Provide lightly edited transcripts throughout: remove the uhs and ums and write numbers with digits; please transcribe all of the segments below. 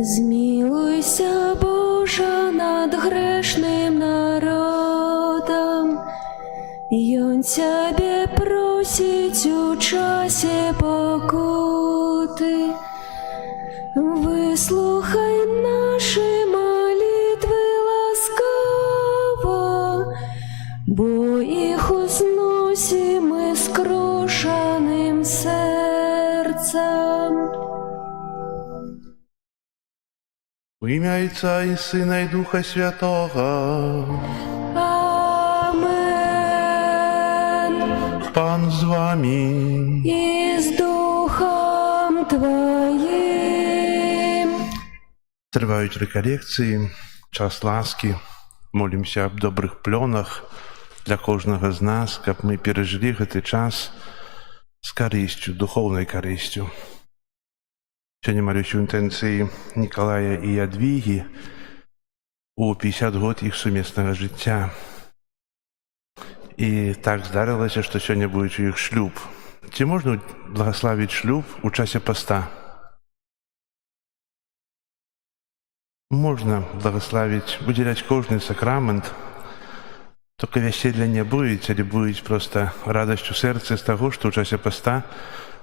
Змилуйся, Боже, над грешным народом, и он Тебе просит у часе покуты. Выслухай наши молитвы ласкаво, бо их узносим мы с крушенным сердцем. В ім'я Отця і Сина, і Духа Святого. Амен. Пан з вами. И с Духом Твоим. Тривають реколекції, час ласки. Молимся об добрих пльонах для кожного з нас, каб ми пережили цей час з користю, духовною користю. Сьогодні молюсь у інтенції Ніколая і Ядвіги у 50 год їх сумісного життя. І так здарилося, що сьогодні буде у їх шлюб. Чи можна благословити шлюб у часі поста? Можно благословить, уделять кожный сакрамент, только веселья не будет, или будет просто радостью сердца с того, что в часе поста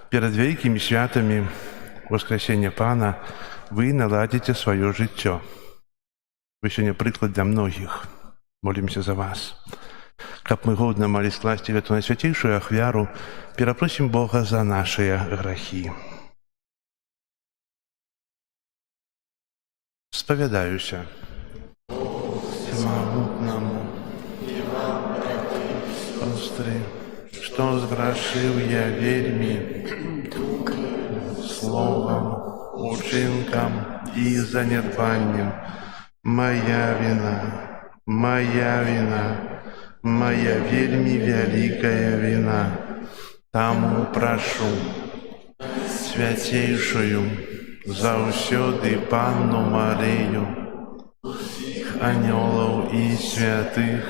перед великими святами Воскресения Пана вы наладите свое життя. Вы сегодня приклад для многих. Молимся за вас. Как мы годно молись власти в эту наисвятейшую ахвяру, перепросим Бога за наши грехи. Сповідаюся всемогутному і вам, брати, сестри, що згрішив я вельми словом, учинком і занедбанням. Моя вина, моя вельми великая вина. Тому прошу святейшую заўсёды Панну Марию, анёлов и святых,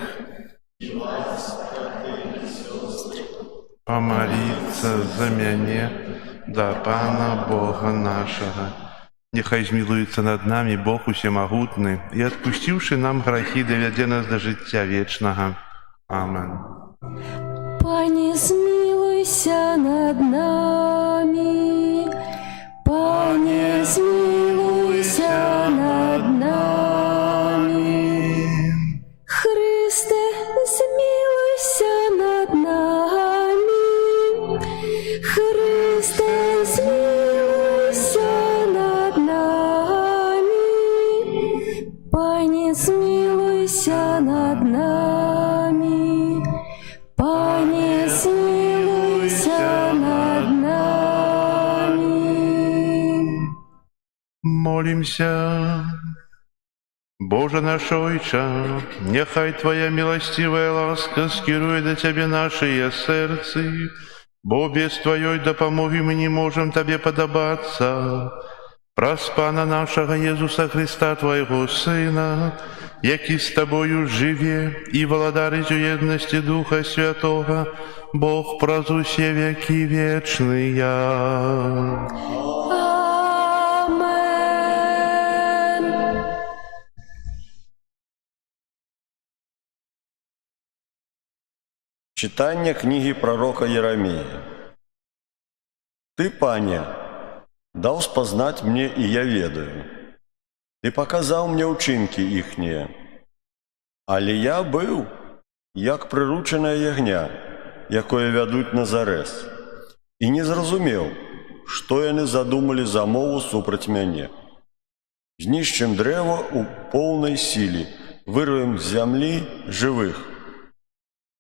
помолиться за мяне до Пана Бога нашего. Нехай змилуется над нами Бог усемогутный и, отпустивший нам грехи, доведе нас до життя вечного. Амен. Пане, змилуйся над нами. Пане, змилуйся над нами. Христе, змилуйся над нами. Христе, змилуйся над нами. Пане, змилуйся над нами. Пане, змилуйся над нами. Молимся. Боже наш Отче, нехай Твоя милостивая ласка скерует до Тебе наши сердца, бо без Твоей допомоги мы не можем Тебе подобаться. Прос Пана нашего Иисуса Христа, Твоего Сына, який с Тобою живе и владарить у едности Духа Святого, Бог праз усе веки вечные. Читання книги пророка Єремії. Ты, Пане, дал спознать мне, и я ведаю. Ты показал мне учинки ихние. Але я был, як приручене ягня, якое вядуть на зарез, і не зразумел, што яны задумали замову супраць мяне. Знішчым дрэва ў поўнай сіле, вырвем з зямлі жывых,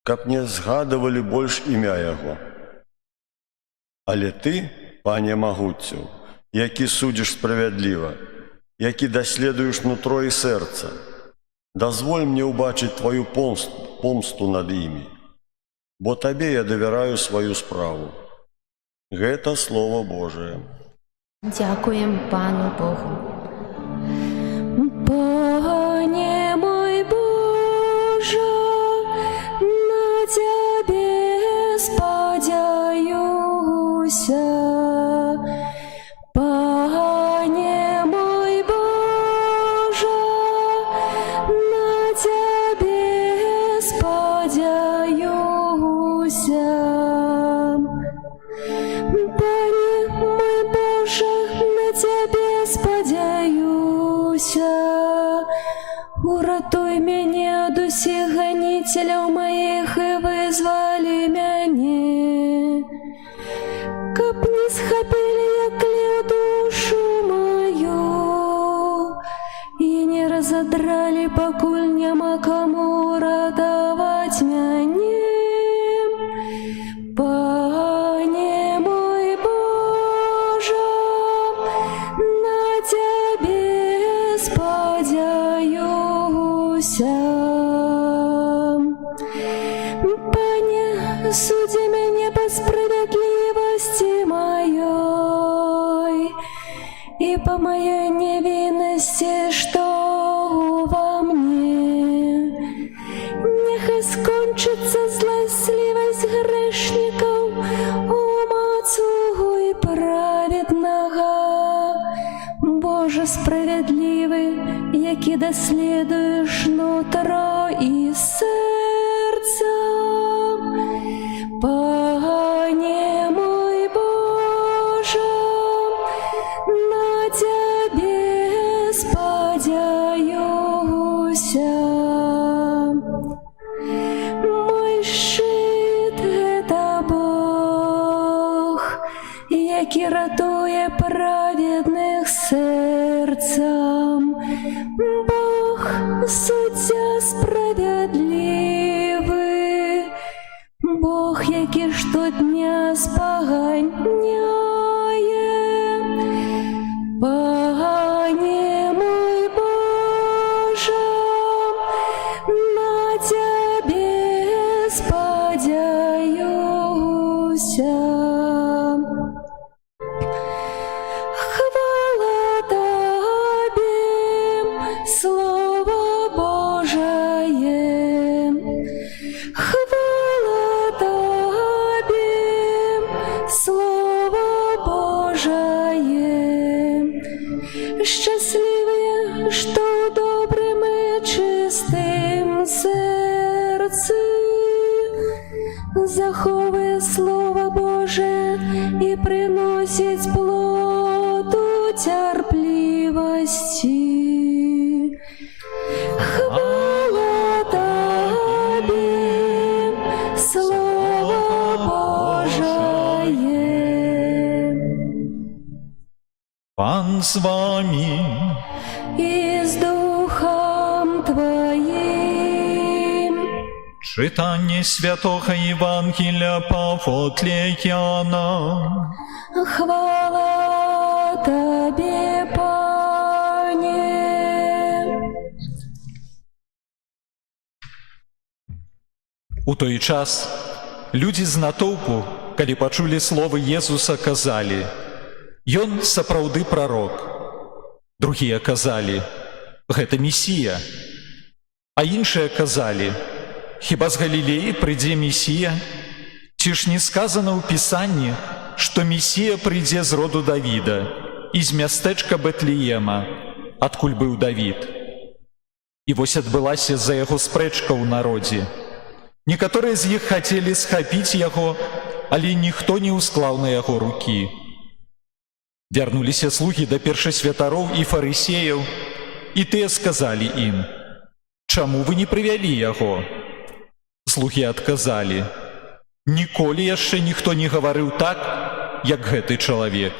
каб не згадывалі больш імя яго. Але ты, Пане магуццю, які судзіш справядліва, які даследуеш нутро і сэрца, дазволь мне ўбачыць твою помсту над імі, бо табе я давяраю сваю справу. Гэта Слово Божие. Дякуємо Пану Богу. Пане мой Боже, на Тебе сподяюся. Пане мой Боже, Уратуй мяне ад усіх ганіцеляў маіх і вызвалі мяне, каб не схапілі, як леў душу маю, і не разадралі, пакуль няма каму ратаваць мяне. Пане мой Божа, на Цябе спадзяюся. Пане, судзі мяне па справядлівасці маёй і па маёй невіннасці, што ува мне. Няхай скончыцца зласлівасць грэшнікаў, умацугу і праведнага. Божа справядлівы, які даследуеш нутро і сэрца. Пане мой Божа, на Цябе спадзяюся. Мой шчыт — гэта Бог, які ратуе праведных сэрцам. Бог суддзя справядлівы, Бог, які штодня спаганяе. Пане мой Божа, на Цябе спадзяюся. Хвала Табе, Слово Божае. Хвала Табе, Слово Божае. Шчаслівыя, што ў добрым і чыстым сэрцы захоўвае Слово Божае і прыносіць плод у цярплівасці. Хвала Табе, Слово Божае. Пан з вами. І з Духом Твоїм. Читання Святого Євангелія паводле Яна. Хвала Табе, Пане. У той час людзі з натоўпу, калі пачулі словы Езуса, казалі: «Ён сапраўды прарок». Другія казалі: «Гэта Месія». А іншыя казалі: «Хіба з Галілеі прыйдзе Месія? Ці ж не сказана ў Пісанні, што Месія прыйдзе з роду Давіда і з мястэчка Бэтлеема, адкуль быў Давід?» І вось адбылася з-за яго спрэчка ў народзе. Некаторыя з іх хацелі схапіць яго, але ніхто не ўсклаў на яго рукі. Вярнуліся слугі да першасвятароў і фарысеяў, і тыя сказалі ім: «Чаму вы не прывялі яго?» Слугі адказалі: «Ніколі яшчэ ніхто не гаварыў так, як гэты чалавек».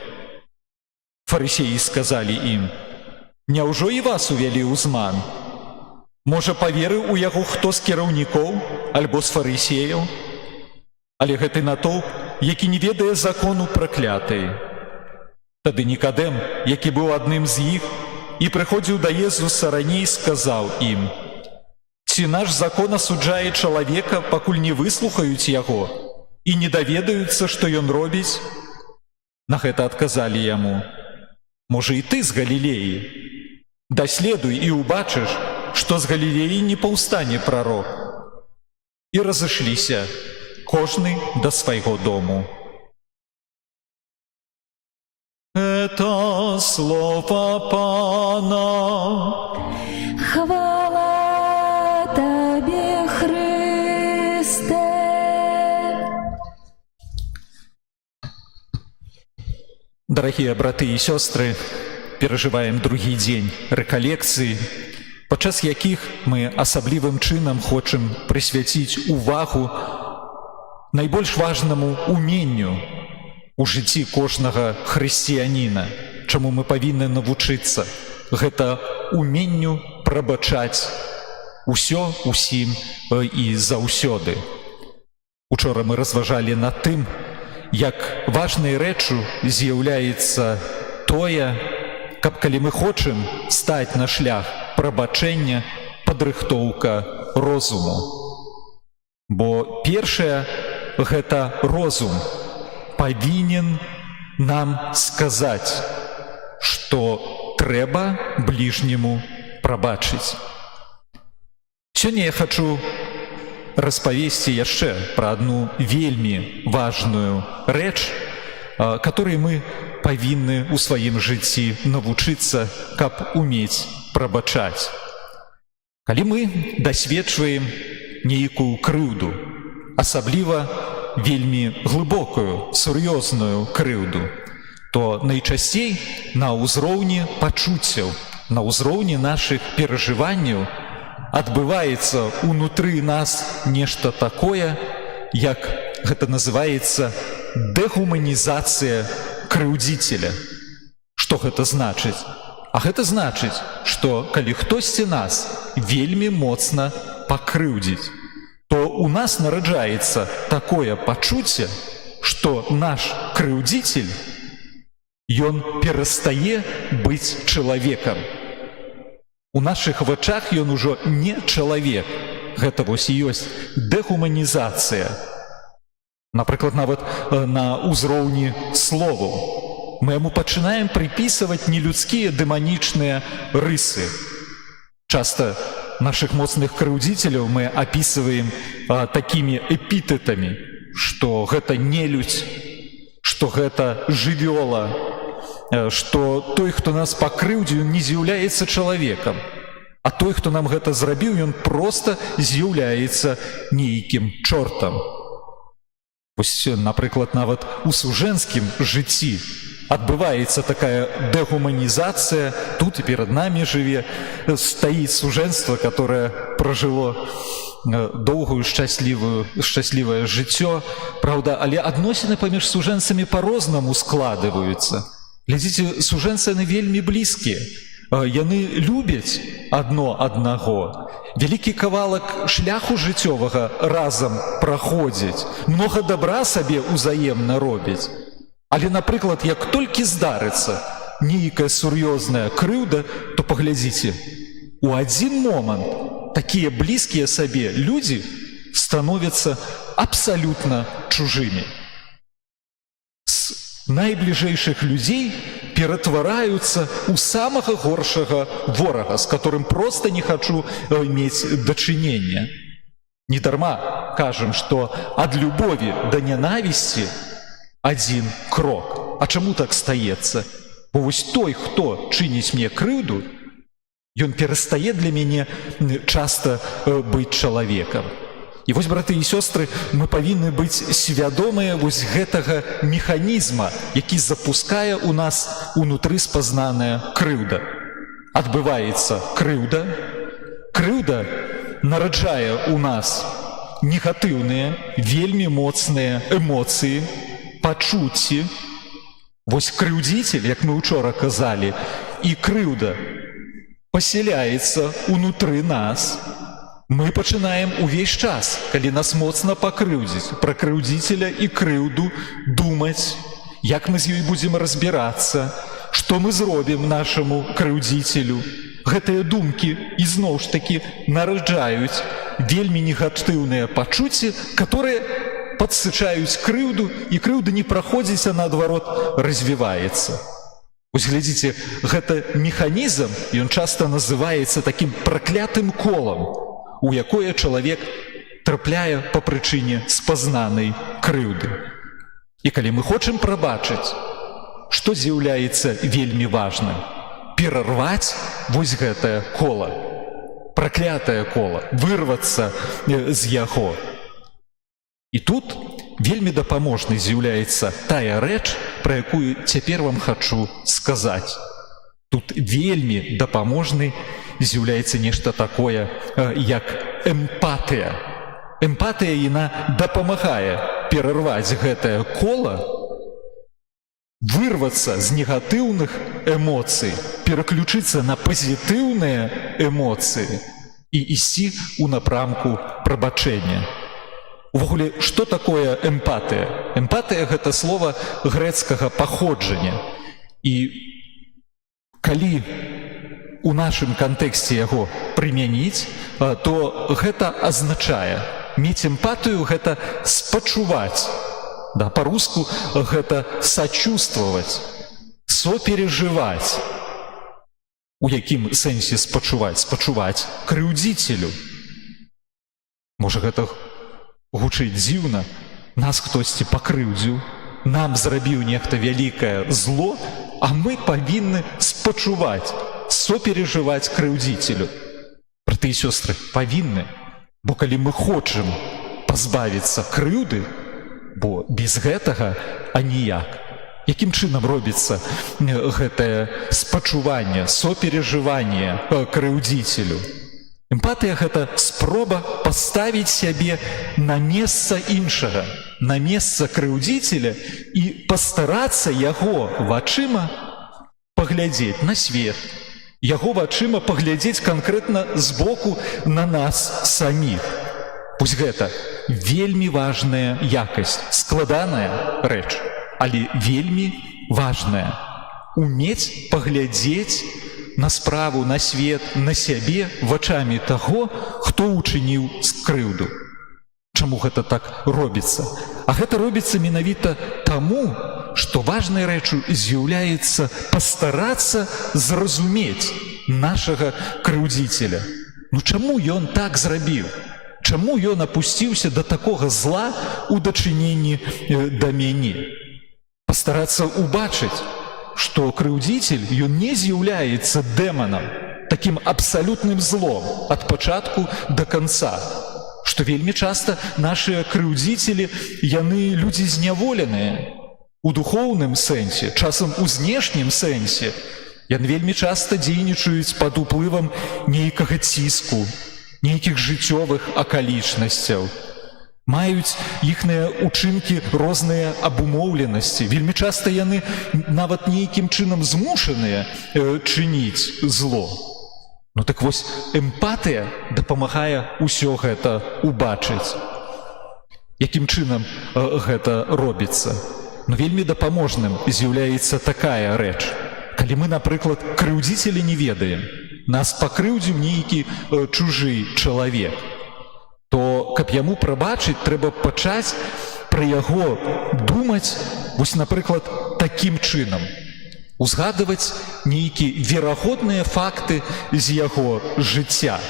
Фарысеі сказалі ім: «Няўжо і вас увялі ў зман? Можа, паверыў у яго хто з кіраўнікоў альбо з фарысеяў?» Але гэты натоўп, які не ведае закону, пракляты. Тады Нікадэм, які быў адным з іх і прыходзіў да Езуса раней, сказаў ім: «Ці наш закон асуджае чалавека, пакуль не выслухаюць яго і не даведаюцца, што ён робіць?» На гэта адказалі яму: «Можа, і ты з Галілеі? Даследуй і ўбачыш, што з Галілеі не паўстане прарок». І разышліся, кожны да свайго дому. Это слово Пана. Хвала Табе, Христе. Дорогие браты и сестры, перажываем другі дзень рэкалекцыі, падчас якіх мы асаблівым чынам хочам прысвяціць увагу найбольш важнаму уменню у жыцці кожнага хрысціяніна, чаму мы павінны навучыцца. Гэта уменню прабачаць усё, усім і заўсёды. Учора мы разважалі над тым, як важнай рэччу з'яўляецца тое, каб калі мы хочам стаць на шлях прабачэння, падрыхтоўка розуму. Бо першае – гэта розум павінен нам сказаць, што трэба бліжняму прабачыць. Сёння я хачу распавесці яшчэ пра адну вельмі важную рэч, которой мы павінны ў сваім жыцці навучыцца, каб умець прабачаць. Калі мы дасведчваем нейкую крыўду, асабліва вельмі глыбокую, сур'ёзную крыўду, то найчасцей на ўзроўні пачуццяў, на ўзроўні нашых перажыванняў адбываецца ўнутры нас нешта такое, як гэта называецца дэгуманізацыя крыўдзіцеля. Што гэта значыць? А гэта значыць, што калі хтосьці нас вельмі моцна пакрыўдзіць, то у нас нараджаецца такое пачуцце, што наш крыўдзіцель, ён перастае быць чалавекам. У нашых вачах ён ужо не чалавек. Гэта вось і ёсць дэгуманізацыя. Напрыклад, нават на ўзроўні словаў. Мы яму пачынаем прыпісваць нелюдскія дэманічныя рысы. Часта нашых моцных крыўдзіцеляў мы апісваем такімі эпітэтамі, што гэта нелюдзь, што гэта жывёла, што той, хто нас пакрыўдзіў, не з'яўляецца чалавекам, а той, хто нам гэта зрабіў, ён проста з'яўляецца нейкім чортам. Вось, напрыклад, нават у сужэнскім жыцці адбываецца такая дэгуманізацыя. Тут і перад намі жыве, стаіць сужэнства, которое пражыло доўгую шчаслівае жыццё, праўда, але адносіны паміж сужэнцамі па-рознаму складваюцца. Глядзіце, сужэнцы яны вельмі блізкія. Яны любяць адно аднаго. Вялікі кавалак шляху жыццёвага разам праходзяць. Многа дабра сабе ўзаемна робяць. Але, напрыклад, як толькі здарыцца нейкая сур'ёзная крыўда, то паглядзіце, у адзін момант такія блізкія сабе людзі становяцца абсалютна чужымі. Найбліжэйшых людзей ператвараюцца ў самага горшага ворага, з которым проста не хачу мець дачынення. Недарма кажам, што ад любові да нянавісці адзін крок. А чаму так стаецца? Бо вось той, хто чыніць мне крыўду, ён перастае для мяне часта быць чалавекам. І вось, браты і сёстры, мы павінны быць свядомыя вось гэтага механізма, які запускае ў нас унутры спазнаная крыўда. Адбываецца крыўда. Крыўда нараджае ў нас негатыўныя, вельмі моцныя эмоцыі, пачуцці. Вось крыўдзіцель, як мы учора казалі, і крыўда пасяляецца унутры нас. Мы пачынаем увесь час, калі нас моцна пакрыўдзіць, пра крыўдзіцеля і крыўду думаць, як мы з ёй будзем разбірацца, што мы зробім нашаму крыўдзіцелю. Гэтыя думкі ізноў ж такі нараджаюць вельмі негатыўныя пачуцці, которые падсычаюць крыўду, і крыўда не праходзіць, а наадварот развіваецца. Вось глядзіце, гэта механізм, ён часта называецца такім праклятым колам, у якое чалавек трапляе па прычыне спазнанай крыўды. І калі мы хочам прабачыць, што з'яўляецца вельмі важным? Перарваць вось гэтае кола, праклятае кола, вырвацца з яго. І тут вельмі дапаможнай з'яўляецца тая рэч, пра якую цяпер вам хачу сказаць. Тут вельмі дапаможны з'яўляецца нешта такое, як эмпатыя. Эмпатыя яна дапамагае перарваць гэтае кола, вырвацца з негатыўных эмоцый, пераключыцца на пазітыўныя эмоцыі і ісці ў напрамку прабачэння. Увогуле, што такое эмпатыя? Эмпатыя – гэта слова грэцкага паходжання. І калі у нашым кантэксце яго прымяніць, то гэта азначае мець эмпатыю – гэта спачуваць. Да, па-руску гэта сачувстваваць, сопереживаць. У якім сэнсе спачуваць? Спачуваць крыўдзіцелю. Можа, гэта гучыць дзіўна, нас хтосьці пакрыўдзіў, нам зрабіў нехта вялікае зло, а мы павінны спачуваць, сопереживаць крыўдзіцелю. Браты і сёстры, павінны, бо калі мы хочам пазбавіцца крыўды, бо без гэтага аніяк. Якім чынам робіцца гэтае спачуванне, сопереживанне крыўдзіцелю? Эмпатыя – гэта спроба паставіць сябе на месца іншага, на месца крыўдзіцеля і пастарацца яго вачыма паглядзець на свет, яго вачыма паглядзець канкрэтна збоку на нас саміх. Вось гэта вельмі важная якасць, складаная рэч, але вельмі важная. Умець паглядзець на справу, на свет, на сябе вачамі таго, хто учыніў скрыўду. Чаму гэта так робіцца? А гэта робіцца менавіта таму, што важнай рэчу з'яўляецца пастарацца зразумець нашага крыўдзіцеля. Ну чаму ён так зрабіў? Чаму ён апусціўся да такога зла ў дачыненні да мяне? Пастарацца ўбачыць, што крыўдзіцель ён не з'яўляецца дэманам, такім абсалютным злом ад пачатку да канца. Што вельмі часта нашыя крыўдзіцелі, яны людзі зняволеныя. У духоўным сэнсе, часам у знешнім сэнсе, яны вельмі часта дзейнічаюць пад уплывам нейкага ціску, нейкіх жыццёвых акалічнасцяў. Маюць іхныя учынкі розныя абумоўленасці. Вельмі часта яны нават нейкім чынам змушаныя чыніць зло. Ну так вось, эмпатыя дапамагае ўсё гэта убачыць. Якім чынам гэта робіцца? Ну вельмі дапаможным з'яўляецца такая рэч. Калі мы, напрыклад, крыўдзіцеля не ведаем, нас пакрыўдзіў нейкі чужы чалавек, то, каб яму прабачыць, трэба пачаць пра яго думаць, вось, напрыклад, такім чынам. Узгадываць нейкія верагодныя факты з яго жыцця.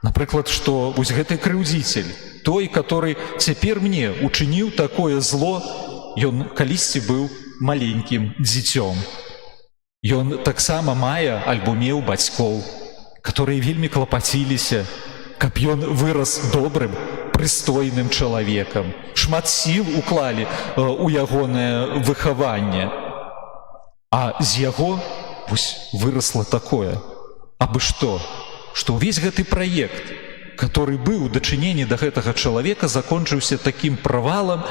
Напрыклад, што вось гэты крыўдзіцель, той, который цяпер мне учыніў такое зло, ён калісьці быў маленькім дзіцём. Ён таксама мае альбо меў бацькоў, которые вельмі клапаціліся, каб ён вырас добрым, прыстойным чалавекам. Шмат сіл уклалі ў ягонае выхаванне. А з яго вось вырасла такое. Абы што? Што ўвесь гэты праект, который быў у дачыненні да гэтага чалавека, закончыўся такім правалам,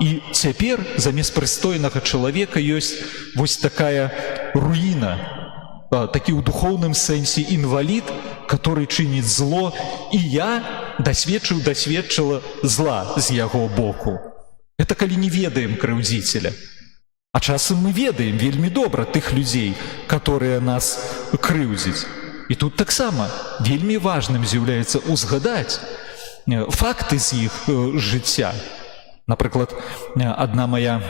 і цяпер замест прыстойнага чалавека ёсць вось такая руіна, такі ў духоўным сэнсе інвалід, который чыніць зло, і я дасведчыла зла з яго боку. Это калі не ведаем крыўдзіцеля. А часам мы ведаем вельмі добра тых людзей, которые нас крыўдзяць. І тут таксама вельмі важным з'яўляецца узгадаць факты з іх жыцця. Напрыклад, адна моя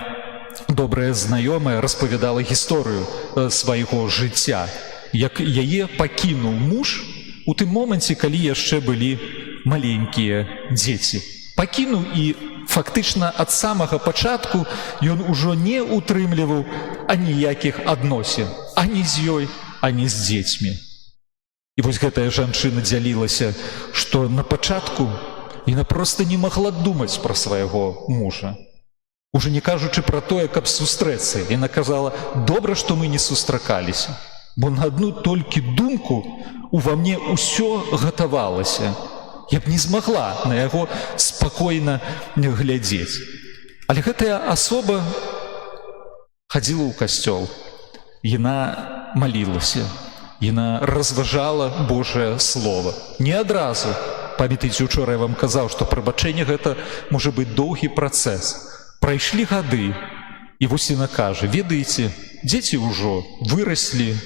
добрая знаёмая распавядала гісторыю свайго жыцця, як яе пакінуў муж у тым моманце, калі яшчэ былі маленькія дзеці. Пакінуў і фактычна ад самага пачатку ён ужо не утрымліваў аніякіх адносін, ані з ёй, ані з дзецьмі. І вось гэтая жанчына дзялілася, што на пачатку яна проста не магла думаць пра свайго мужа. Уже не кажучы пра тое, каб сустрэцца. Яна казала, добра, што мы не сустракаліся. бо на адну толькі думку ува мне ўсё гатавалася. Я б не змагла на яго спакойна глядзець. Але гэтая асоба хадзіла ў касцёл. Яна малілася. Яна разважала Божае Слова. Не адразу. Памятаеце, учора я вам казаў, што прабачэнне гэта можа быць доўгі працэс. Прайшлі гады, і вось яна кажа: ведаеце, дзеці ўжо выраслі,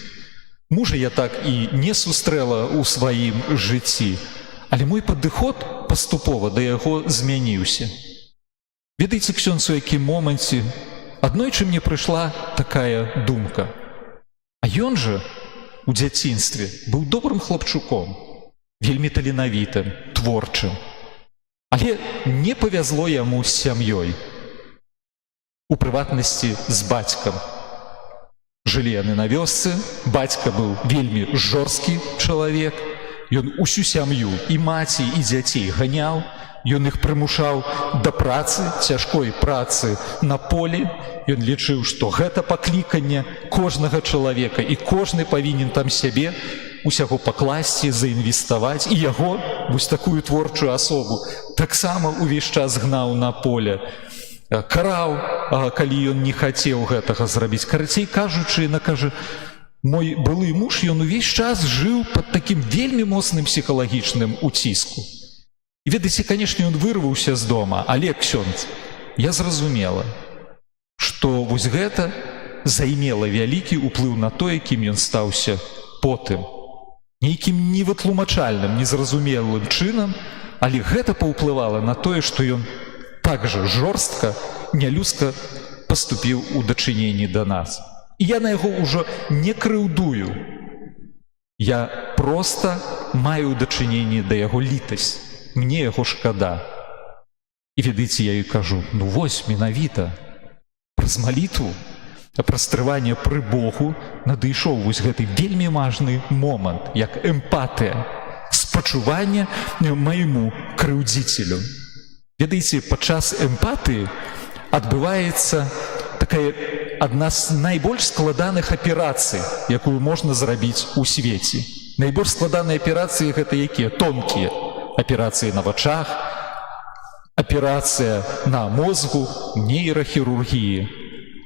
мужа я так і не сустрэла ў сваім жыцці, але мой падыход паступова да яго змяніўся. Ведаеце, ксёндз, у якім моманце аднойчы мне прыйшла такая думка: а ён жа у дзяцінстве быў добрым хлапчуком, вельмі таленавітым, творчым, але не павязло яму з сям'ёй, у прыватнасці з бацькам. Жылі яны на вёсцы, бацька быў вельмі жорсткі чалавек, ён усю сям'ю, і маці, і дзяцей ганяў, ён іх прымушаў да працы, цяжкой працы на полі. Ён лічыў, што гэта пакліканне кожнага чалавека, і кожны павінен там сябе усяго пакласці, заінвеставаць. І яго, вось такую творчую асобу, таксама увесь час гнаў на поле, караў, калі ён не хацеў гэтага зрабіць. Карацей кажучы, яна кажа: мой былы муж, ён увесь час жыў пад такім вельмі моцным псіхалагічным уціску. І ведаеце, канешне, ён вырваўся з дома, але, ксёндз, я зразумела, што вось гэта займела вялікі ўплыў на тое, кім ён стаўся потым. Нейкім невытлумачальным, незразумелым чынам, але гэта паўплывала на тое, што ён так жа жорстка, нялюдска паступіў у дачыненні да нас. І я на яго ўжо не крыўдую. Я проста маю дачыненні да яго літасць. Мне яго шкада. І ведаеце, я ёй кажу: ну вось, менавіта, праз малітву, праз трыванне пры Богу надышоў вось гэты вельмі важны момант, як эмпатыя, спачуванне майму крыўдзіцелю. Ведаеце, падчас эмпатыі адбываецца такая адна з найбольш складаных аперацый, якую можна зрабіць у свеце. Найбольш складаныя аперацыі гэта якія? Тонкія. Аперацыі на вачах, аперацыя на мозгу, нейрахірургіі.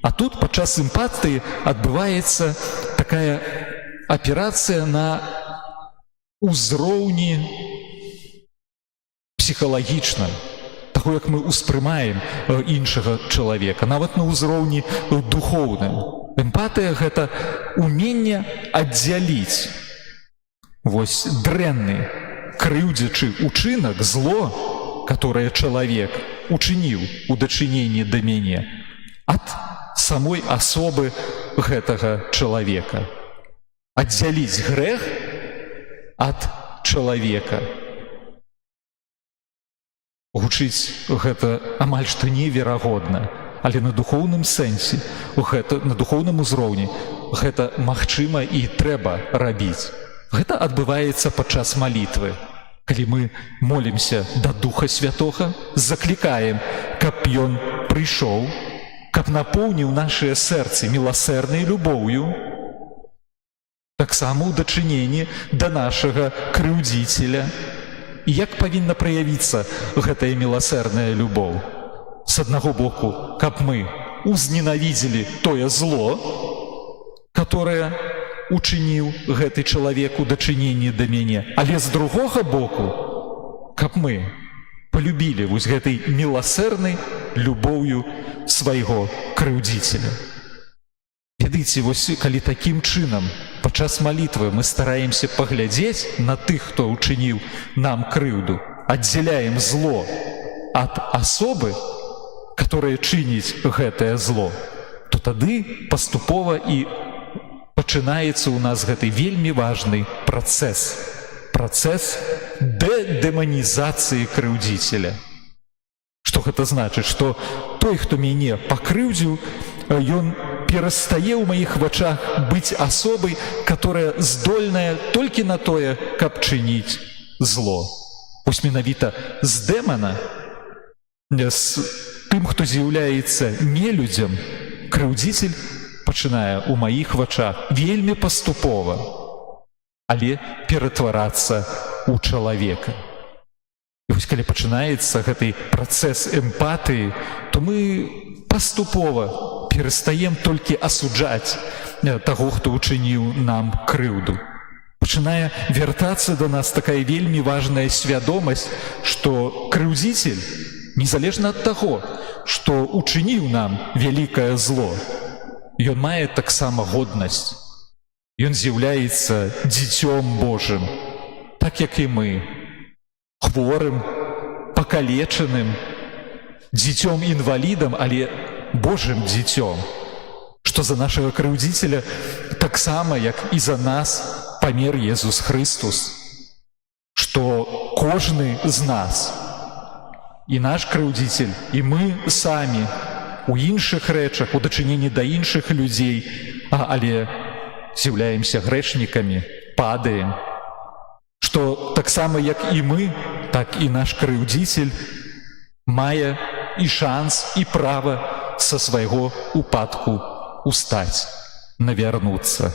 А тут падчас эмпатыі адбываецца такая аперацыя на ўзроўні псіхалагічным, таго, як мы ўспрымаем іншага чалавека, нават на ўзроўні духоўным. Эмпатыя – гэта уменне аддзяліць вось дрэнны, крыўдзячы учынак, зло, которое чалавек учыніў у дачыненні да мяне, ад самой асобы гэтага чалавека. Аддзяліць грэх ад чалавека. Гучыць гэта амаль што неверагодна, але на духоўным сэнсе, на духоўным узроўні гэта магчыма і трэба рабіць. Гэта адбываецца падчас малітвы. Калі мы молімся да Духа Святога, заклікаем, каб ён прыйшоў, каб напоўніў нашыя сэрцы міласэрнай любоўю, таксама ў дачыненні да нашага крыўдзіцеля. І як павінна праявіцца гэтая міласэрная любоў? З аднаго боку, каб мы узненавідзелі тое зло, которое учыніў гэты чалавек у дачыненні да мяне, але з другога боку, каб мы полюбілі вось гэтай міласэрнай любоўю свайго крыўдзіцеля. Ведаеце, вось калі такім чынам падчас малітвы мы стараемся паглядзець на тых, хто учыніў нам крыўду, аддзяляем зло ад асобы, которая чыніць гэтае зло, то тады паступова і пачынаецца ў нас гэты вельмі важны працэс. Працэс дэманізацыі крыўдзіцеля. Што гэта значыць? Што той, хто мяне пакрыўдзіў, ён перастае ў маіх вачах быць асобай, которая здольная толькі на тое, каб чыніць зло. Вось менавіта з дэмана, з тым, хто з'яўляецца нелюдзям, крыўдзіцель пачынае ў маіх вачах вельмі паступова, але ператварацца ў чалавека. І вось калі пачынаецца гэты працэс эмпатыі, то мы паступова перастаем толькі асуджаць таго, хто ўчыніў нам крыўду. Пачынае вяртацца да нас такая вельмі важная свядомасць, што крыўдзіцель, незалежна ад таго, што ўчыніў нам вялікае зло, ён мае таксама годнасць. Ён з'яўляецца дзіцём Божым, так як і мы, хворым, пакалечаным, дзіцём-інвалідам, але Божым дзіцём, што за нашага крыўдзіцеля таксама, як і за нас, памер Езус Христус, што кожны з нас, і наш крыўдзіцель, і мы самі у іншых рэчах, у дачыненні да іншых людзей, але з'яўляемся грэшнікамі, падаем, што таксама як і мы, так і наш крыўдзіцель мае і шанс, і права са свайго упадку устаць, навярнуцца.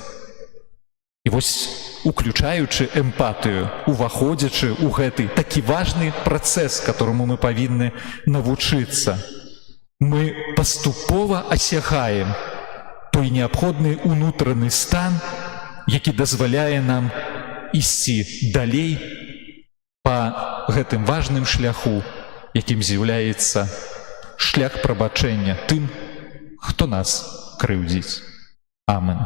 І вось, уключаючы эмпатыю, уваходзячы ў гэты такі важны працэс, которому мы павінны навучыцца, мы паступова асягаем той неабходны ўнутраны стан, які дазваляе нам ісці далей па гэтым важным шляху, якім з'яўляецца шлях прабачэння тым, хто нас крыўдзіць. Амен.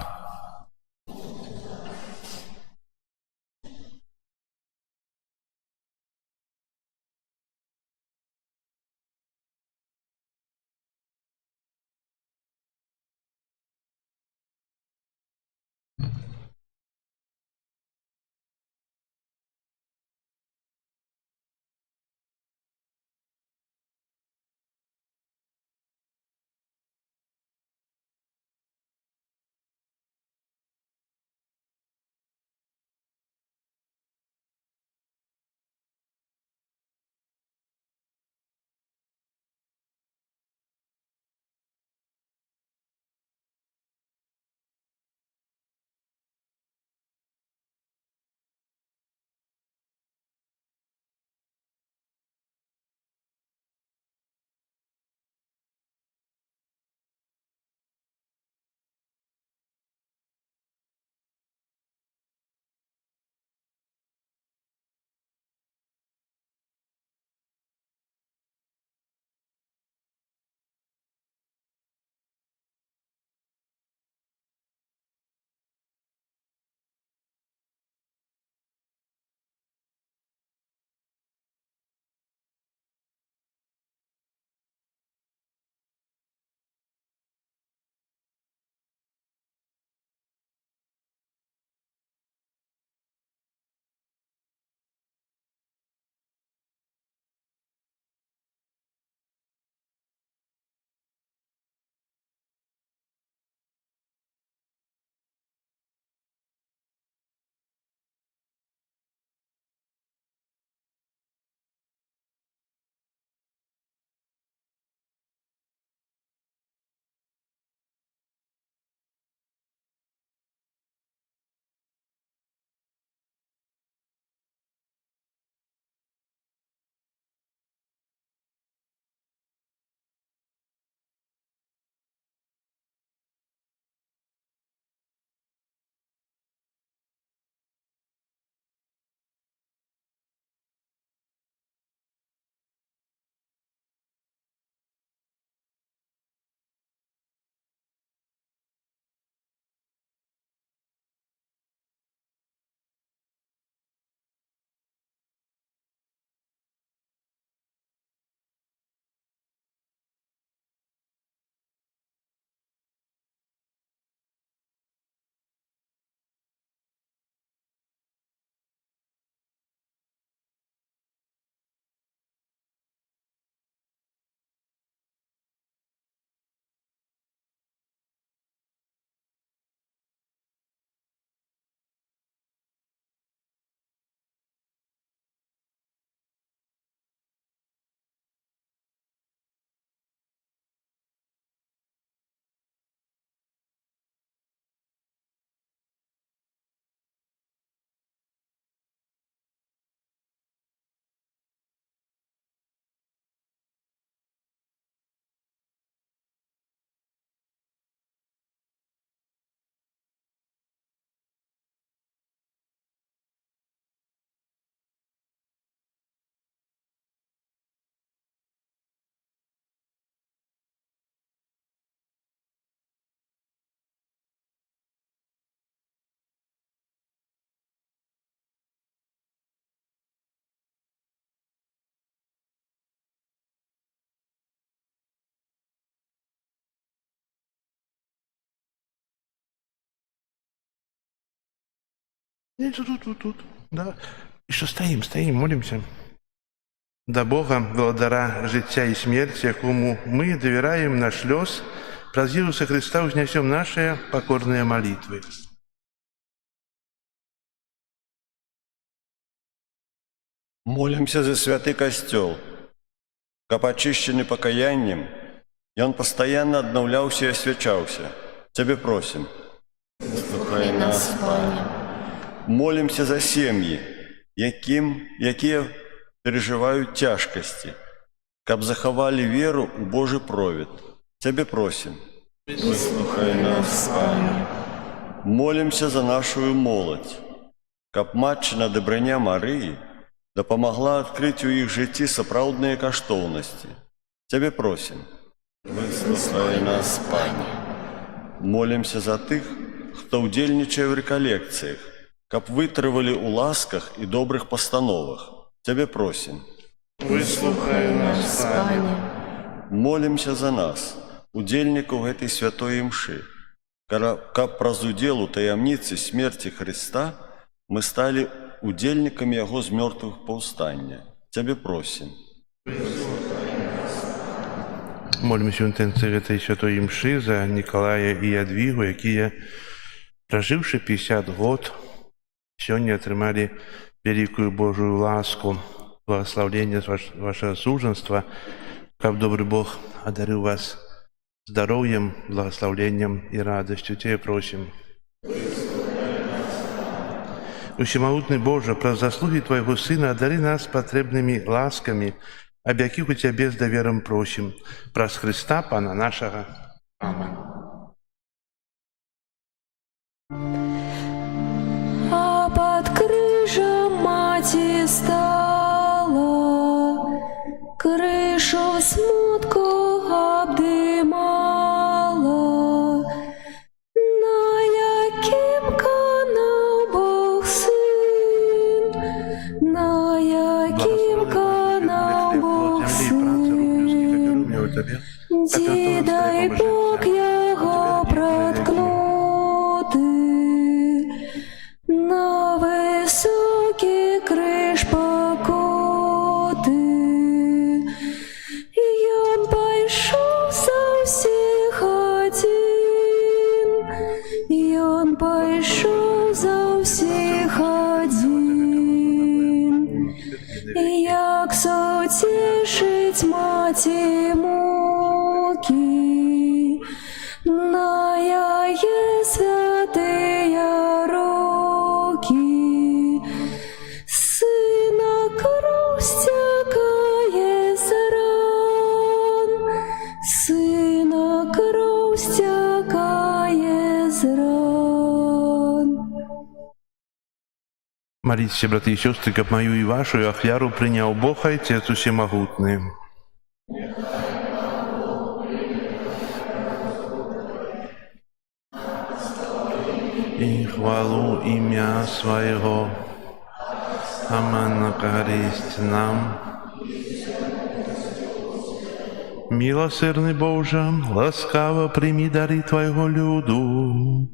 И тут, да. И что стоим, молимся. До Бога, владара життя і смерті, якому ми довіряємо наш льос, праз Ісуса Христа узнесем наши покорные молитвы. Молимся за святый костел, каб очищенный покаянием, и он постоянно обновлялся и освячался. Тебе просим. Слухай нас, Пане. Молимся за семьи, якія переживают тяжкости, каб заховали веру у Божий провід. Тебе просим. Слухай нас, Пане. Молимся за нашу молодь, каб матчына дабрыня Марыі дапамагла адкрыць у іх жыцці сапраўдныя каштоўнасці. Тебе просим. Выслухай нас, Пане. Молимся за тых, хто ўдзельнічае ў рэкалекцыях, каб вытрывалі ў ласках і добрых пастановах. Тебе просим. Выслухай нас, Пане. Молимся за нас, удзельнікаў гэтай святой імшы, каб праз удзел у таямніцы смерці Христа мы сталі удзельнікамі яго з мёртвых паўстання. Тебе просим. Молимся ў інтэнцыі гэтай святой імшы за Николая і Ядвігу, якія, прожыўшы 50 год, сёння атрымалі вялікую Божую ласку, благословлення з вашего суженства, каб добрый Бог одарил вас здоровьем, благословением и радостью. Тебе просим. Усемогутный Боже, про заслуги Твоего Сына одари нас потребными ласками, об яких у Тебя с довером просим. Праз Христа, Пана нашего. Аминь. А под крыжом мати стала, крышу смутку обдымала, на яким канал Бог Сын, на яким канал Бог Сын, ді дай Бог його проткнути, на високий криш покути. І он пайшов за всіх один, і он пайшов за всіх один. І як сутішить маті муки, на яє святыя руки, сына кров стякае з ран, сына кров стякае з ран. Молитесь, братья и сестры, как мою и вашу ахвяру принял Бог, Отец Всемогутный. И хвалу имя Своего, Аман користь нам. Милосердный Боже, ласкаво прими дары Твоего люду,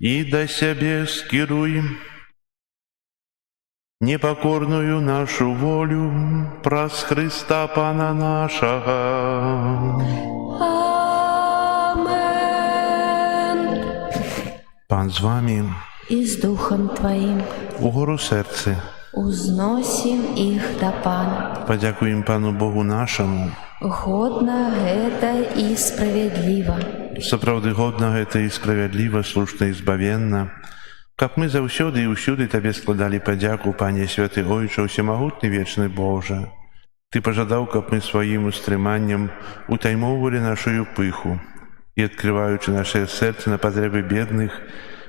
и до себе скируй непокорную нашу волю, праз Христа Пана нашего. Амен. Пан з вами, И с Духом Твоим угору серце. узносим их до Пана. Подякуємо Пану Богу нашому. Годно это и справедливо. Сапраўды годна гэта і справядліва, слушна і збавенна. Каб мы заўсёды і ўсюды Табе складалі падзяку, Пане Святы Ойче, Усемагутны вечны Боже. Ты пажадаў, каб мы сваім устрыманнем утаймоўвалі нашую пыху і, адкрываючы нашае сэрцы на патрэбы бедных,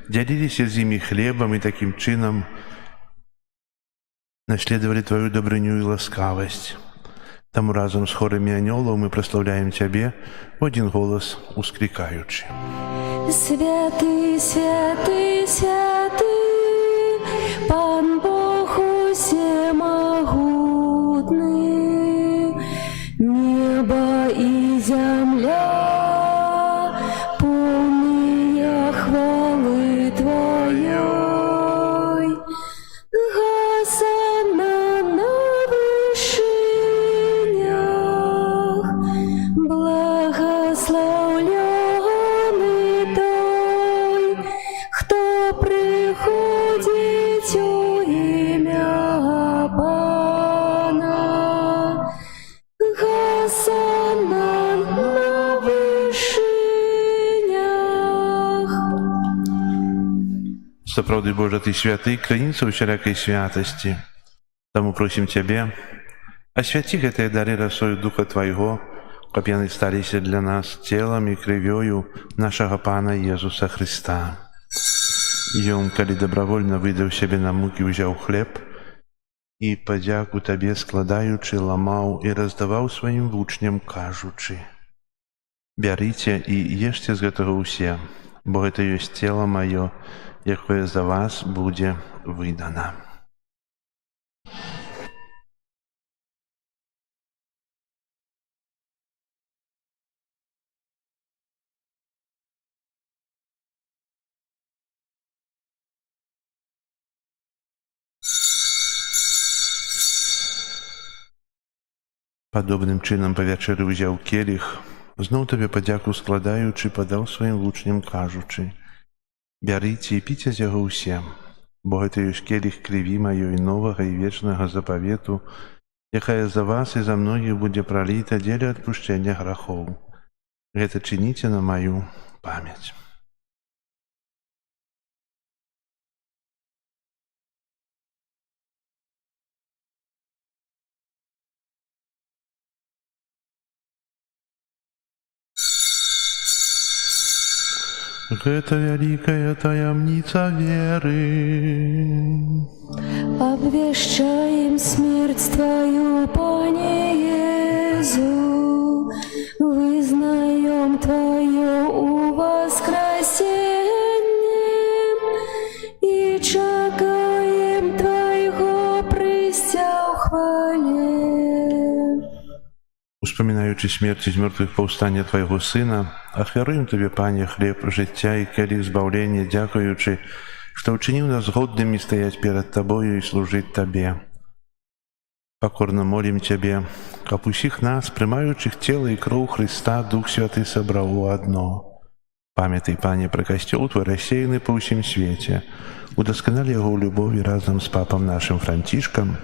дзяліліся з імі хлебам і такім чынам наследавалі Твою дабрыню і ласкавасць. Таму разам з хорамі анёлаў мы праслаўляем Цябе в один голас ускрикаючы. Святый, святый, святый, Пан Бог усемогутный, небо и земля полные хвалы Твоей. Сапраўды, Божа, Ты святы, крыніца ўсялякай святасці. Таму просім Цябе, асвяці гэтыя дары расою Духа Твайго, каб яны сталіся для нас целам і крывёю нашага Пана Езуса Христа. Ён, калі добравольна выдаў сябе на мукі, узяў хлеб і, падзяку Табе складаючы, ламаў і раздаваў сваім вучням, кажучы: «Бярыце і ешце з гэтага ўсе, бо гэта ёсць цела маё, якое за вас будзе выдана». Падобным чынам па вячэры ўзяў келіх, зноў Табе падзяку складаючы, падаў сваім вучням, кажучы: «Бярыце і піце з яго ўсе, бо гэта ёсць келіх крыві маёй новага і вечнага запавету, якая за вас і за многіх будзе праліта дзеля адпушчэння грахоў. Гэта чыніце на маю памяць». Гэта вялікая таямніца веры. Обвещаем смерть Твою, Пане Иезу, вызнаем Твое воскресение и чекаем Твоего прыцця ў хвале. Успамінаючы смерць з мёртвых паўстання Твайго Сына, ахвяруем Табе, Пане, хлеб жыцця і келіх збаўлення, дзякуючы, што ўчыніў нас годнымі стаяць перад Табою і служыць Табе. Пакорна молім Цябе, каб усіх нас, прымаючых цела і кроў Хрыста, Дух Святы сабраў у адно. Памятай, Пане, пра касцёл Твой рассеяны па ўсім свеце. Удасканалі яго ў любові разам з папам нашым Францішкам,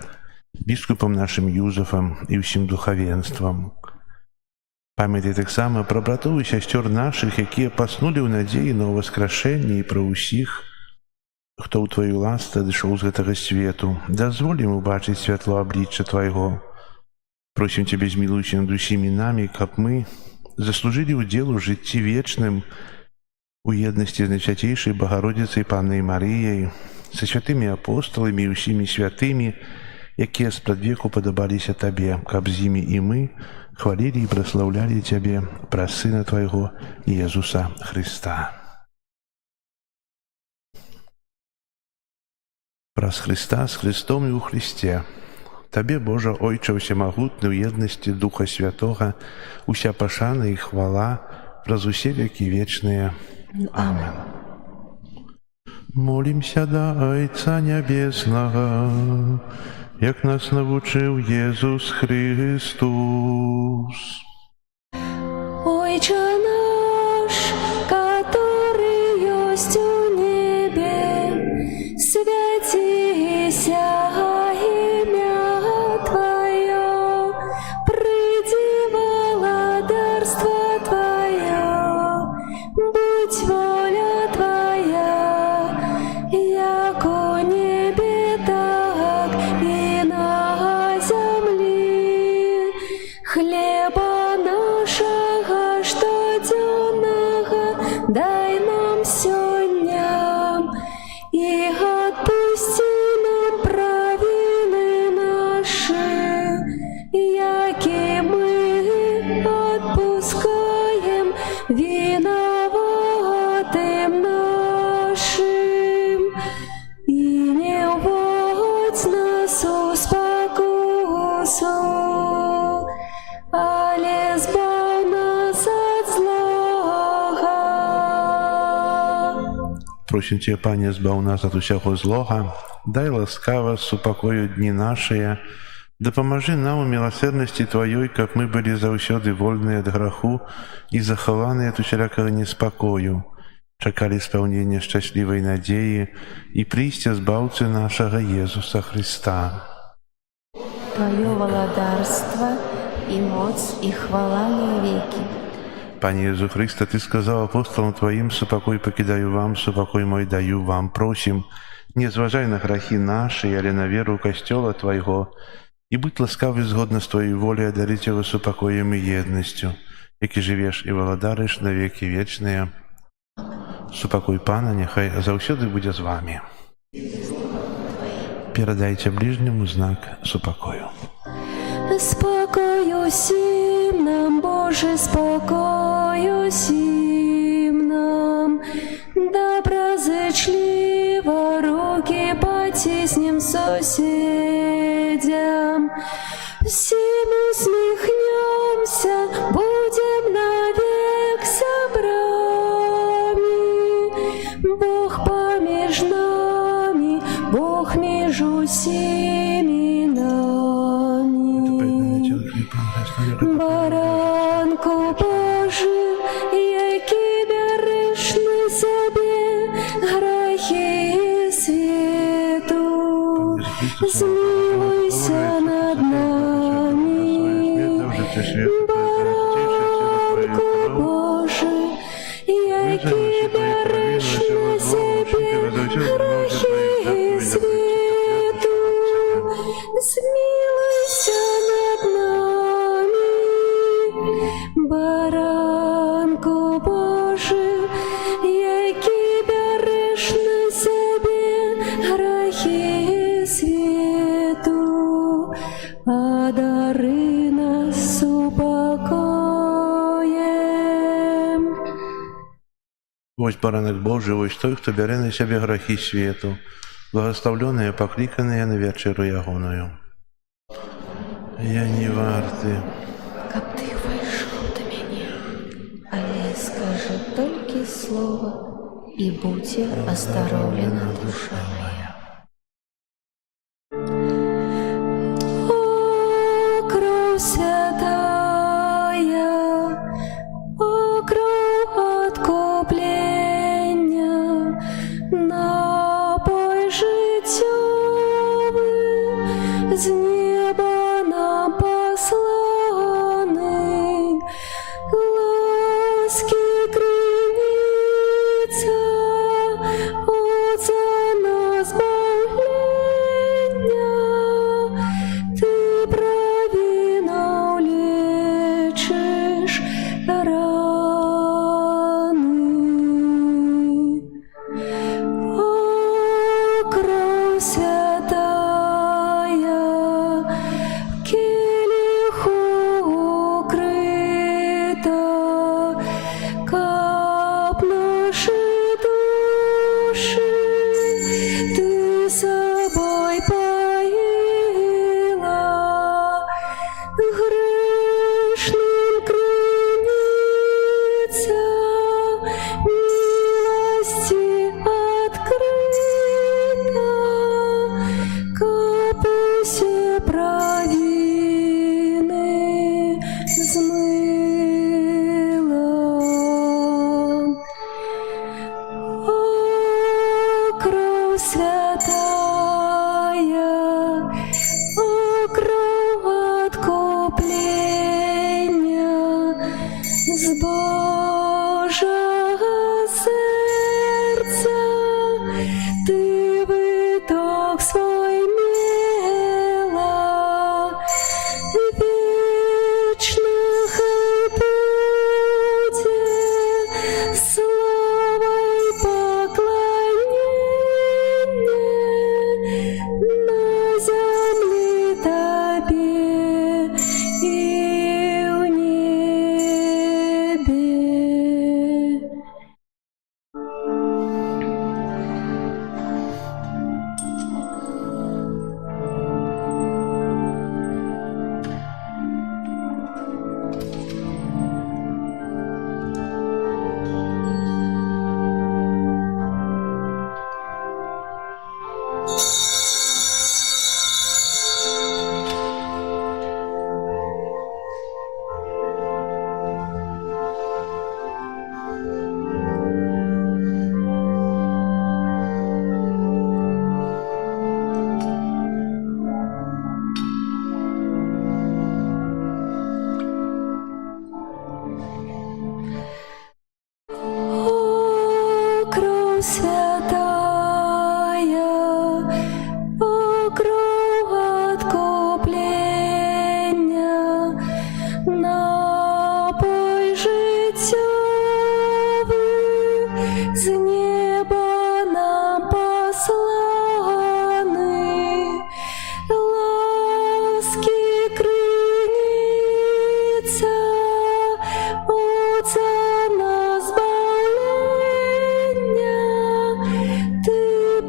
біскупам нашым Юзафам і ўсім духавенствам. Памятай таксама пра братоў і сясцёр нашых, якія паснулі ў надзеі на ўваскрашэнне, і пра ўсіх, хто ў Тваю ласцы адышоў з гэтага свету. Дазволь ім убачыць святло аблічча Твайго. Просім Цябе, змілуйся над усімі намі, каб мы заслужылі ўдзел у жыцці вечным у еднасці з Найсвяцейшай Багародзіцай Паннай Марыяй, са святымі апостоламі і ўсімі святымі, якія спрадвеку падабаліся Табе, каб з імі і мы хвалілі і праслаўлялі Цябе праз Сына Твайго Езуса Христа. Праз Христа, з Христом і ў Христе. Табе, Божа, Ойча ўсемагутны, ў еднасці Духа Святога, уся пашана і хвала праз усе векі вечныя. Амен. Молімся да Айца Нябеснага, як нас навучыў Езус Христос. Ойче наш, который есть у небе, святися имя Твое, приди владарство Твое, будь воля Твоя, яко небе, так и на земле. Хлеба нашего штоденного дай нам сёння, и отпусти нам провины наши, яки мы отпускаем виноватым нашим, и не вводь нас в спокусу, але збав нас от злога. Просім Цябе, Пане, збаў нас ад усяго злога, дай ласкава супакою дні нашыя, дапамажы нам у міласэрнасці Тваёй, каб мы былі заўсёды вольныя ад граху і захаваныя ад усялякага неспакою, чакалі спаўнення шчаслівай надзеі і прыйсця збаўцы нашага Езуса Христа. Твое владарство и моц и хвала на веки. Пане Иисус Христе, Ты сказал апостолам Твоим: «Супокой покидаю вам, супокой мой даю вам». Просим, не зважай на грехи наши, але на веру Костела Твоего, и будь ласкавый згодно с Твоей волей одарить его супокоем и едностью, яки живешь и володариш на веки вечные. Супокой Пана нехай заўсёды будзе з вами. Передайте ближнему знак супокою. Спокою сим нам, Боже, спокою сим нам. Доброзычливо руки потиснем соседям. Всем усмехнемся, будем навек собрами. Бог помеж нами, Бог между всеми нами. Баранку Божий, який береш на себе грехи світу, змилуйся над нами. Баранку Божий, який береш на себе грехи світу, змилуйся над нами. Баранку Божий, який береш на себе грехи світу, одари нас упокоєм. Ось баранок Божий, ось той, хто бере на себе грехи світу, благословленные, покликанные на вечеру ягоною. Я не варты, Каб ты вышел до меня, але скажи только слово, и будьте оздоровлена душа моя. О, кровь святая, о, кровь откупления, напой життєвий, з неба нам посланий, ласки криниця, от за нас збавлення, ти правильно лечиш рани. О, кровь святая, келиху укрита, кап наши души ты собой поила, грешным крыница милости открыта, капы все провины смыла. О, кровь святая, о, кровь откупления, с Божьего сердца ты виток свой милостивый, святая, о кровь откуплення, напой життєвий, з неба нам посланий, ласки криниця, Отця на збавлення, ти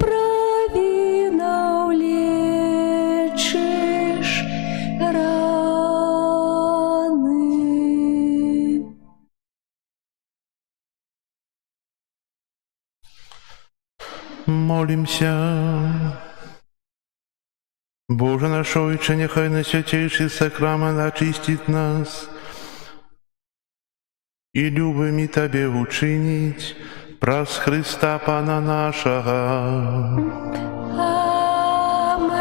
правильно лечиш рани. Молимся. Боже наш Отче, нехай найсвятейший сакрамент очистит нас и любими Тебе учинить праз Христа Пана нашего. Амен.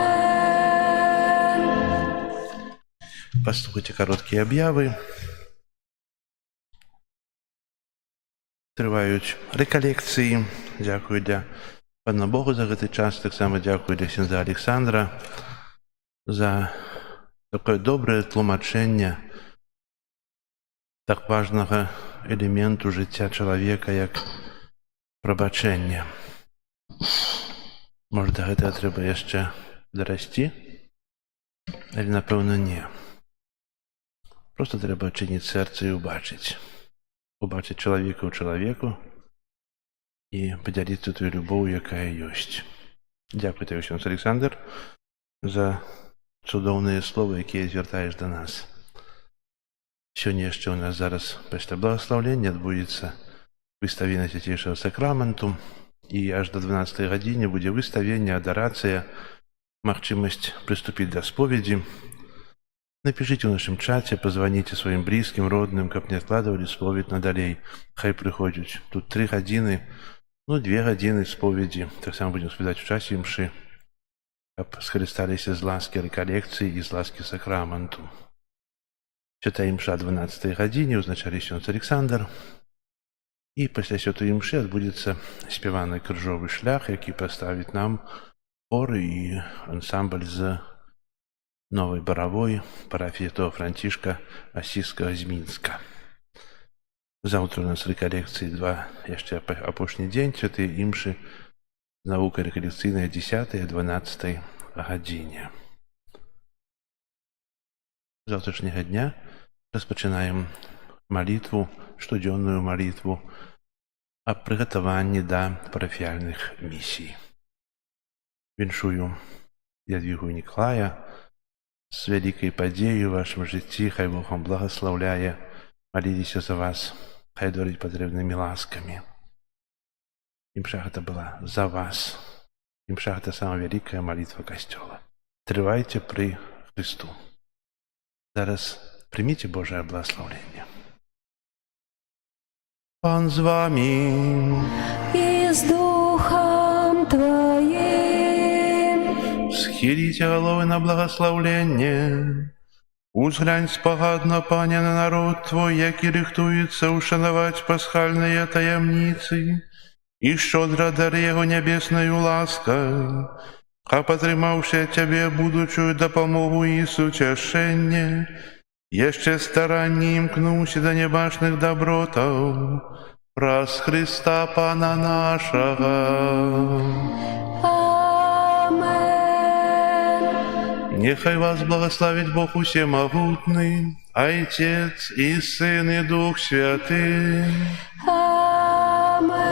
Послухайте короткі об'яви. Тривають реколекції. Дякую для Пана Богу за гэты час. Так само дякую для ксяндза Александра за такое добрае тлумачэнне так важнага элементу жыцця чалавека, як прабачэнне. Можа, да гэтага трэба яшчэ дарасці? Але, напэўна, не. Просто трэба адчыніць сэрца і убачыць чалавека ў чалавеку і падзяліцца той любоўю, якая ёсць. Дзякуй табе, ксяндз Александр, за цудоўныя словы, якія звяртаеш да нас. Сёння яшчэ ў нас зараз пасля благаслаўлення адбудзецца выставіна свяцейшага сакраменту, і аж да 12 гадзіне будзе выставленне, адарацыя, магчымасць прыступіць да споведзі. Напишите ў нашым чаце, позвоните сваім блізкім, родным, каб не адкладвалі споведь надалей. Хай прыходзяць. Тут 3 гадзіны, 2 гадзіны споведзі. Таксама будзем спяваць у часе імшы, каб скарысталіся з ласкі рэкалекцыі і з ласкі сакраменту. Святая імша 12 гадзіне, узначалі ксяндз Александр. І пасля святой імшы адбудзецца спяваны крыжовы шлях, які паставіць нам хор і ансамбль з Новой Боровой, парафії святого Францішка Асійскага з Мінска. Заўтра у нас рэкалекцыі 2, яшчэ апошні дзень, святыя імшы, навука рэкалекцыйная 10-12 гадзіне. Заўтрашняга дня распачынаем малітву, штодзённую малітву аб прыгатаванні да парафіяльных місій. Віншую Ядвігу і Нікалая з вялікай падзею ў вашым жыцці, хай Бог вам благаслаўляе, маліліся за вас, хай дорыць патрэбнымі ласкамі. Імша гэта была за вас. Імша гэта самая вялікая малітва Касцёла. Трывайце пры Христу. Зараз прыміце Божае благаслаўленне. Пан з вамі. И с Духом Твоим. Схіліце галовы на благаслаўленне. Узглянь спагадна, Пане, на народ Твой, які рыхтуецца ушанаваць пасхальныя таямніцы, і шчодра дары яго нябеснаю ласкай, каб атрымаўшы ад Цябе будучую дапамогу і суцяшэнне, яшчэ старанні імкнуўся да нябачных дабротаў праз Христа Пана нашага. Нехай вас благословить Бог усемогутный, Отец и Сын и Дух Святый. Амен.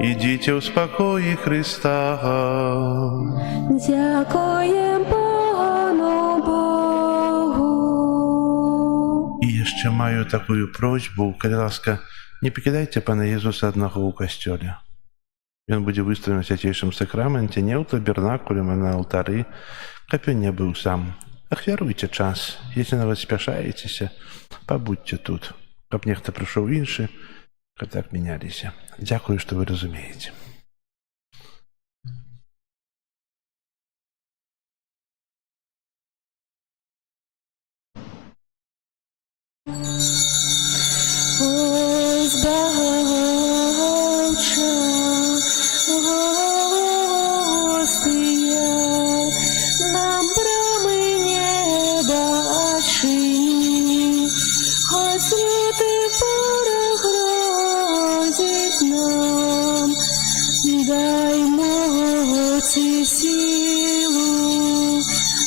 Идите в спокое Христа. Дякуем Пану Богу. И еще маю такую просьбу, калі ласка, не покидайте Пана Иисуса одного у костёле. Ён будзе выставлен в святейшем сакраменте не ў табернакуле, а на алтары, каб ён не быў сам. Ахвяруйце час, если нават спяшаецеся, пабудьце тут, каб нехта прыйшоў іншы, каб так мяняліся. Дзякую, што вы разумееце.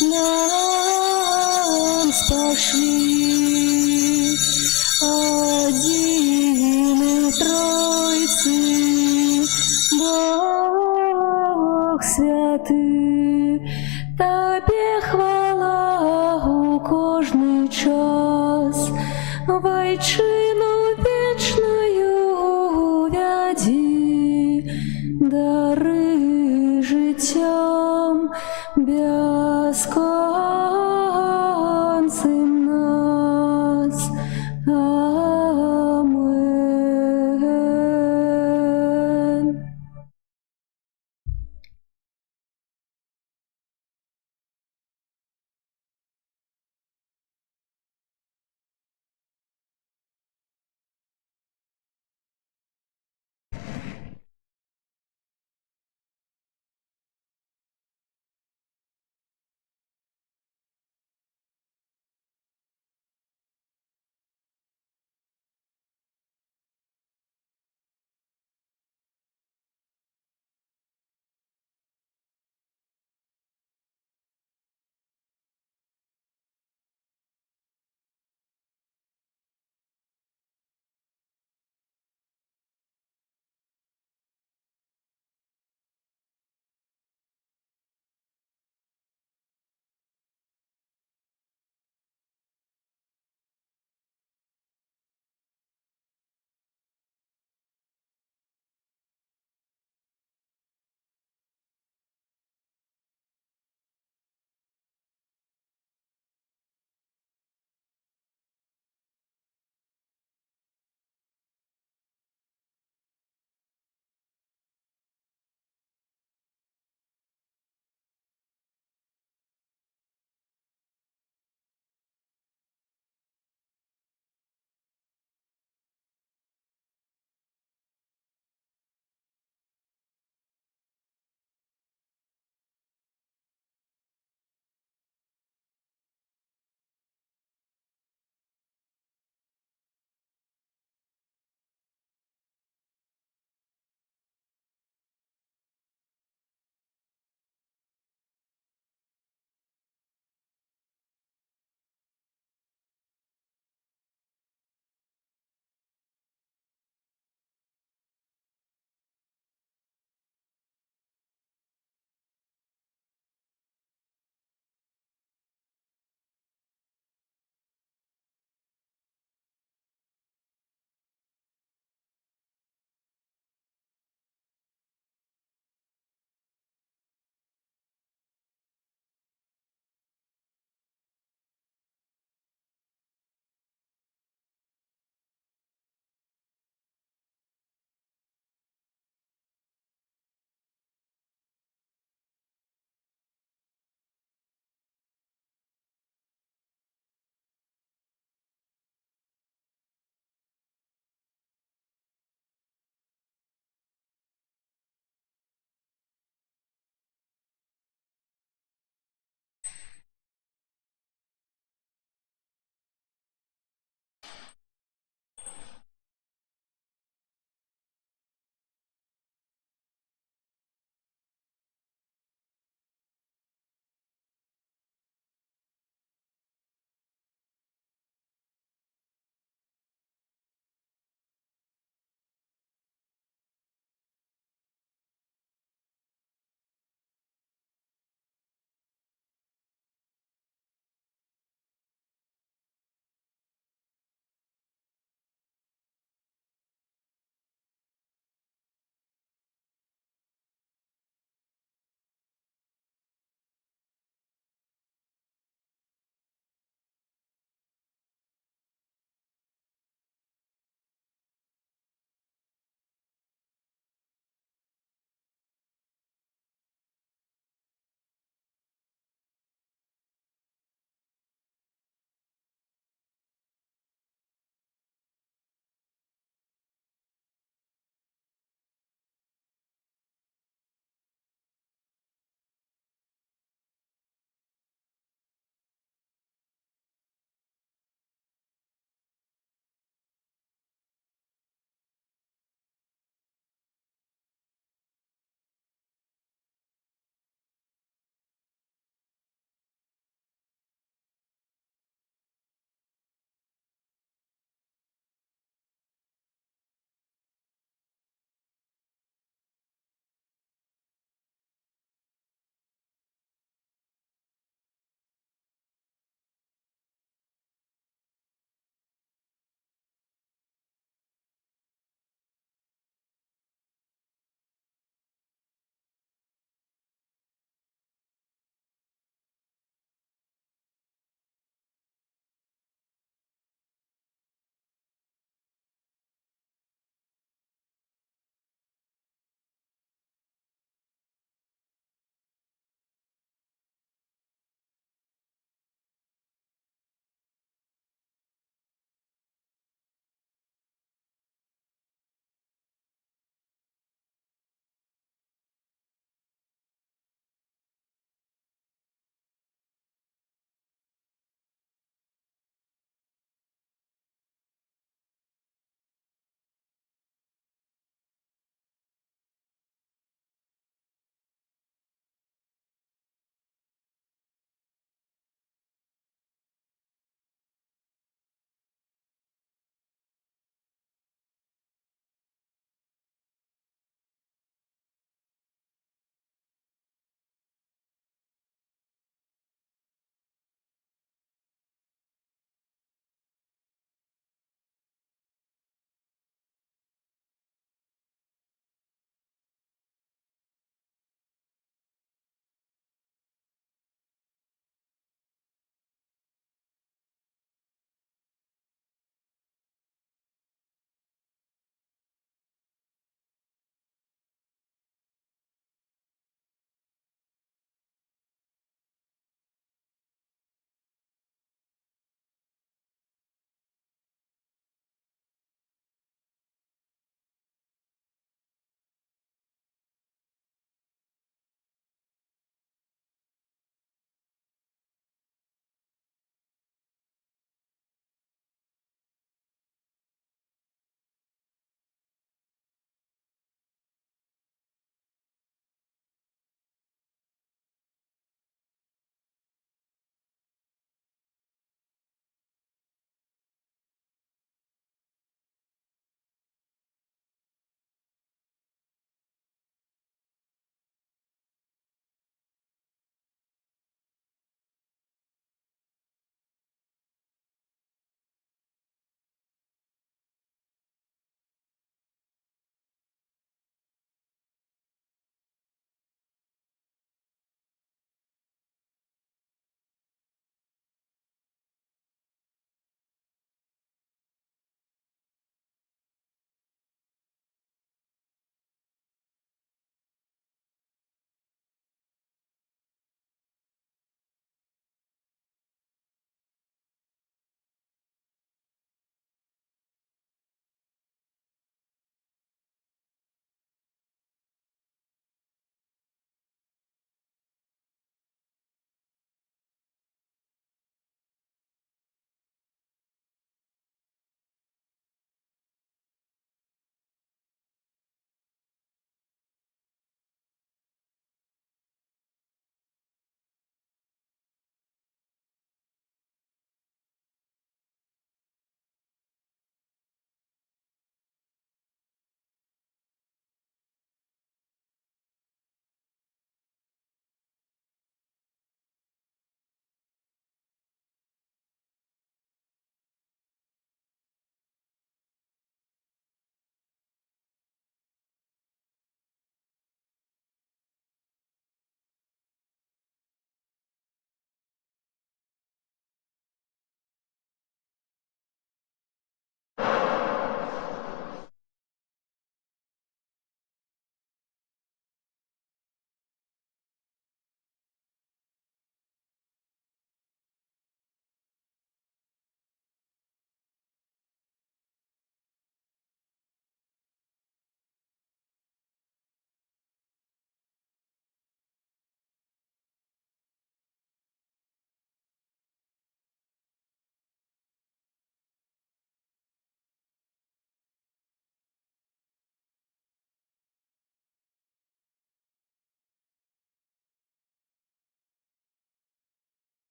нам спошли один и Тройцы, Бог святый, Тебе хвала у кожний час, Вайчину вічною вяді, дари життям безконцим нас.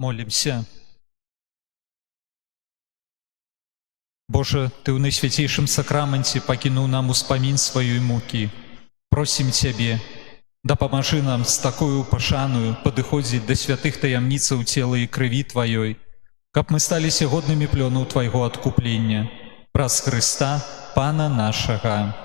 Молимся. Боже, Ты ў найсвяцейшым сакраменце пакінуў нам успамін сваёй мукі. Просім Цябе, дапамажы нам з такою пашаною падыходзіць да святых таямніцаў цела і крыві Тваёй, каб мы сталіся годнымі плёнаў Твайго адкуплення. Праз Хрыста, Пана нашага.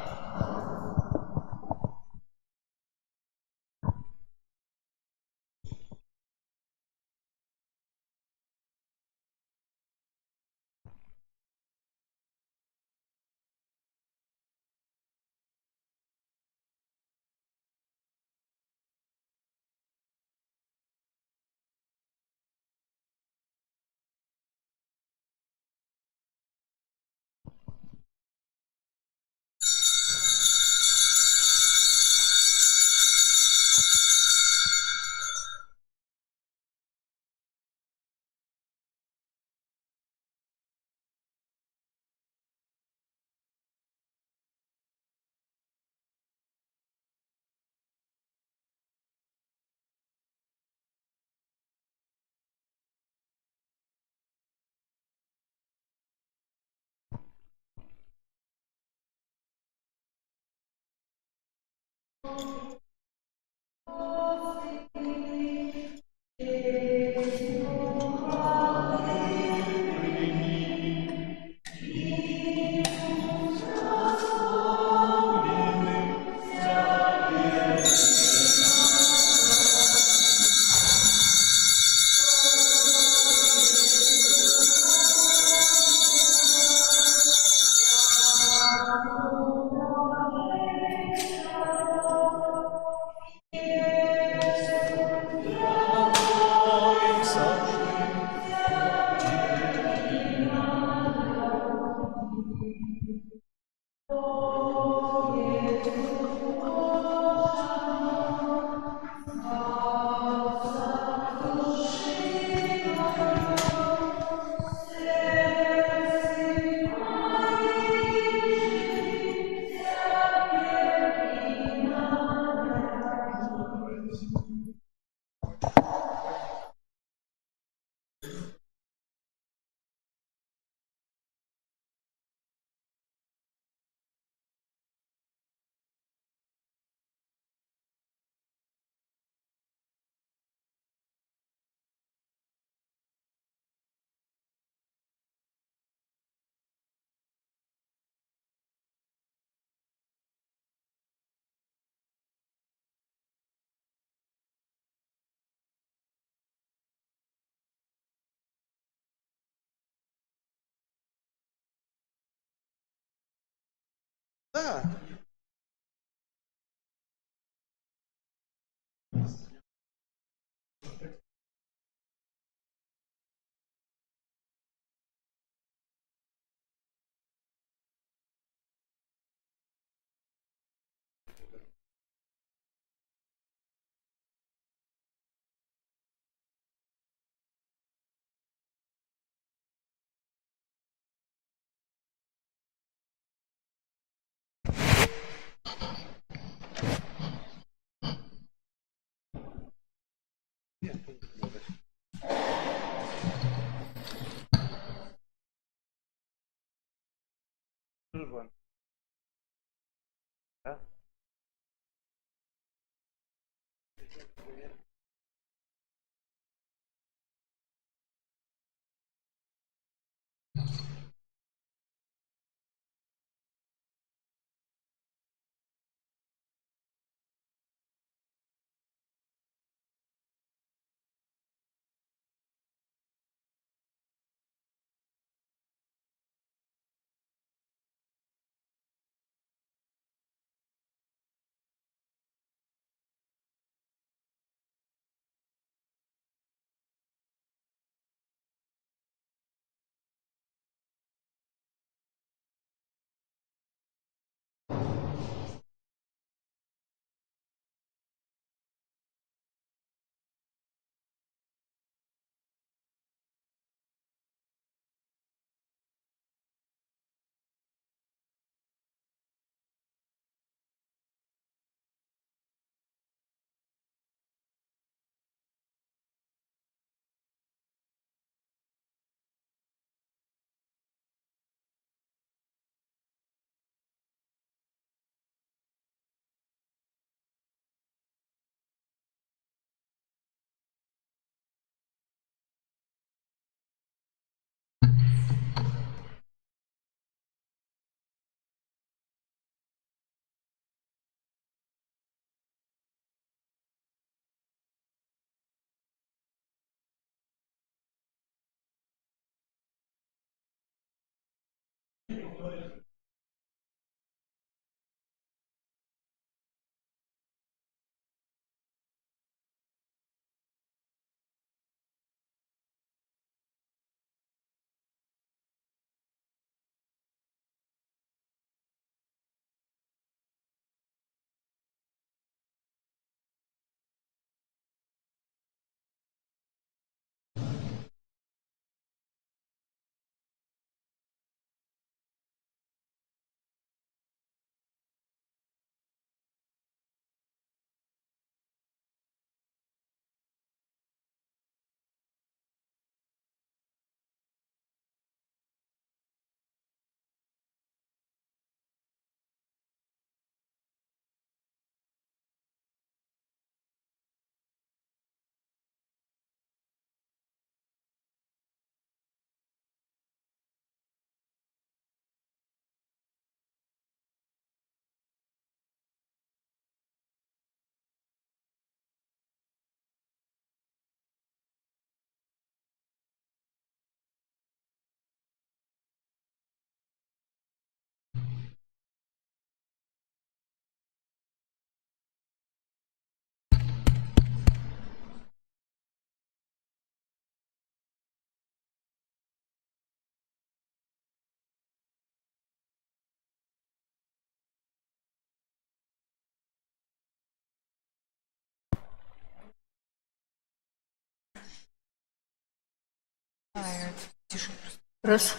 Раз.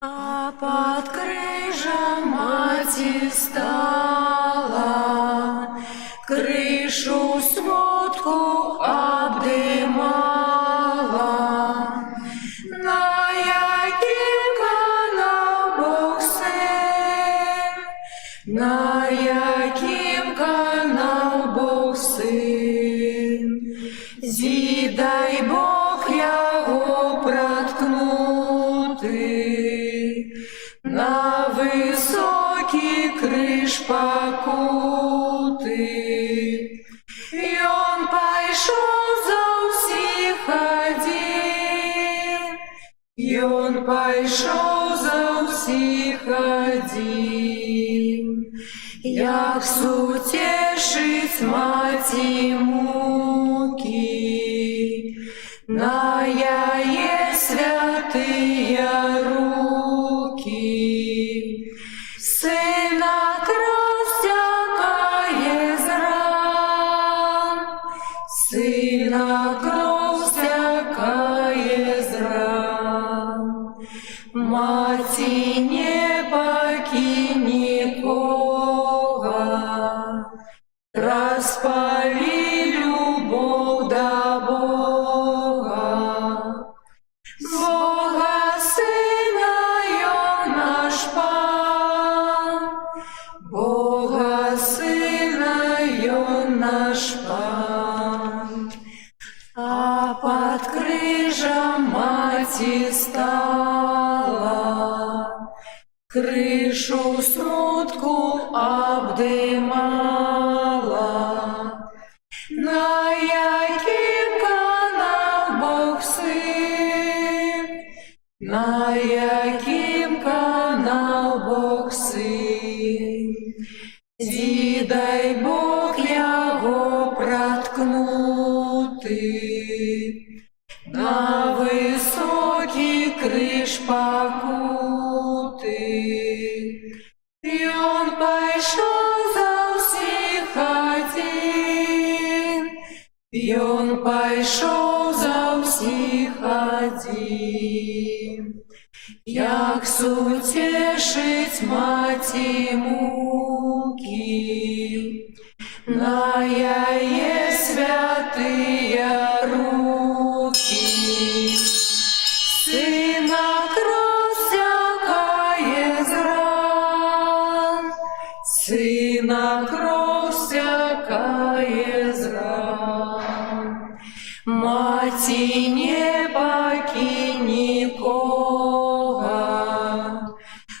А под крыжем мати стала, крышу смутку обдымала. На яким канал Бог сын, на яким канал Бог сын, зідай Бог яго проткнути, на высокі крыж пакуты. Ён пайшоў за ўсіх адзін, ён пайшоў за ўсіх адзін. Як суцешыць маці мукі, на яе святыя рукі. Сына кроў сцякае з ран, сына кроў сцякае з ран. Маці не пакінь нікога, распалі любоў да Бога. Бога Сына ён наш Пан, Бога Сына ён наш Пан. А под крыжем маці стала, крышу смутку обдымала. На яким канал Бог сын, на яким канал Бог сын, зідай Бог яго проткнути, на высокі крыж пакуты. Ён пайшоў за ўсіх адзін, ён пайшоў за ўсіх адзін. Як суцешыць маці мукі, на яе святыя рукі. Сына кроў сцякае з ран, сына кроў сцякае з ран. Маці не пакінь нікога,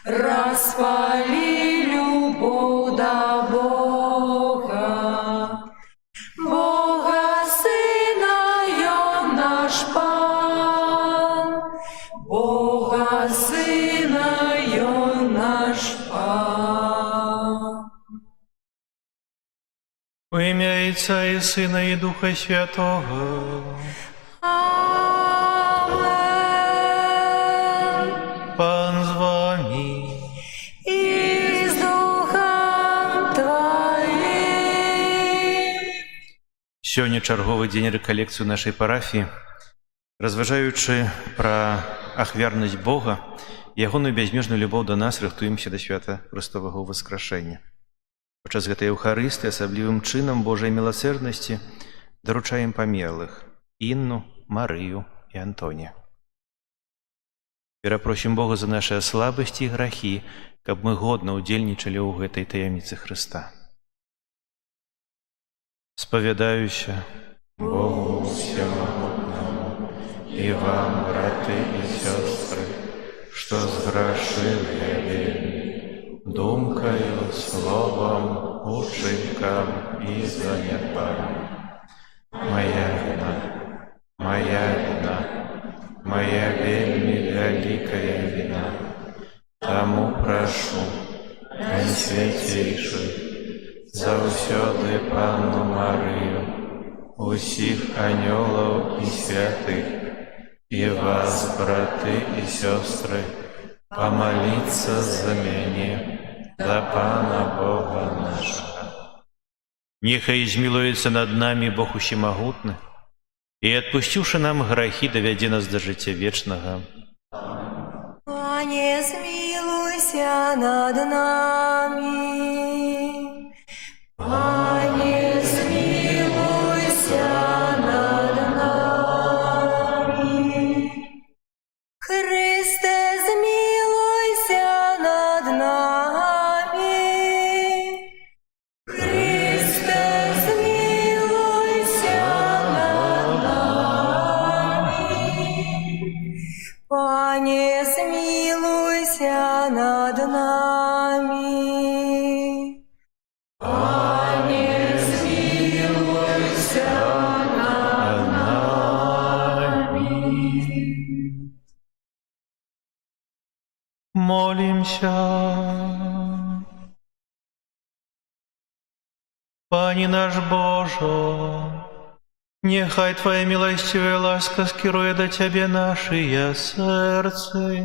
распалі любоў да Бога. Бога Сына ён наш Пан, Бога Сына ён наш Пан. У ім'я Отця і Сина і Духа Святого. Амен. Пан з вами. І з духом твоїм. Сёння чарговы дзень рэкалекцыі ў нашай парафіі. Разважаючы пра ахвярнасць Бога, ягоную бязмежную любоў да нас, рыхтуемся да свята Христовага ўваскрашэння. Падчас гэтай Еўхарыстыі асаблівым чынам Божай міласэрнасці даручаем памерлых Інну, Марыю і Антонія. Перапросім Бога за наши слабости и грахи, каб мы годна удзельнічалі ў гэтай таямніцы Христа. Спавядаюся Богу всемогутному и вам, браты и сестры, что сгрешили я вельми, думкою, словом, учинком и занятанием. Моя вина, моя вельми великая вина. Тому прошу, Найсвятейший, заўсёды Панну Марию, усіх анёлаў и святых, и вас, браты и сестры, помолиться за мяне, за Пана Бога нашего. Нехай змилуется над нами Бог усемогутны, и, отпустивши нам грехи, доведи нас до життя вечного. Пане, смилуйся над нами. Пане, смилуйся над нами. Христе, смилуйся над нами. Христе, смилуйся над нами. Пане, смилуйся над нами. Пане, смилуйся над нами. Молимся. Пане наш Боже, нехай Твоя милостивая ласка скерует до Тебе наши сердце.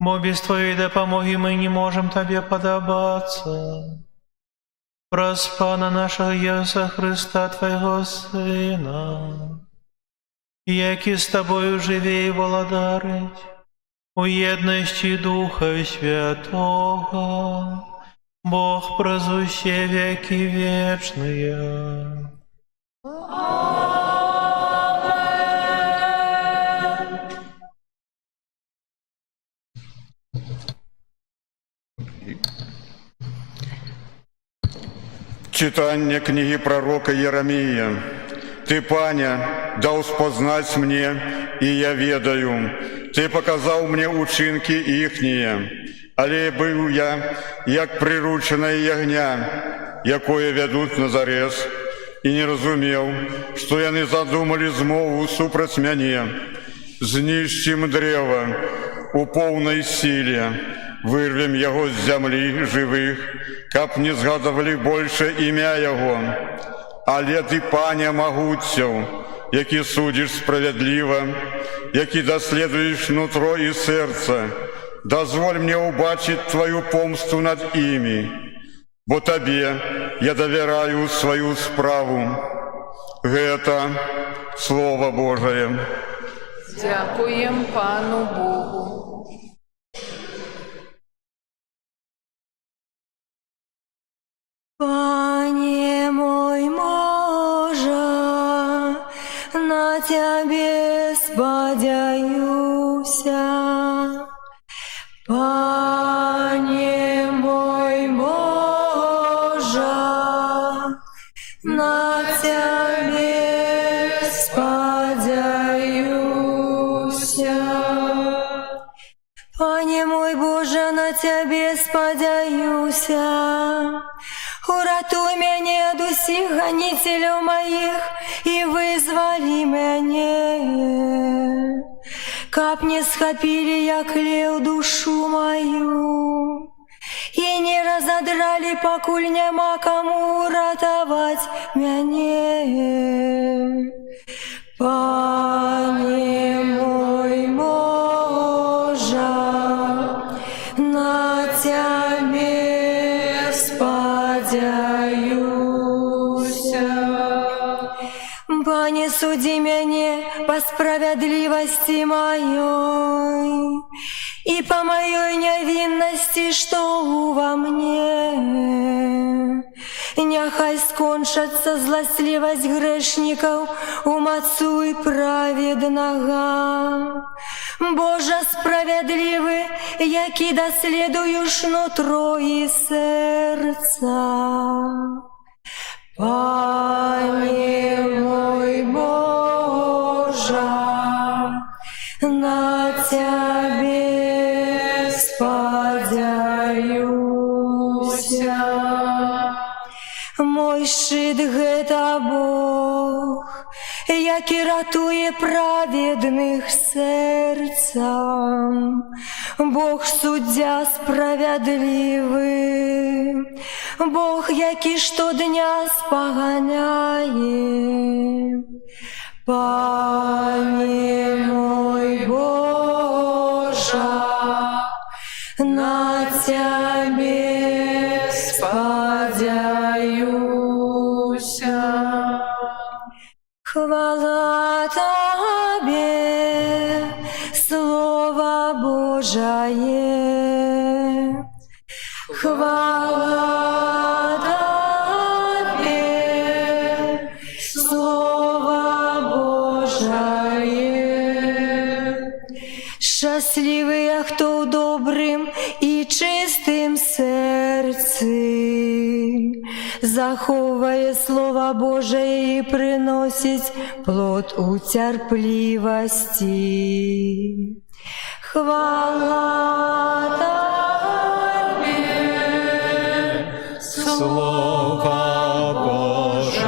Бо без Твоей допомоги мы не можем Тебе подобаться. Прос Пана нашего Иисуса Христа, Твоего Сына, який з Тобою живе і володарить у єдності Духа Святого, Бог прозуще веки вечные. Читание книги пророка Еремия. Ты, Паня, дал спознать мне, и я ведаю. Ты показал мне учинки ихние. Але был я, як прирученая ягня, якое ведут на зарез, и не разумел, что яны задумали змову супраць мяне. Знищим древо у полной силе, вырвем его с земли живых, каб не згадывали больше имя его. Але ты, Паня могутцев, які судишь справедливо, які доследуешь нутро и сердце, дозволь мне убачить Твою помсту над ими, бо Тебе я доверяю свою справу. Это Слово Божие. Дякуємо Пану Богу. Пане мой Боже, на Тебе сподяюся. Пане мой Боже, на Тебе сподяюся. Пане мой Боже, на Тебе сподяюся. Уратуй мяне ад усіх ганителів моїх і визволі мяне. Каб не схопили, як лев, душу мою, і не разодрали, покуль нема кому уратовать мяне. Пане мой Боже, на Тебе сподяюся. Пане, суди мяне по справедливости моей и по моей невинности, что во мне. Няхай скончацца зласлівасць грэшнікаў, умацуй праведнага. Божа справядлівы, які даследуеш нутро і сэрца. Пане мой Божа, на Цябе спадзяюся. Мой шчыт гэта Бог, які ратуе праведных сэрцам. Бог суддзя справядлівы, Бог, які штодня спаганяе. Пане мой Божа, на Цябе спадзяюся. Хвала Табе, Слово Божие. Хвала Табе, Слово Божие. Щасливые, хто у добрым и чистым сердце заховає Слово Божие и приносить плод у терпливости. Хвала Тебе, Слово Божие.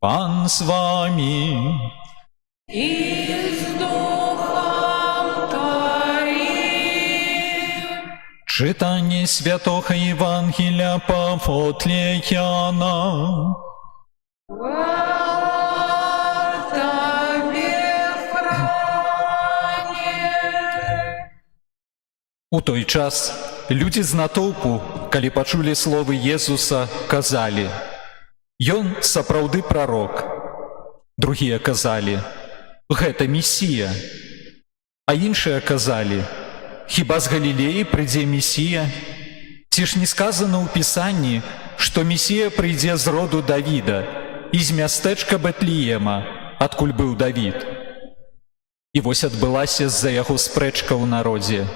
Пан с вами. И с Духом Твоим. Читание Святого Евангелия по Иоанна. Хвала Тебе, Хране. У той час люди з натоўпу, калі пачулі словы Езуса, казалі: «Ён сапраўды прарок». Другія казалі: «Гэта Месія». А іншыя казалі: «Хіба з Галілеі прыйдзе Месія? Ці ж не сказано ў Пісанні, што Месія прыйдзе з роду Давіда і з мястэчка Бэтлеема, адкуль быў Давід?» І вось адбылася з-за яго спрэчка ў народзе.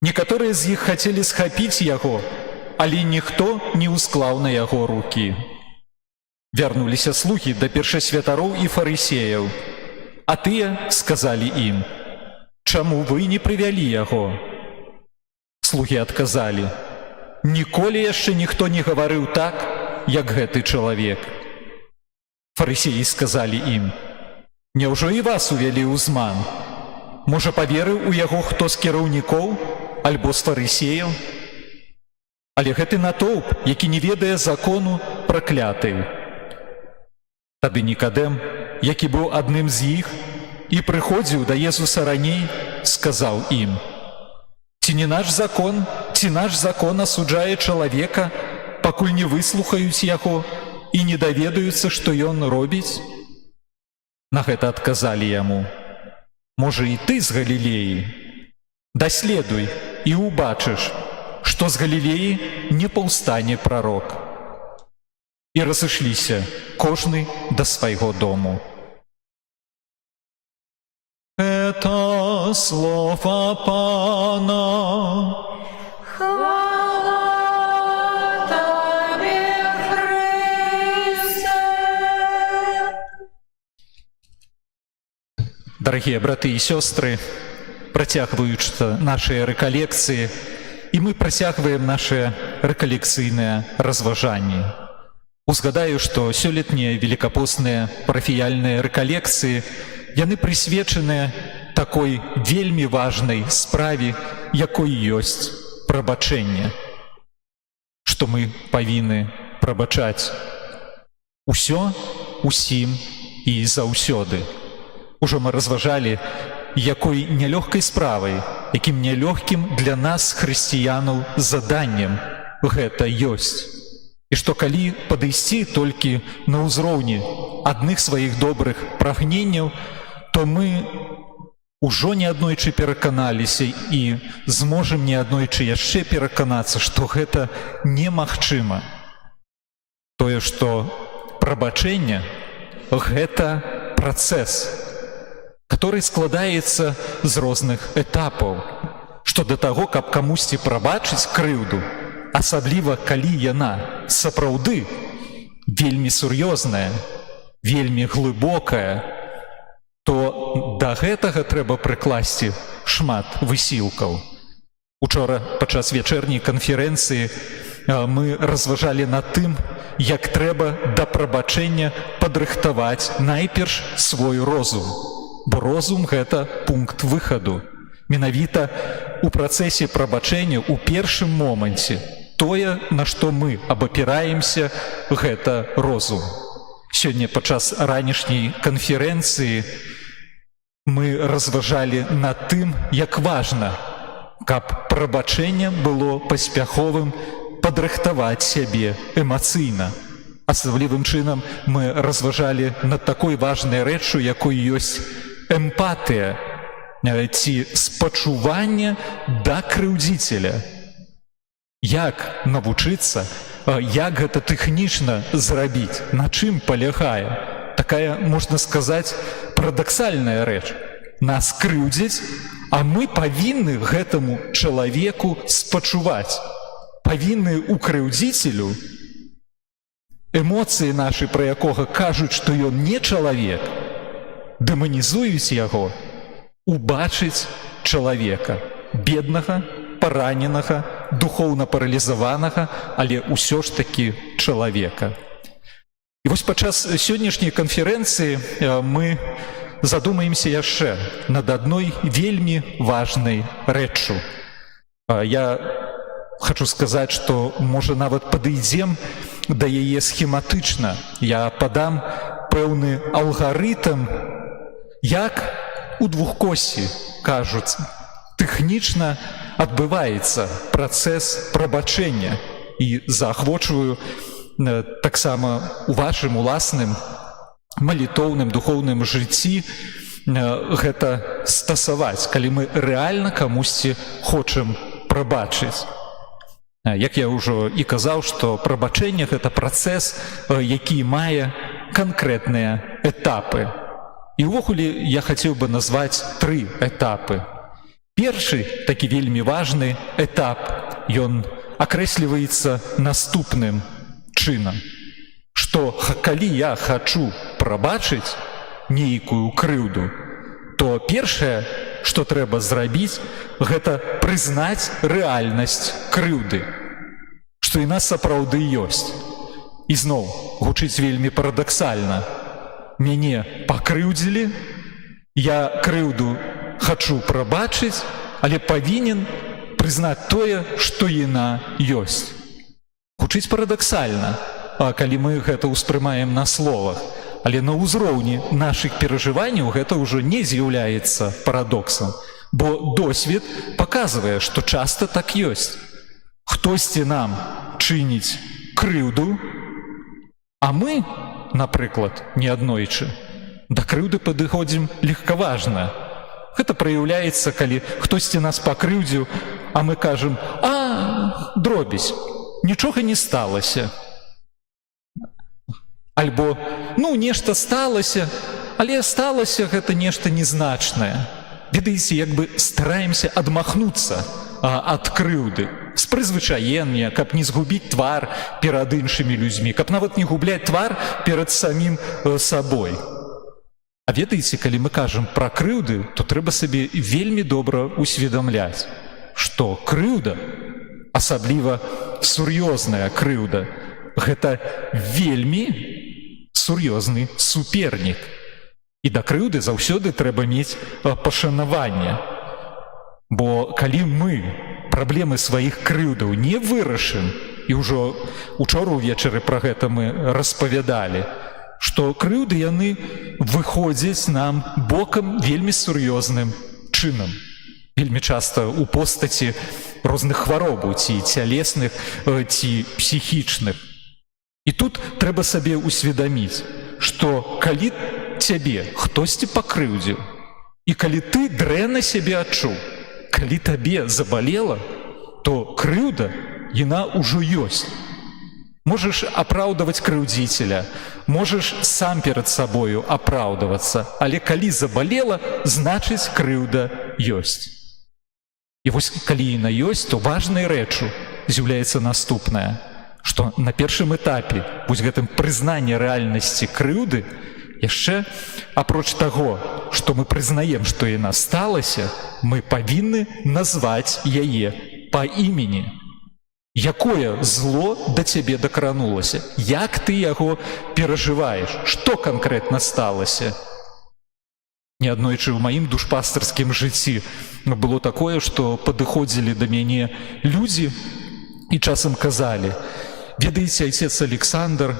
Некаторыя з іх хацелі схапіць яго, але ніхто не ўсклаў на яго рукі. Вярнуліся слугі да першасвятароў і фарысеяў, а тыя сказалі ім: «Чаму вы не прывялі яго?» Слугі адказалі: «Ніколі яшчэ ніхто не гаварыў так, як гэты чалавек». Фарысеі сказалі ім: «Няўжо і вас увялі ў зман? Можа, паверыў у яго хто з кіраўнікоў альбо з фарысеяў? Але гэты натоўп, які не ведае закону, пракляты». Тады Нікадэм, які быў адным з іх і прыходзіў да Езуса раней, сказаў ім: «Ці не наш закон, ці наш закон асуджае чалавека, пакуль не выслухаюць яго і не даведаюцца, што ён робіць?» На гэта адказалі яму: «Можа, і ты з Галілеі? Даследуй і ўбачыш, што з Галілеі не паўстане прарок». І разышліся кожны да свайго дому. Это слово Пана. Хвала Тебе, Христе. Дорогие браты и сестры, працягваючы наши рэкалекцыі, і мы працягваем наши рэкалекцыйныя разважанні. Узгадаю, што сёлетнія великапостныя парафіяльныя рэкалекцыі яны прысвечаны такой вельмі важнай справе, якой ёсць прабачэнне. Што мы павінны прабачаць усё, усім і заўсёды. Ужо мы разважалі, якой нялёгкай справай, якім нялёгкім для нас, хрысціянаў, заданнем гэта ёсць. І што калі падысці толькі на ўзроўні адных сваіх добрых прагненняў, то мы ужо неаднойчы пераканаліся і зможам неаднойчы яшчэ пераканацца, што гэта немагчыма. Тое, што прабачэнне – гэта працэс, который складаецца з розных этапаў, што да таго, каб камусьці прабачыць крыўду, асабліва калі яна сапраўды вельмі сур'ёзная, вельмі глыбокая, то да гэтага трэба прыкласці шмат высілкаў. Учора падчас вячэрняй канферэнцыі мы разважалі над тым, як трэба да прабачэння падрыхтаваць найперш свой розум. Бо розум – гэта пункт выхаду. Менавіта у працэсе прабачэння ў першым моманце тое, на што мы абапіраемся, гэта розум. Сёння падчас ранішняй канферэнцыі мы разважалі над тым, як важна, каб прабачэнне было паспяховым падрыхтаваць сябе эмацыйна. Асаблівым чынам мы разважалі над такой важнай рэччу, якой ёсць эмпатыя, ці спачуванне да крыўдзіцеля. Як навучыцца, як гэта тэхнічна зрабіць, на чым палягае? Такая, можна сказаць, парадаксальная рэч. Нас крыўдзяць, а мы павінны гэтаму чалавеку спачуваць. Павінны ў крыўдзіцелю эмоцыі нашы, пра якога кажуць, што ён не чалавек, дэманізуюць яго, убачыць чалавека, беднага, параненага, духоўна паралізаванага, але ўсё ж такі чалавека. І вось падчас сённяшняй канферэнцыі мы задумаемся яшчэ над адной вельмі важнай рэччу. Я хочу сказаць, што, можа, нават падыдзем да яе схематычна. Я падам пэўны алгарытм, як у двухкоссі, кажуць, тэхнічна адбываецца працэс прабачэння, і заахвочваю таксама у вашым уласным малітоўным духоўным жыцці гэта стасаваць, калі мы рэальна камусьці хочам прабачыць. Як я ўжо і казаў, што прабачэнне – гэта працэс, які мае канкрэтныя этапы. І ўвогуле я хацеў бы назваць 3 этапы. Першы, такі вельмі важны этап, ён акрэсліваецца наступным чынам, што калі я хачу прабачыць нейкую крыўду, то першае, што трэба зрабіць, гэта прызнаць рэальнасць крыўды, што яна сапраўды ёсць. І зноў, гучыць вельмі парадаксальна. Мяне пакрыўдзілі, я крыўду хачу прабачыць, але павінен прызнаць тое, што яна ёсць. Гучыць парадаксальна, калі мы гэта ўспрымаем на словах, але на ўзроўні нашых перажыванняў гэта ўжо не з'яўляецца парадоксам, бо досвед паказвае, што часта так ёсць. Хтосьці нам чыніць крыўду, а мы, напрыклад, неаднойчы, да крыўды падыходзім легкаважна. Гэта праяўляецца, калі хтосьці нас пакрыўдзіў, а мы кажам: «А, дробязь, нічога не сталася». Альбо «Ну, нешта сталася, але сталася гэта нешта незначнае». Ведаеце, як бы стараемся адмахнуцца ад крыўды, з прызвычаення, каб не згубіць твар перад іншымі людзьмі, каб нават не губляць твар перад самім сабой. А ведаеце, калі мы кажам пра крыўды, то трэба сабе вельмі добра усведамляць, што крыўда, асабліва сур'ёзная крыўда, гэта вельмі сур'ёзны супернік. І да крыўды заўсёды трэба мець пашанаванне. Бо калі мы праблемы сваіх крыўдаў не вырашым, і ўжо учора ўвечары пра гэта мы распавядалі, што крыўды яны выходзяць нам бокам вельмі сур'ёзным чынам. Вельмі часта ў постаці розных хваробаў, ці цялесных, ці псіхічных. І тут трэба сабе ўсведаміць, што калі цябе хтосьці пакрыўдзіў, І калі ты дрэнна сябе адчуў, калі табе забалела, то крыўда, яна ўжо ёсць. Можаш апраўдаваць крыўдзіцеля, можаш сам перад сабою апраўдавацца, але калі забалела, значыць крыўда ёсць. І вось калі яна ёсць, то важнай рэчу з'яўляецца наступнае, што на першым этапе вось гэтым прызнанне рэальнасці крыўды яшчэ, апроч таго, што мы прызнаем, што яна сталася, мы павінны назваць яе па імені. Якое зло да цябе дакранулася? Як ты яго перажываеш? Што канкрэтна сталася? Неаднойчы ў маім душпастарскім жыцці было такое, што падыходзілі да мяне людзі і часам казалі: «Ведаеце, айцец Александр,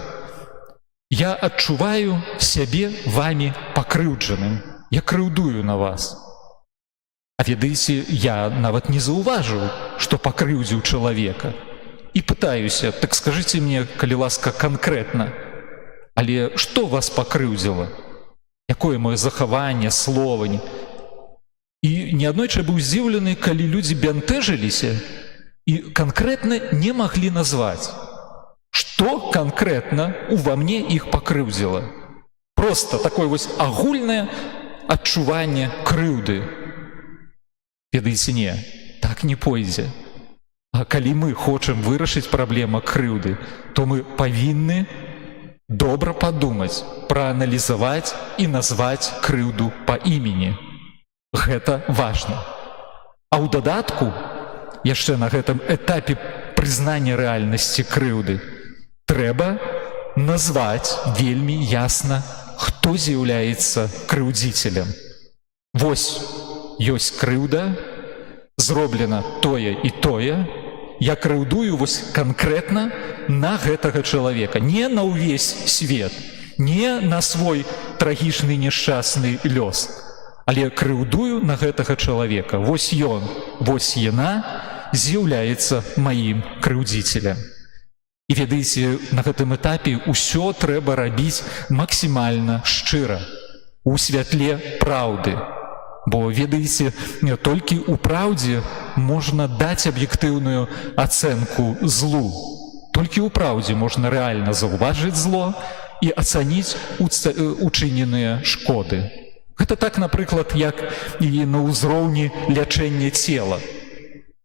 я адчуваю сябе вамі пакрыўджаным, я крыўдую на вас». А ведаеце, я нават не заўважыў, што пакрыўдзіў чалавека. І пытаюся: «Так скажыце мне, калі ласка, канкрэтна, але што вас пакрыўдзіла? Якое маё захаванне, словы?» І неаднойчы быў здзіўлены, калі людзі бянтэжыліся і канкрэтна не маглі назваць, што канкрэтна ува мне іх пакрыўдзіла. Проста такое вось агульнае адчуванне крыўды. Ведаеце, не, так не пойдзе. А калі мы хочам вырашыць праблему крыўды, то мы павінны добра падумаць, прааналізаваць і назваць крыўду па імені. Гэта важна. А ў дадатку, яшчэ на гэтым этапе прызнання рэальнасці крыўды, трэба назваць вельмі ясна, хто з'яўляецца крыўдзіцелем. Вось ёсць крыўда, зроблена тое і тое, я крыўдую вось канкрэтна на гэтага чалавека, не на ўвесь свет, не на свой трагічны нешчасны лёс, але крыўдую на гэтага чалавека. Вось ён, вось яна з'яўляецца маім крыўдзіцелем. І ведаеце, на гэтым этапе ўсё трэба рабіць максімальна шчыра, у святле праўды. Бо, ведаеце, толькі ў праўдзе можна даць аб'ектыўную ацэнку злу. Толькі ў праўдзе можна рэальна заўважыць зло і ацаніць учыненыя шкоды. Гэта так, напрыклад, як і на ўзроўні лячэння цела.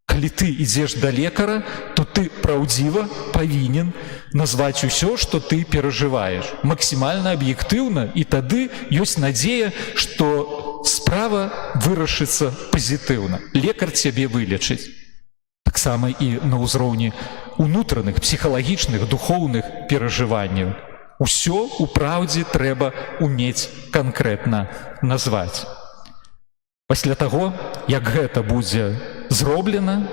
Калі ты ідзеш да лекара, то ты праўдзіва павінен назваць усё, што ты перажываеш. Максімальна аб'ектыўна, і тады ёсць надзея, што справа вырашыцца пазітыўна. Лекар цябе вылечыць. Таксама і на ўзроўні унутраных, псіхалагічных, духоўных перажыванняў. Усё у праўдзе трэба умець канкрэтна назваць. Пасля таго, як гэта будзе зроблена,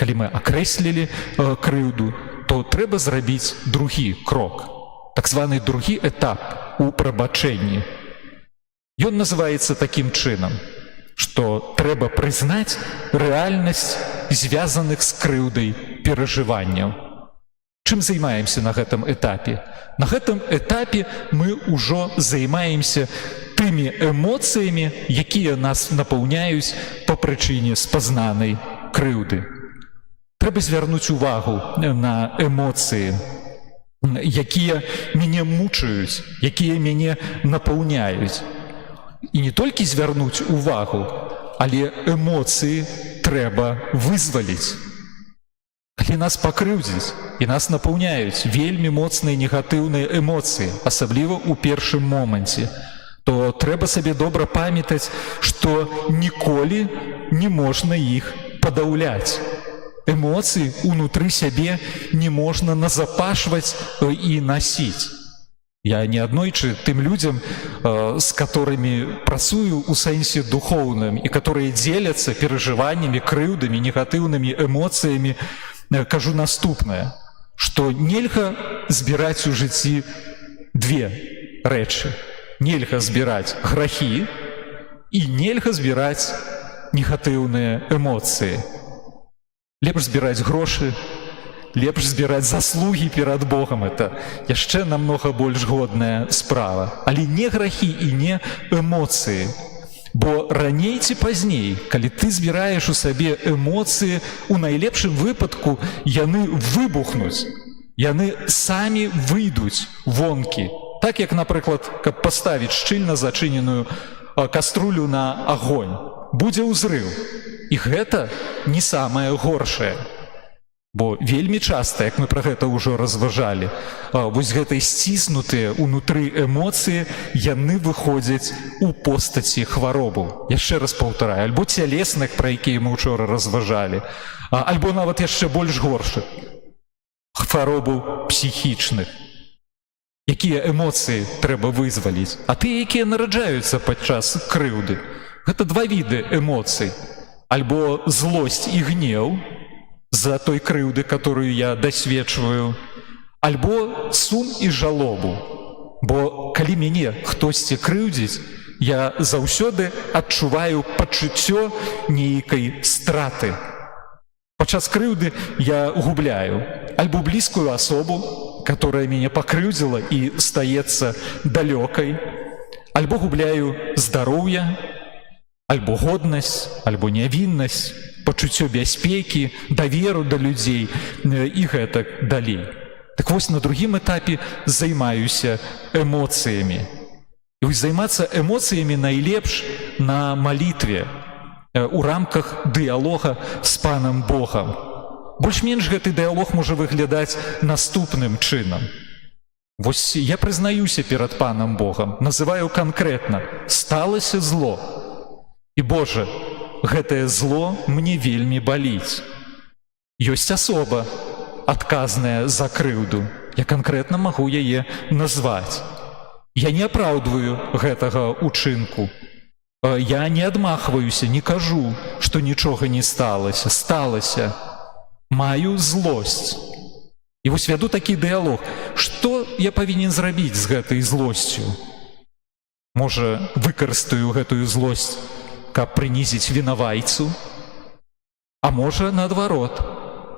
калі мы акрэслілі крыўду, то трэба зрабіць другі крок, так званы другі этап у прабачэнні. Ён называецца такім чынам, што трэба прызнаць рэальнасць звязаных з крыўдай перажыванняў. Чым займаемся на гэтым этапе? На гэтым этапе мы ўжо займаемся тымі эмоцыямі, якія нас напаўняюць па прычыне спазнанай крыўды. Трэба звярнуць увагу на эмоцыі, якія мяне мучаюць, якія мяне напаўняюць. І не толькі звярнуць увагу, але эмоцыі трэба вызваліць. Калі нас пакрыўдзіць і нас напаўняюць вельмі моцныя негатыўныя эмоцыі, асабліва ў першым моманце, то трэба сабе добра памятаць, што ніколі не можна іх падаўляць. Эмоцыі ўнутры сябе не можна назапашваць і насіць. Я неаднойчы тым людзям, з которымі працую ў сэнсе духоўным і которые дзеляцца перажываннямі, крыўдамі, негатыўнымі эмоцыямі, кажу наступнае, што нельга збіраць у жыцці две рэчы. Нельга збіраць грахі і нельга збіраць негатыўныя эмоцыі. Лепш збіраць грошы, лепш збіраць заслугі перад Богам, это яшчэ намнога больш годная справа. Але не грахі і не эмоцыі. Бо раней ці пазней, калі ты збіраеш у сабе эмоцыі, у найлепшым выпадку яны выбухнуць, яны самі выйдуць вонкі. Так як, напрыклад, каб паставіць шчыльна зачыненую каструлю на агонь, будзе ўзрыў. І гэта не самае горшае. Бо вельмі часта, як мы пра гэта ўжо разважалі, вось гэтай сціснутыя ўнутры эмоцыі, яны выходзяць у постаці хваробу. Яшчэ раз паўтараю, альбо цялесных, пра якія мы ўчора разважалі, альбо нават яшчэ больш горшых, хваробу псіхічных. Якія эмоцыі трэба вызваліць, а тыя, якія нараджаюцца падчас крыўды. Гэта два віды эмоцый. Альбо злосць і гнеў за той крыўды, которую я дасведчваю, альбо сум і жалобу. Бо калі мяне хтосьці крыўдзіць, я заўсёды адчуваю пачуццё нейкай страты. Падчас крыўды я губляю альбо блізкую асобу, которая мяне пакрыўдзіла і стаецца далёкай, альбо губляю здароўе, альбо годнасць, альбо нявіннасць, пачуццё бяспекі, даверу да людзей і гэтак далей. Так вось на другім этапе займаюся эмоцыямі. І вось займацца эмоцыямі найлепш на малітве, у рамках дыялога з панам Богам. Больш-менш гэты дыялог можа выглядаць наступным чынам. Вось я прызнаюся перад панам Богам, называю канкрэтна: сталася зло. І, Божа, гэтае зло мне вельмі баліць. Ёсць асоба, адказная за крыўду. Я канкрэтна магу яе назваць. Я не апраўдваю гэтага учынку. Я не адмахваюся, не кажу, што нічога не сталася. Сталася. Маю злосць. І вось вяду такі дыялог. Што я павінен зрабіць з гэтай злосцю? Можа, выкарыстаю гэтую злосць, каб прынізіць вінавайцу? А можа, наадварот,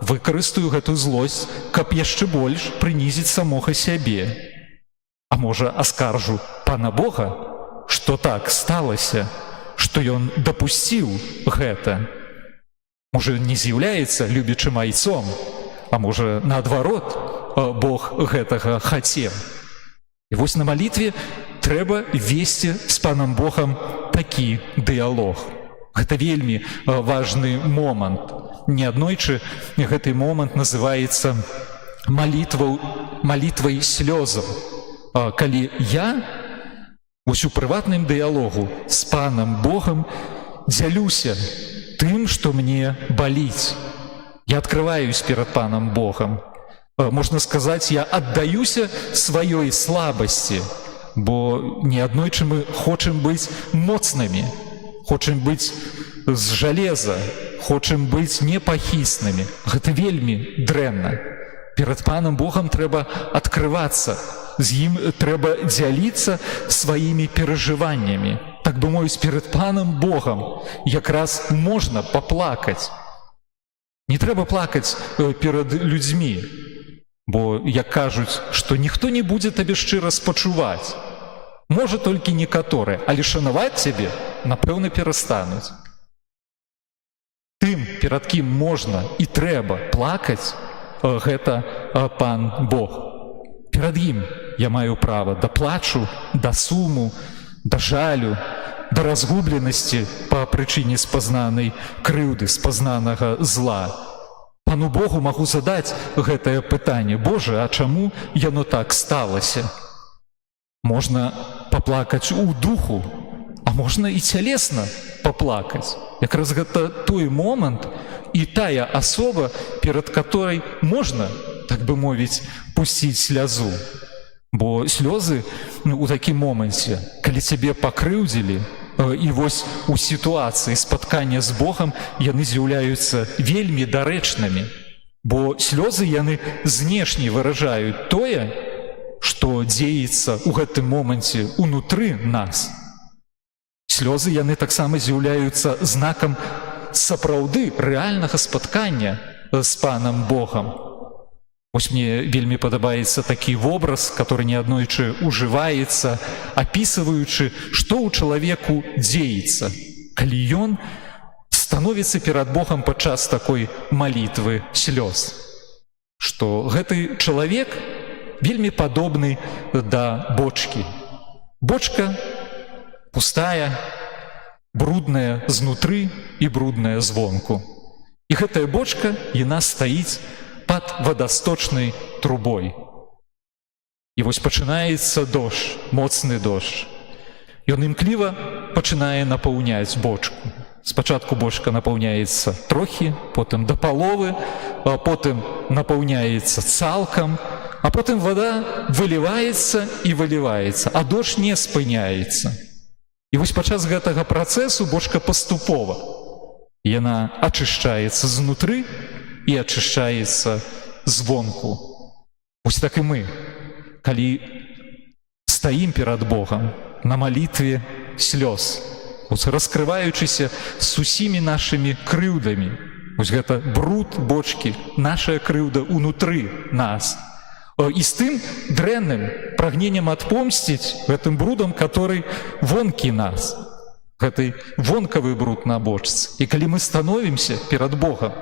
выкарыстаю гэтую злосць, каб яшчэ больш прынізіць самога сябе? А можа, аскаржу пана Бога, што так сталася, што ён дапусціў гэта? Можа, не з'яўляецца любячым айцом, а можа, наадварот, Бог гэтага хацеў. І вось на малітве трэба весці з панам Богам такі дыялог. Гэта вельмі важны момант. Неаднойчы гэты момант называецца малітвай слёзаў. Калі я вось у прыватным дыялогу з панам Богам дзялюся тым, што мне баліць. Я адкрываюсь перад панам Богам. Можна сказаць, я аддаюся сваёй слабасці, бо неаднойчы мы хочам быць моцнымі, хочам быць з жалеза, хочам быць непахіснымі. Гэта вельмі дрэнна. Перад панам Богам трэба адкрывацца, з ім трэба дзяліцца сваімі перажываннямі. Так бы мовіць, перад панам Богам якраз можна паплакаць. Не трэба плакаць перад людзьмі, бо, як кажуць, што ніхто не будзе табе шчыра спачуваць. Можа, толькі некаторыя, але шанаваць цябе, напэўна, перастануць. Тым, перад кім можна і трэба плакаць, гэта пан Бог. Перад ім я маю права да плачу, да суму, да жалю, да разгубленасці па прычыне спазнанай крыўды, спазнанага зла. Пану Богу магу задаць гэтае пытанне: Божа, а чаму яно так сталася? Можна паплакаць у духу, а можна і цялесна паплакаць. Якраз гэта той момант і тая асоба, перад которой можна, так бы мовіць, пусціць слязу. Бо слёзы у такім моманце, калі цябе пакрыўдзілі, і вось у сітуацыі спаткання з Богам яны з'яўляюцца вельмі дарэчнымі. Бо слёзы яны знешне выражаюць тое, што дзеецца ў гэтым моманце унутры нас. Слёзы яны таксама з'яўляюцца знакам сапраўды рэальнага спаткання з панам Богам. Вось мне вельмі падабаецца такі вобраз, который неаднойчы ужываецца, апісваючы, што ў чалавеку дзеецца, калі ён становіцца перад Богам падчас такой малітвы слёз. Што гэты чалавек вельмі падобны да бочкі. Бочка пустая, брудная знутры і брудная звонку. І гэтая бочка, яна стаіць пад вадасточнай трубой. І вось пачынаецца дождж, моцны дождж. Ён імкліва пачынае напаўняць бочку. Спачатку бочка напаўняецца трохі, потым да паловы, а потым напаўняецца цалкам, а потым вада выліваецца і выліваецца, а дождж не спыняецца. І вось падчас гэтага працэсу бочка паступова. Яна ачышчаецца знутры і ачышчаецца звонку. Вось так і мы, калі стаім перад Богам на малітве слёз, раскрываючыся з усімі нашымі крыўдамі. Вось гэта бруд бочкі, наша крыўда ўнутры нас. І з тым дрэнным прагненнем адпомсціць гэтым брудам, который вонкі нас. Гэты вонкавы бруд на бочцы. І калі мы становімся перад Богам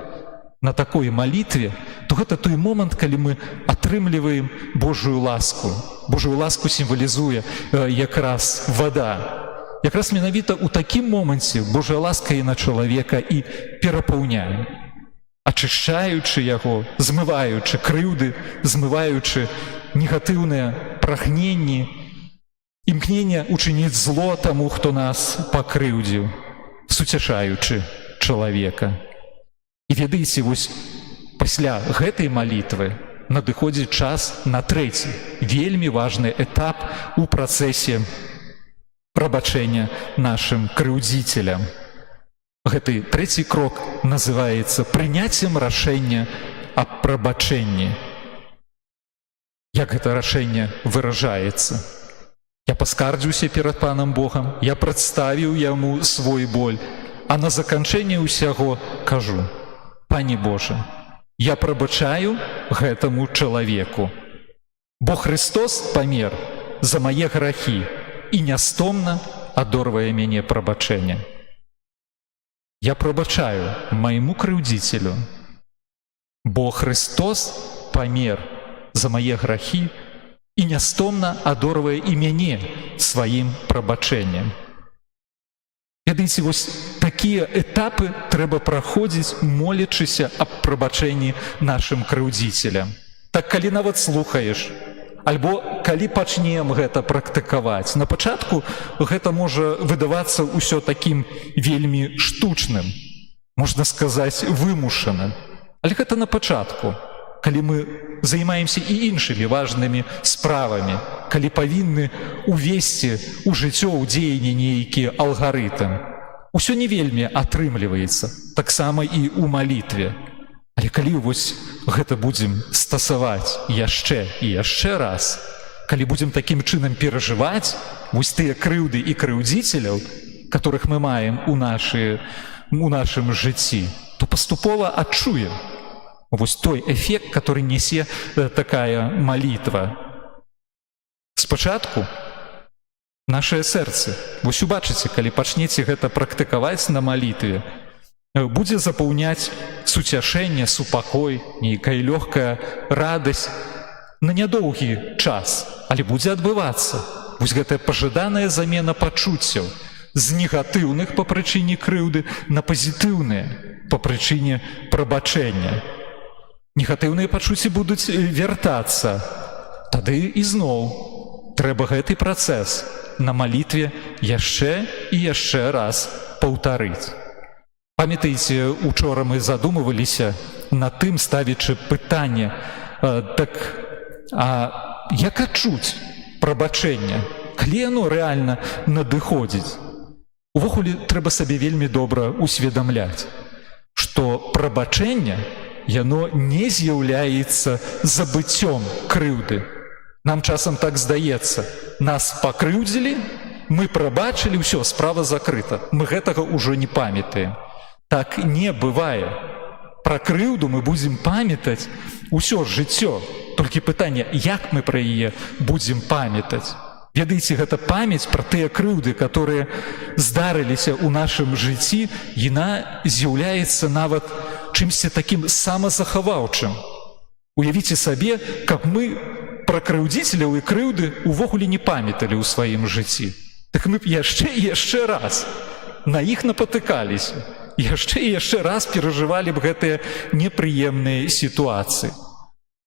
на такой малітве, то гэта той момант, калі мы атрымліваем Божую ласку. Божую ласку сімвалізуе якраз вада. Якраз менавіта ў такім моманце Божая ласка і на чалавека і перапаўняе, ачышчаючы яго, змываючы крыўды, змываючы негатыўныя прагненні, імкнення учыніць зло таму, хто нас пакрыўдзіў, суцяшаючы чалавека. І ведаеце, вось пасля гэтай малітвы надыходзіць час на трэці, вельмі важны этап у працэсе прабачэння нашым крыўдзіцелям. Гэты трэці крок называецца прыняццем рашэння аб прабачэнні. Як гэта рашэнне выражаецца? Я паскардзіўся перад Панам Богам, я прадставіў яму свой боль, а на заканчэнне ўсяго кажу: Пане Божа, я прабачаю гэтаму чалавеку, бо Христос памер за мае грахі і нястомна адорвае мяне прабачэння. Я прабачаю майму крыўдзіцелю, бо Христос памер за мае грахі і нястомна адорвае і мяне сваім прабачэннем. Ведаеце, вось такія этапы трэба праходзіць, молячыся аб прабачэнні нашым крыўдзіцелям. Так калі нават слухаеш, альбо калі пачнем гэта практыкаваць, на пачатку гэта можа выдавацца ўсё такім вельмі штучным, можна сказаць, вымушаным. Але гэта на пачатку, калі мы займаемся і іншымі важнымі справамі, калі павінны увесці ў жыццё, ў дзеянне нейкі алгарытм. Усё не вельмі атрымліваецца, таксама і ў малітве. Але калі вось гэта будзем стасаваць яшчэ і яшчэ раз, калі будзем такім чынам перажываць вось тыя крыўды і крыўдзіцеляў, которых мы маем у нашым жыцці, то паступова адчуем вось той эфект, который нясе такая малітва. Спачатку нашае сэрцы, вось убачыце, калі пачнеце гэта практыкаваць на малітве, будзе запаўняць суцяшэнне, супакой, нейкая лёгкая радасць на нядоўгі час, але будзе адбывацца вось гэтая пажаданая замена пачуццяў з негатыўных па прычыне крыўды на пазітыўныя па прычыне прабачэння. Негатыўныя пачуцці будуць вяртацца. Тады ізноў трэба гэты працэс на малітве яшчэ і яшчэ раз паўтарыць. Памятаеце, учора мы задумываліся над тым, ставячы пытанне, як адчуць прабачэнне, калі яно рэальна надыходзіць? Увогуле трэба сабе вельмі добра усведамляць, што прабачэнне яно не з'яўляецца забыццём крыўды. Нам часам так здаецца, нас пакрыўдзілі, мы прабачылі, ўсё, справа закрыта, мы гэтага ўжо не памятаем. Так не бывае. Пра крыўду мы будзем памятаць Усё жыццё. Толькі пытанне, як мы пра яе будзем памятаць. Ведаеце, гэта памяць пра тыя крыўды, которые здарыліся ў нашым жыцці, яна з'яўляецца нават чымсьці такім самазахаваўчым. Уявіце сабе, каб мы пра крыўдзіцеляў і крыўды увогуле не памяталі ў сваім жыцці. Так мы б яшчэ раз на іх напатыкаліся, яшчэ і яшчэ раз перажывалі б гэтыя непрыемныя сітуацыі.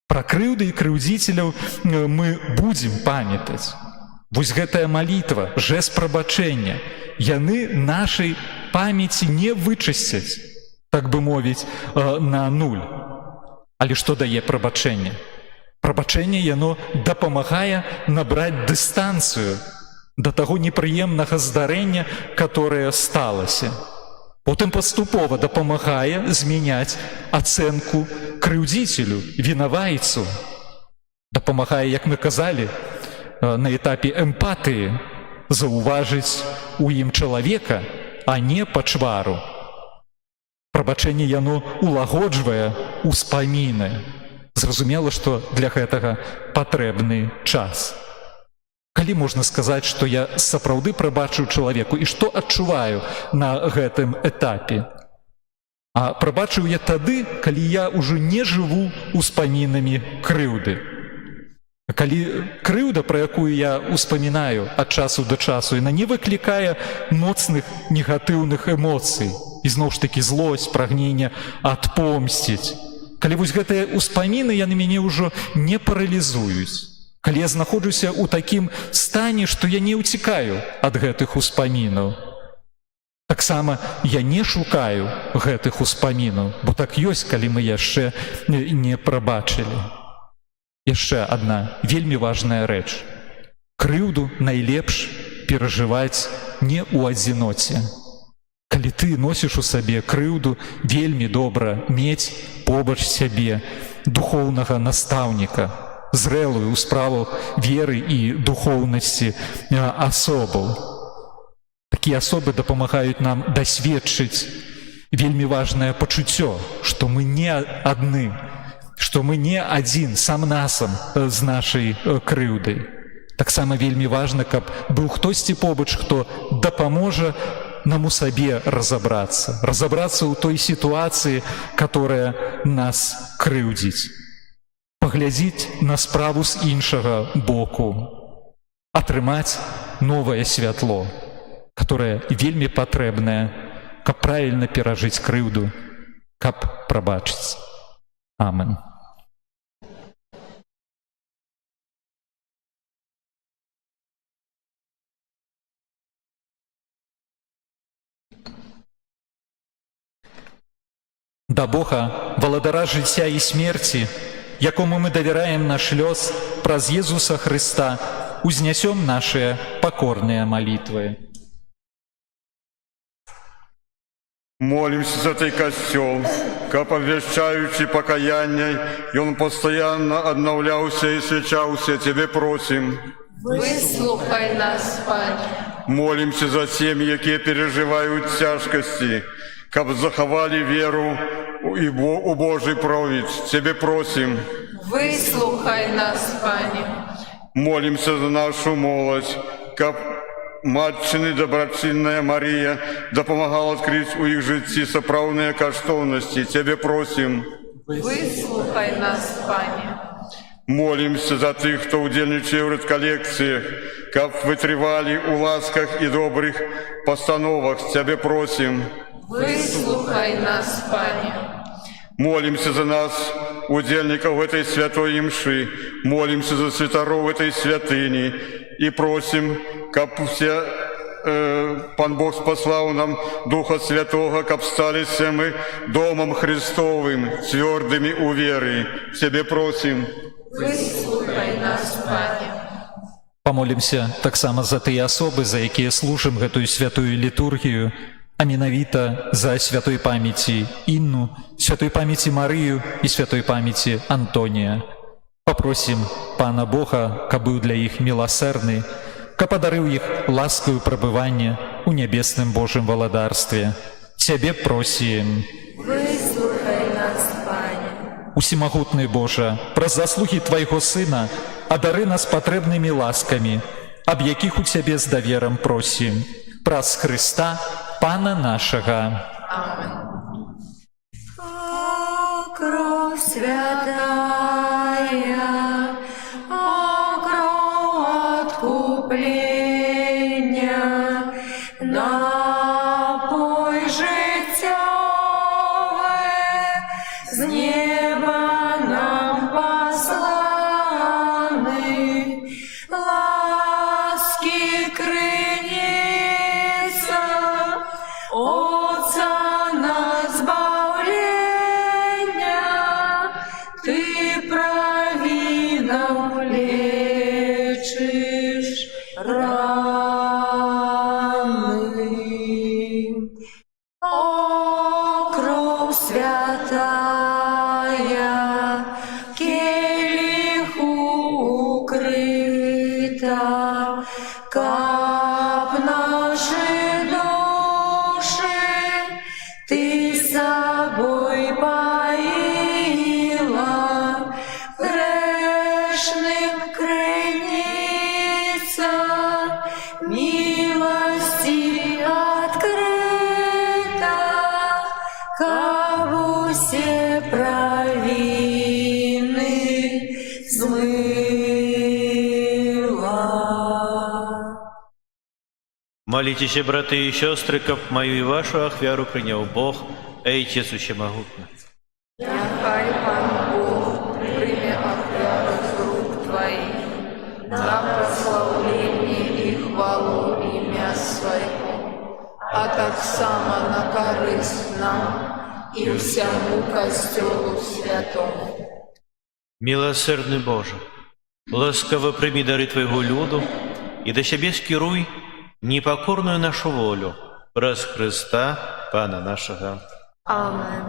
Пра крыўды і крыўдзіцеляў мы будзем памятаць. Вось гэтая малітва, жэст прабачэння, яны нашай памяці не вычысцяць, так бы мовіць, на нуль. Але што дае прабачэнне? Прабачэнне яно дапамагае набраць дыстанцыю да таго непрыемнага здарэння, которое сталася. Потым паступова дапамагае змяняць ацэнку крыўдзіцелю, вінавайцу. Дапамагае, як мы казалі, на этапе эмпатыі заўважыць у ім чалавека, а не пачвару. Прабачэнне яно улагоджвае успаміны. Зразумела, што для гэтага патрэбны час. Калі можна сказаць, што я сапраўды прабачыў чалавеку і што адчуваю на гэтым этапе? А прабачыў я тады, калі я ўжо не жыву успамінамі крыўды. Калі крыўда, пра якую я успамінаю ад часу да часу, яна не выклікае моцных негатыўных эмоцый, ізноў ж такі злосць, прагненне адпомсціць. Калі вось гэтыя ўспаміны яны мяне ўжо не паралізуюць. Калі я знаходжуся ў такім стане, што я не ўцікаю ад гэтых успамінаў. Таксама я не шукаю гэтых успамінаў, бо так ёсць, калі мы яшчэ не прабачылі. Яшчэ адна вельмі важная рэч. Крыўду найлепш перажываць не ў адзіноце. Калі ты носіш у сабе крыўду, вельмі добра мець побач сябе духоўнага настаўніка, зрэлую ў справах веры і духоўнасці асобаў. Такія асобы дапамагаюць нам дасведчыць вельмі важнае пачуццё, што мы не адны, што мы не адзін сам-насам з нашай крыўдай. Таксама вельмі важна, каб быў хтосьці побач, хто дапаможа нам у сабе разабрацца ў той сітуацыі, которая нас крыўдзіць. Паглядзіць на справу з іншага боку, атрымаць новае святло, которое вельмі патрэбнае, каб правільна перажыць крыўду, каб прабачыць. Амен. Да Бога, валадара жыцця і смерці, якому мы давяраем наш лёс праз Езуса Хрыста, узнясём нашыя пакорныя малітвы. Молимся за той костел, каб обвещаючи покаяние, и он постоянно обновлялся и свечался, тебе просим. Выслухай нас, Пане. Молимся за семьи, які переживают тяжкости, каб заховали веру у Божий провід, тебе просим. Выслухай нас, Пане. Молимся за нашу молодь, каб Матчыны добрачынная Мария дапамагала открыть у их жыцці сапраўдныя каштоўнасці, тебе просим. Выслухай нас, Пане. Молимся за тых, хто удзельнічае ў рэдкалекцыях, каб вытрывалі ў ласках і добрых пастановах, тебе просим. Выслухай нас, Пане. Молимся за нас, удзельнікаў этой святой імшы, молимся за святароў этой святыні і просим, каб все Пан Бог спаслаў нам Духа Святого, каб сталіся мы домом Христовым, цвёрдымі ў веры. Тебе просим. Выслухай нас, Пане. Памолімся таксама за тыя асобы, за якія служым гэтую святую літургію, а менавіта за святой памяці Інну, святой памяці Марыю і святой памяці Антонія. Папросім Пана Бога, каб быў для іх міласэрны, каб падарыў іх ласкаю прабывання ў нябесным Божым валадарстве. Цябе просім. Выслухай нас, Пане. усімагутны Божа, праз заслугі Твайго Сына адары нас патрэбнымі ласкамі, аб якіх у Цябе з даверам просім. Праз Хрыста, Пана нашага. О, кровь святая, о, кровь откупления, напой життєве, з неба нам посланий, ласки криниця, Отца на збавлення, Ти праведно лечиш раны. О, кровь святая, келиху укрыта, кап наши души Ты собой поила, грешным крыница, милости открыта, кого все провины смыла. Молитесь, браты и сестры, каб мою и вашу ахвяру принял Бог, Отец Усемогутный. Нехай Пан Бог прийме ахвяру з рук Твоїх на прославлення і хвалу ім'я Своєго, а так само на користь нам і всьому Костюлу Святому. Милосердный Боже, ласково прими дары Твоего люду и до себе скируй непокорную нашу волю, праз Христа, Пана нашего. Амен.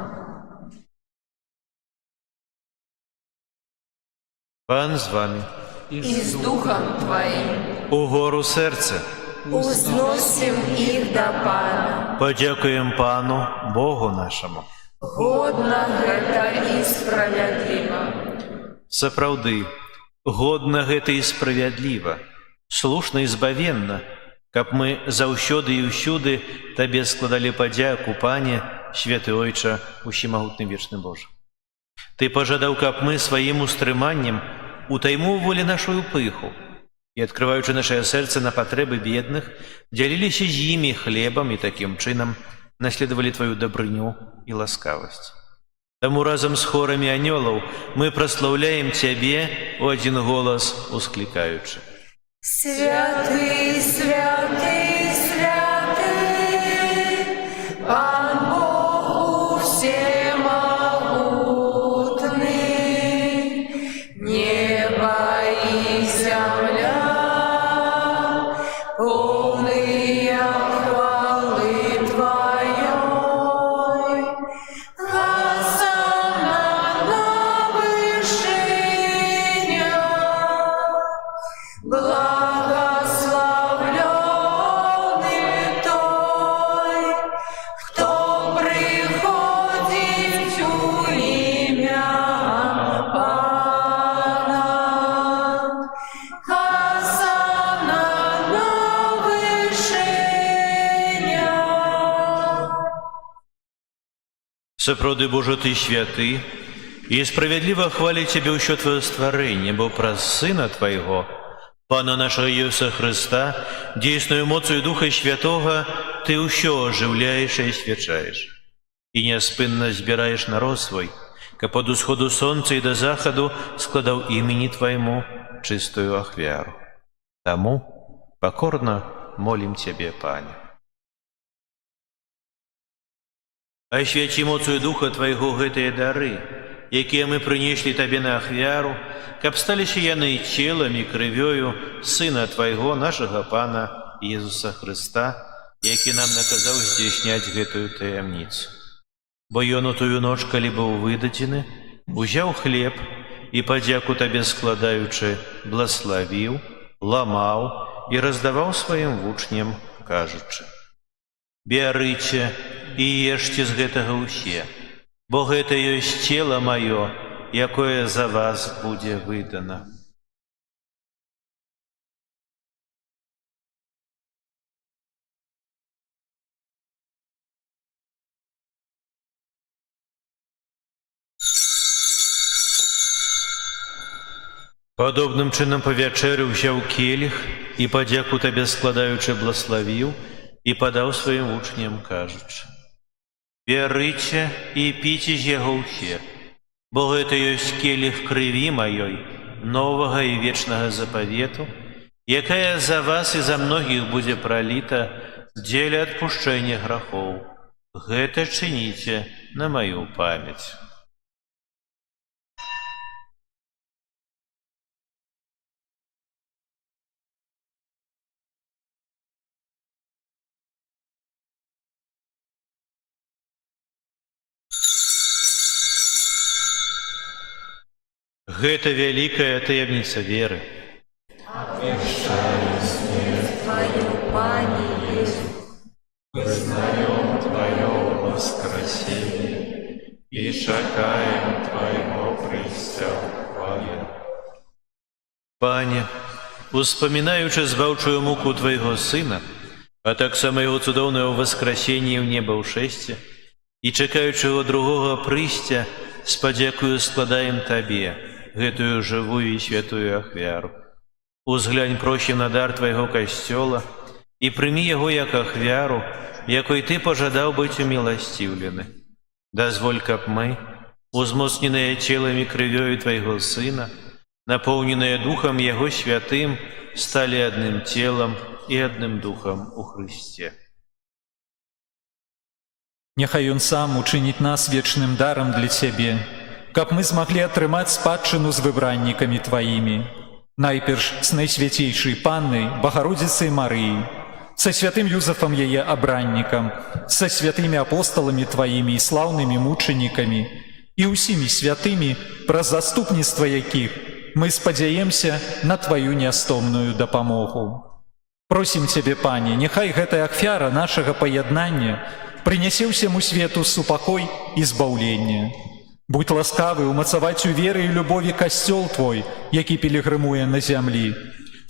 Пан з вами. І з Духом Твоїм Угору серце. узносим їх до Пана. Подякуємо Пану, Богу нашому. Годно гэта і справядліва. Сапраўды, годна гэта і справядліва, слушна і збавенна, каб мы заўсёды і ўсюды Табе складалі падзяку, Пане, Святы Ойча, Усімагутны вечны Божа. Ты пажадаў, каб мы сваім устрыманнем утаймоўвалі нашу пыху і, адкрываючы нашае сэрца на патрэбы бедных, дзяліліся з імі хлебам і такім чынам наследавалі Тваю дабрыню і ласкавасць. Таму разам з хорамі анёлаў мы праслаўляем Цябе у адзін голас усклікаючы. Святый, святый, святый, Пан Бог всемогутный, небо и земля, полные хвалы Твоей. Хосанна на вышине, благословленный той, кто приходит у имя Пана. Хосанна на вышине. Сапраўды, Божа, Ты святы, і справядліва хваліць Цябе ўсё Твоё стварэнне, бо праз Сына Твайго, Пана нашага Ісуса Христа, дзейсною моцою Духа Святога, Ты ўсё ажыўляеш і асвячаеш. І няспынна збіраеш народ свой, каб ад усходу сонца і да захаду складаў імені Твайму чыстую ахвяру. Таму пакорна молім Цябе, Пане. Асвяці моцою Духа Твайго гэтыя дары, якія мы прынеслі Табе на ахвяру, каб сталіся яны целам і крывёю Сына Твайго, нашага Пана Ісуса Христа, які нам наказаў здзейсняць гэтую таямніцу. Бо ён у тую ноч, калі быў выдадзены, узяў хлеб і, падзяку Табе складаючы, блаславіў, ламаў і раздаваў сваім вучням, кажучы: «Бярыце і ешце з гэтага ўсе, бо гэта ёсць цела маё, якое за вас будзе выдано. Падобным чынам па вячэры ўзяў келіх і падзяку табе складаючы блаславіў і падаў сваім вучням, кажучы: «Бярыце і піце з яго ўсе, бо гэта ёсць келіх крыві маёй, новага і вечнага запавету, якая за вас і за многіх будзе праліта дзеля адпушчэння грахоў. Гэта чыніце на маю памяць». Гэта вялікая таямніца веры. Твою, Пане Иисус, Признаем Твое воскресение и чекаем Твоего прыцця ў хвале. Пане, успамінаючы збаўчую муку Твайго Сына, а таксама Яго цудоўнае воскресенне ў неба ў шэсце, і чакаючы Яго другога прыйсця, з падзякою складаем Табе гэтую жывую і святую ахвяру. Узглянь просім на дар Твайго касцёла і прымі яго як ахвяру, якой Ты пажадаў быць уміласціўлены. Дазволь, каб мы, узмоцненыя целам і крывёю Твайго Сына, напоўненыя Духам Яго святым, сталі адным целам і адным Духам у Хрысце. Няхай Ён сам учыніць нас вечным дарам для Цябе, каб мы змаглі атрымаць спадчыну з выбраннікамі Тваімі, найперш з найсвяцейшай Паннай Багародзіцай Марыі, са святым Юзафам яе абраннікам, са святымі апосталамі Тваімі і слаўнымі мучанікамі і ўсімі святымі, праз заступніцтва якіх мы спадзяемся на Тваю нястомную дапамогу. Просім Цябе, Пане, няхай гэтая ахвяра нашага паяднання прынясе ўсяму свету супакой і збаўленне. Будь ласкавы умацаваць у веры і любові касцёл Твой, які пілігрымуе на зямлі,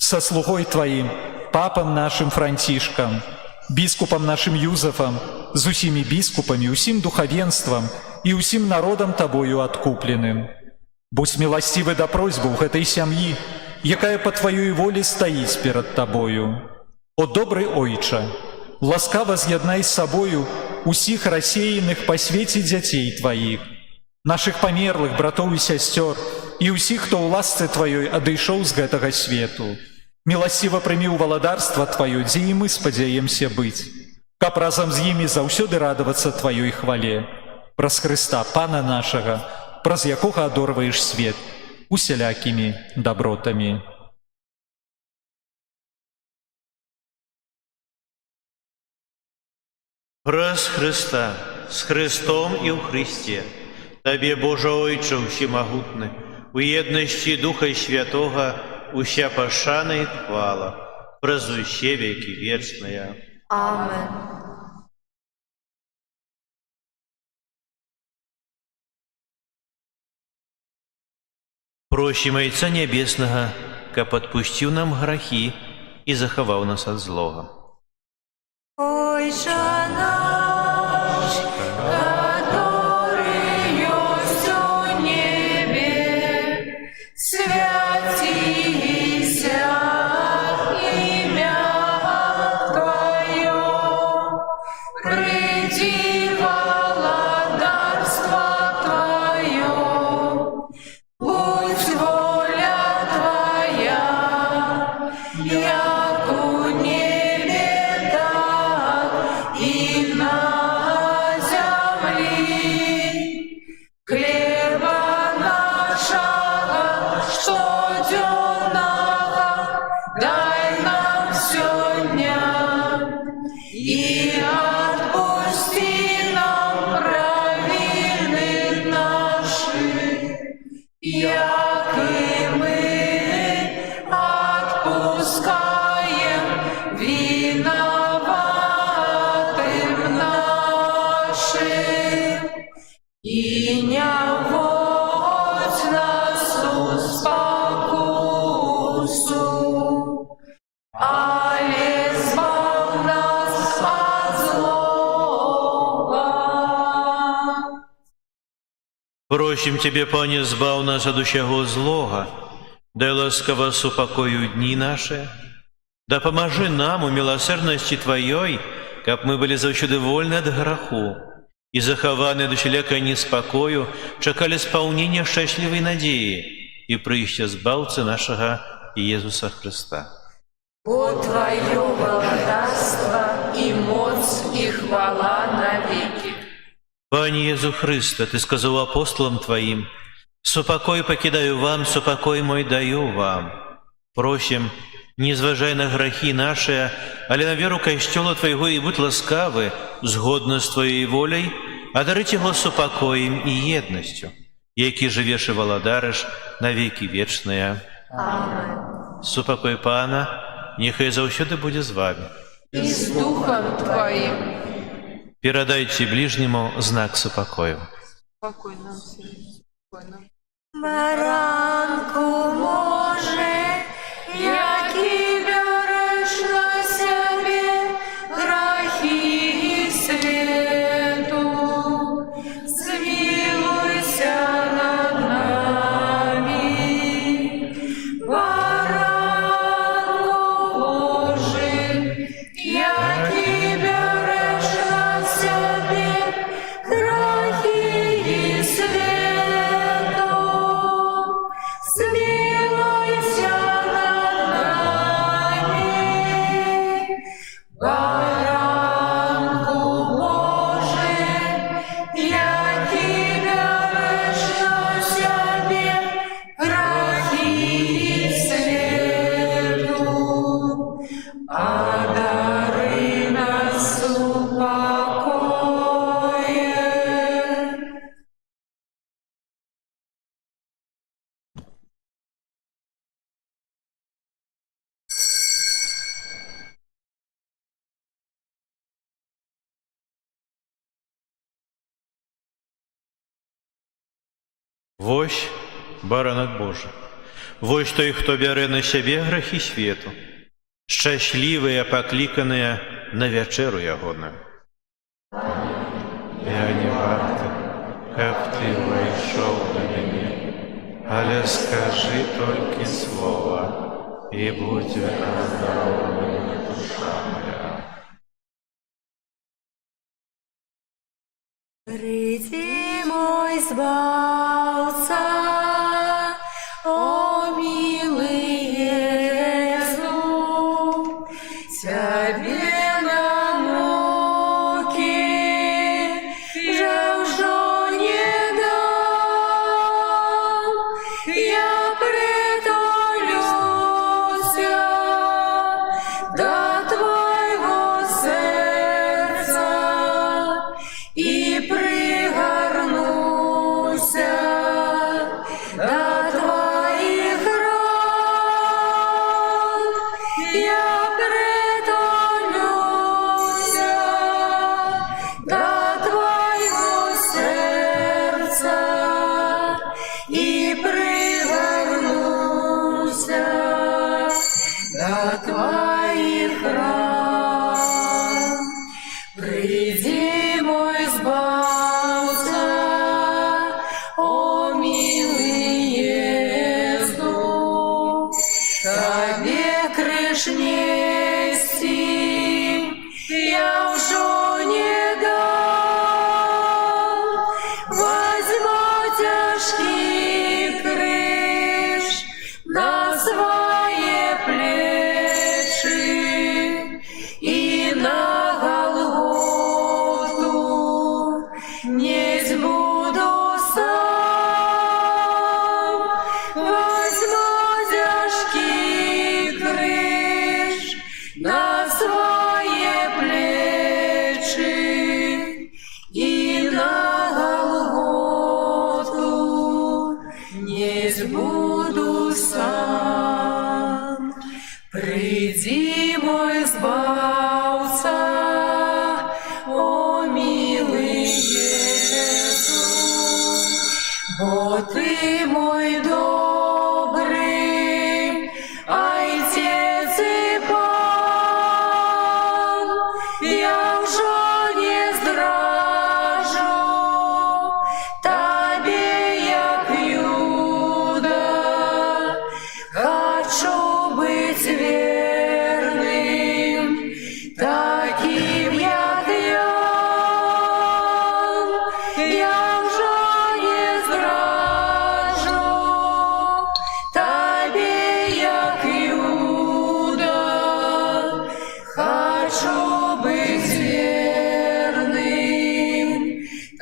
са слугой Тваім, папам нашым Францішкам, біскупам нашым Юзафам, з усімі біскупамі, усім духавенствам і ўсім народам Табою адкупленым. Будь міласцівы да просьбаў гэтай сям'і, якая па Тваёй волі стаіць перад Табою. О добры Ойча, ласкава з'яднай з сабою усіх рассеяных па свеце дзяцей Тваіх, нашых памерлых братоў і сясцёр і ўсіх, хто ў ласцы Тваёй адышоў з гэтага свету. Міласціва прымі ў валадарства Тваё, дзе і мы спадзяемся быць, каб разам з імі заўсёды радавацца Тваёй хвале. Праз Хрыста, Пана нашага, праз якога адорваеш свет усялякімі дабротамі. Праз Хрыста, з Христом і ў Христе, Табе, Божа Ойча ўсемагутны, у еднасці Духа Святога уся пашана і хвала, праз усе векі вечныя. Амен. Просім Айца Нябеснага, каб адпусціў нам грахі і захаваў нас ад злога. Ойче наш, который есть в небе, святися имя Твое, приди владарство Твое, будь воля Твоя, як у небе, так и на земле. Хлеба нашего штоденного дай нам сегодня, и отпусти нам провины наши, як и мы отпускаем виноватым нашим. И не вводь Просим Тебе, Пане, збав нас от усяго злога, дай ласково супокою дни наши, да поможи нам у милосердности Твоей, как мы были завсюды вольны от греху, и захованы до вселяка неспокою, чекали исполнения счастливой надеи и прыща збавцы нашего Иисуса Христа. Бо Твое владарство и моц и хвала навеки. Пане Иисус Христе, Ты сказал апостолам Твоим: «Супокой покидаю вам, супокой мой даю вам». Просим, не зважай на грехи наши, але на веру костела Твоего и будь ласкавы, згодно с Твоей волей, одарить его супокоем и едностью, які живеш и владариш на веки вечные. Амен. Супокой Пана, нехай заўсёды буде з вами. И с Духом Твоим. Передайте ближнему знак супокою. Спокойно, спокойно. Баранку може, які береш на себе грахи світу, змилуйся над нами. Баранку Божий, які береш на себе грахи світу, змилуйся над нами. Баранку Божий, який береш на себе грехи світу, одари нас упокоєм. Вось баранок Божий, вось той, хто бярэ на сябе грахі свету, шчаслівыя, пакліканыя на вячэру ягоную. Я не варты, каб ты увайшоў да мяне, але скажы толькі слова, і будзе аздароўлена душа моя. Приди, мой Збавца, о милый Иисус, Тебе на муки жажду не дам. Я притулюся до Твоего сердца и пригорнуся до Твоих ран. Я притулюся до Твоего сердца и пригорнуся до Твоих ран. Приди, мой Збавца, о милый Иисус, Тебе крыш нести я уже не дам. Возьму тяжкий крыш на свои плечи и на Голготу несть буду сам. Возьму тяжкий крыш на свои плечи и на Голготу несть буду сам. Приди, мой Збавца, о милый Иисус, бо Ты мой добрый Отец и Пан. Я уже не здражу Тебе хочу быть верным,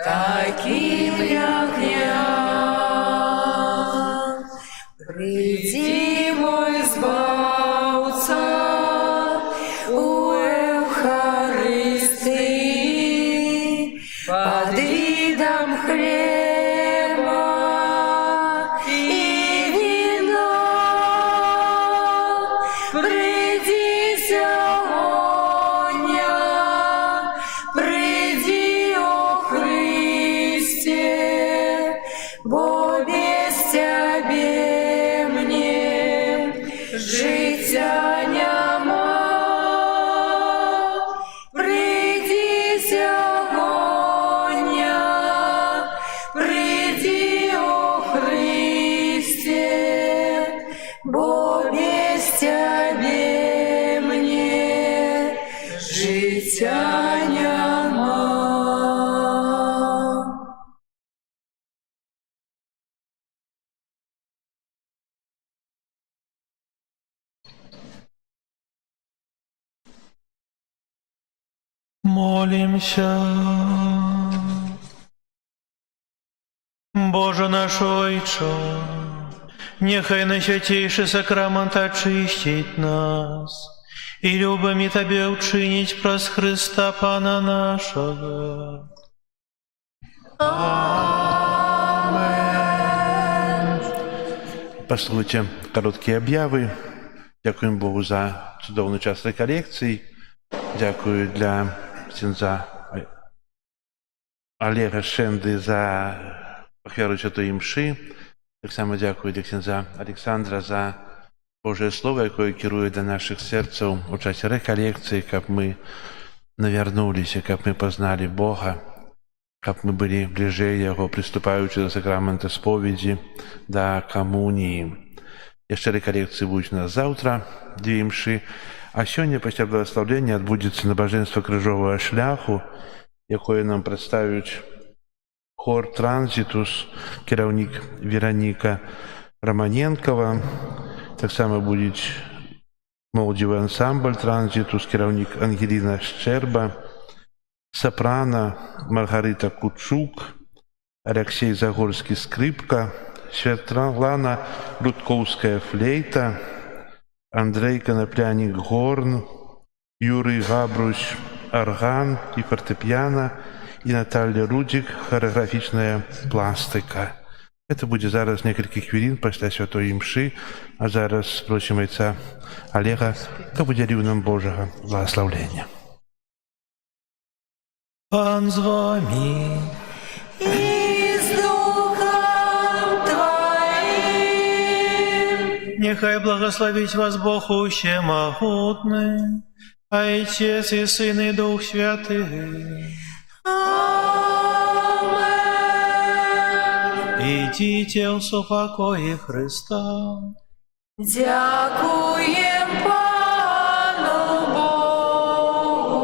таким, как я. Приди, мой збавца, у Евхаристии, под видом хлеба и вина. Приди сегодня, приди, о Христе, бо без Тебе мне життя нема. Приди сегодня, приди, о Христе, бо без Тебе мне життя нема. Молимся. Боже наш Ойче, нехай найсвятейший сакрамент очистить нас, и любими Тебе учинить праз Христа Пана нашего. Послухайте короткі обяви. Дякуємо Богу за чудовний час реколекцій. Дякую для ксенза Олега Шенди за ахвяру Святої Мши. Так само дякую для ксенза Олександра за Божє Слово, яке керує до наших серців у часі реколекції, щоб ми навернулися, щоб ми познали Бога, щоб ми були ближе Його, приступаючи до сакрамента сповіді, до комунії. Яшчэ реколекцыі будуць у нас заўтра, 2 мшы, а сёння пасля благословення адбудзецца набажэнства крыжовага шляху, якое нам прадставіць хор «Транзітус», кіраўнік Вераніка Романенкова, таксама будзе моладзевы ансамбль «Транзітус», кіраўнік Ангеліна Шчэрба, сапрана Маргарыта Кучук, Алексей Загорскі скрипка, Святлана Рудкоўская флейта, Андрей Коноплянік горн, Юрий Габрусь орган і фортепіано, і Наталья Рудзік хореаграфічная пластика. Это будзе зараз некалькі хвілін пасля святой імшы, а зараз просім айца Олега, каб удзяліў нам Божага благословення. Пан з вами. Нехай благословить вас Бог Всемогутный, Отец и Сын и Дух Святый. Амен. Идите в супокое Христа. Дякуєм Пану Богу.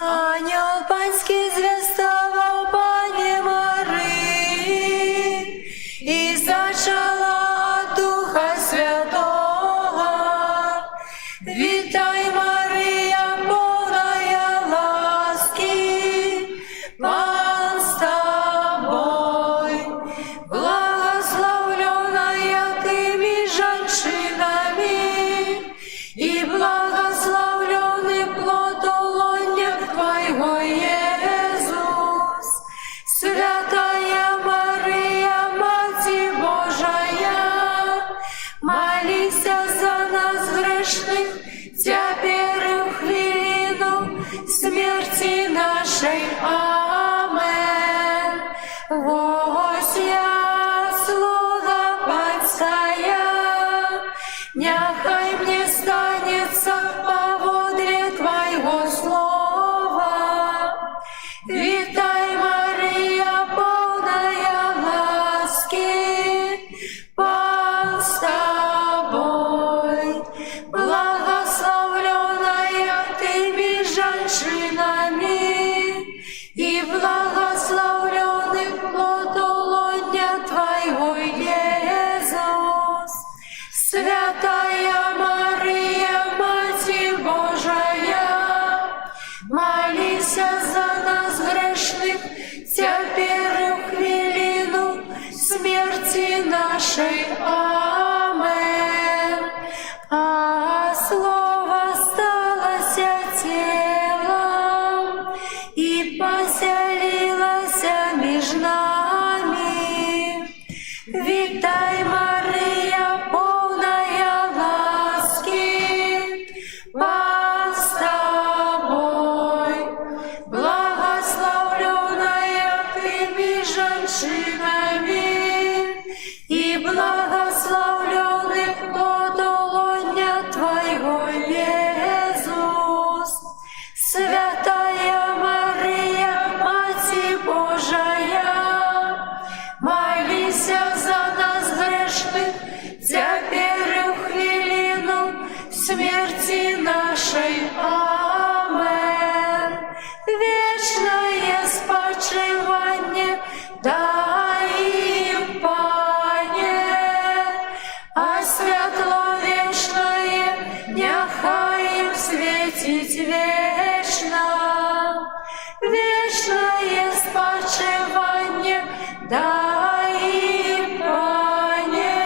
Ангел Панський звездовав Пані Марії і зачала Духа Святого. Вітай, Марія, повная ласки, Пан з тобой. Благословленная ты между женщинами, и благословленный плод лона Твоего, Иисус. Святая Мария, Мати Божия, молись за нас грешных, теперь и в хвилину смерти нашей. Амен. Вось я, слуга Панская, нехай мне станется поводле Твоего слова. Вітай, Марія, повная ласки, Пан с тобой. Благословленная ты между женщинами, и светить вечно, вечное спочивание дай им, Пане,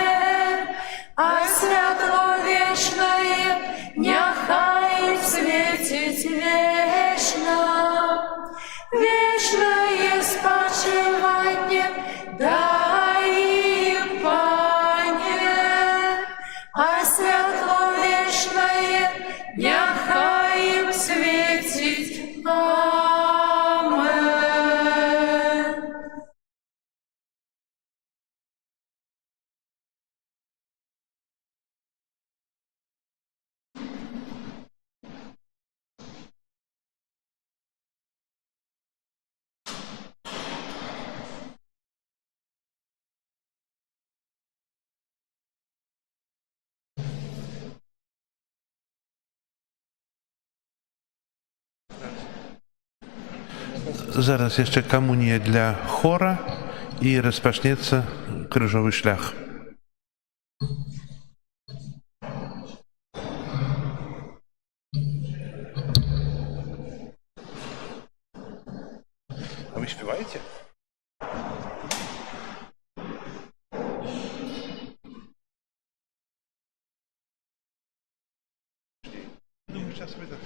а святло вечное нехай светить вечно, вечное спочивание дай им, Пане, а святло вечное нехай им светить. Амен. Зараз jeszcze komunia dla chora i rozpoczniecie krzyżowy szlach. A wy śpiewacie? Сейчас вы это.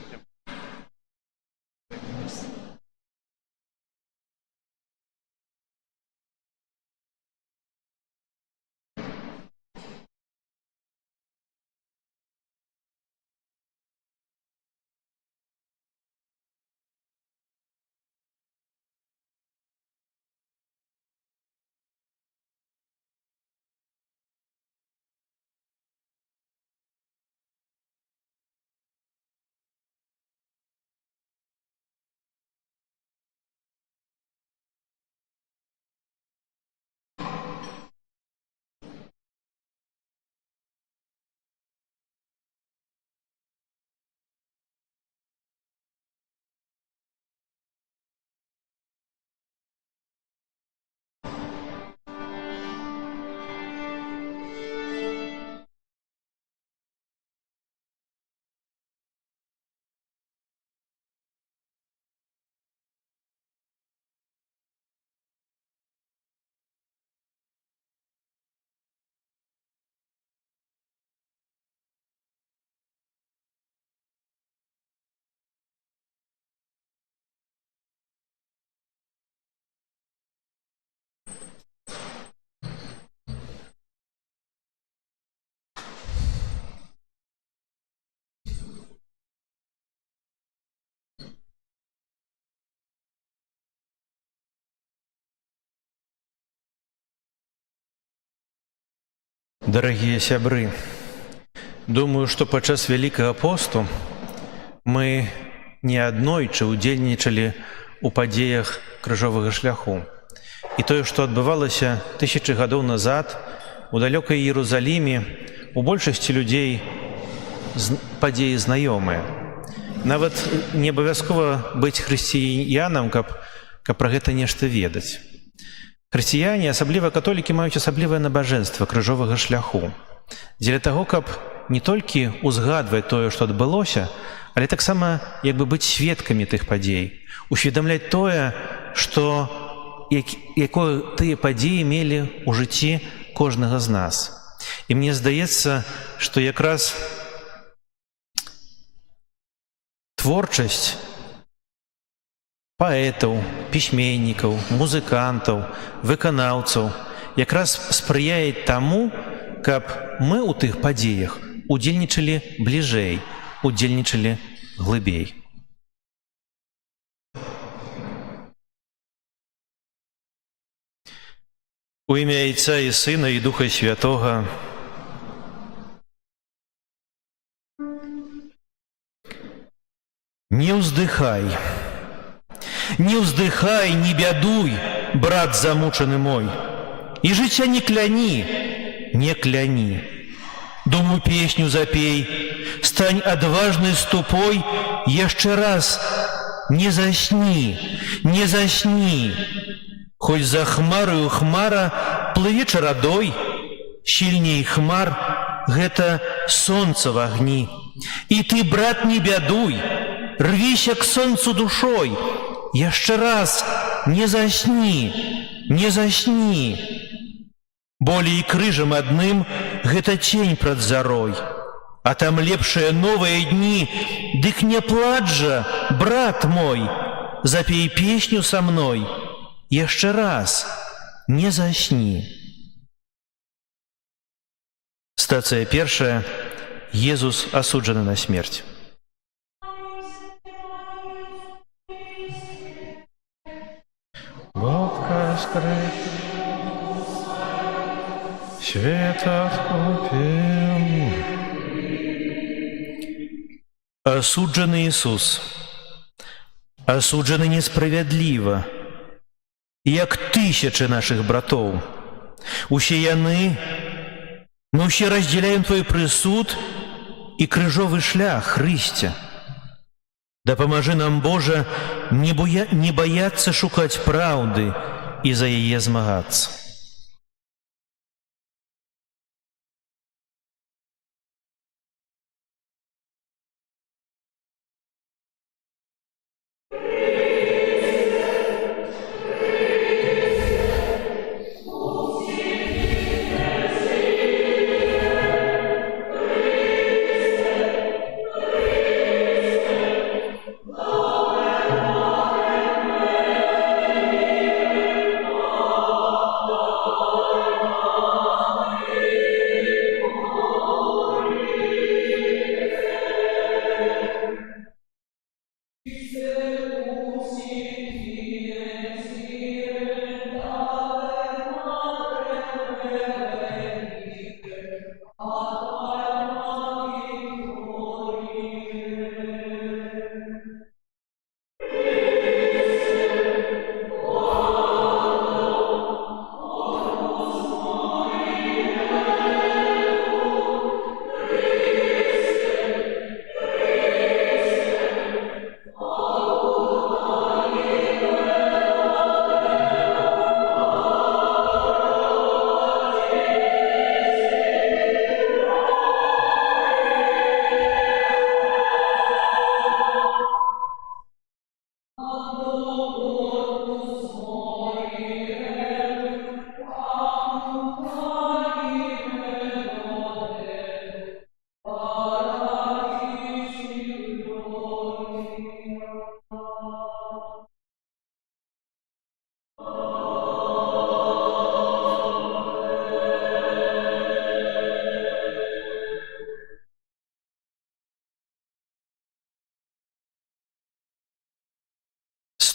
Дорогие сябры, думаю, что падчас Вялікага посту мы неаднойчы удзельнічалі ў падзеях крыжовага шляху. І тое, што адбывалася тысячы гадоў назад у далёкай Іерусаліме, у большасці людзей падзеі знаёмыя. Нават не абавязкова быць хрысціянам, каб пра гэта нешта ведаць. Хрысціяне, асабліва католікі, маюць асаблівае набажэнства крыжовага шляху. Дзеля таго, каб не толькі узгадваць тое, што адбылося, але таксама як бы быць сведкамі тых падзей, усведамляць тое, што якое тыя падзеі мелі ў жыцці кожнага з нас. І мне здаецца, што якраз творчасць паэтаў, пісьменнікаў, музыкантаў, выканаўцаў якраз спрыяе таму, каб мы ў тых падзеях удзельнічалі бліжэй, удзельнічалі глыбей. У імя Отца і Сына і Духа Святога. Не ўздыхай, не бядуй, брат замучаны мой, і жыцця не кляні, не кляні. Думу песню запей, стань адважнай ступой, яшчэ раз не засні, не засні. Хоць за хмарою хмара плыве чарадой, сільней хмар гэта сонца в агні. І ты, брат, не бядуй, рвися к сонцу душой, яшчэ раз не засні, не засні. Болей крыжам адным гэта цень прад зарой, а там лепшыя новыя дні, дык не плач жа, брат мой, запей песню са мной, яшчэ раз не засні. Стацыя першая. Езус асуджаны на смерць. Водка скрыта, свет откупил. Асуджаны Ісус, асуджаны несправядліва, як тысячы нашых братоў. Усе яны, мы ўсе раздзяляем Твой прысуд і крыжовы шлях, Хрысце. Дапамажы нам, Божа, не баяцца шукаць праўды і за яе змагацца.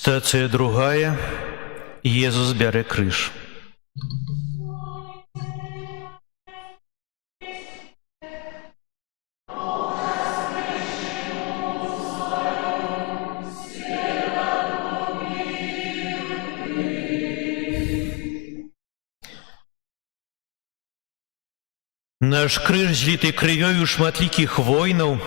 Стацыя другая. Езус бярэ крыж. Наш крыж зліты крывёю шматлікіх войнаў,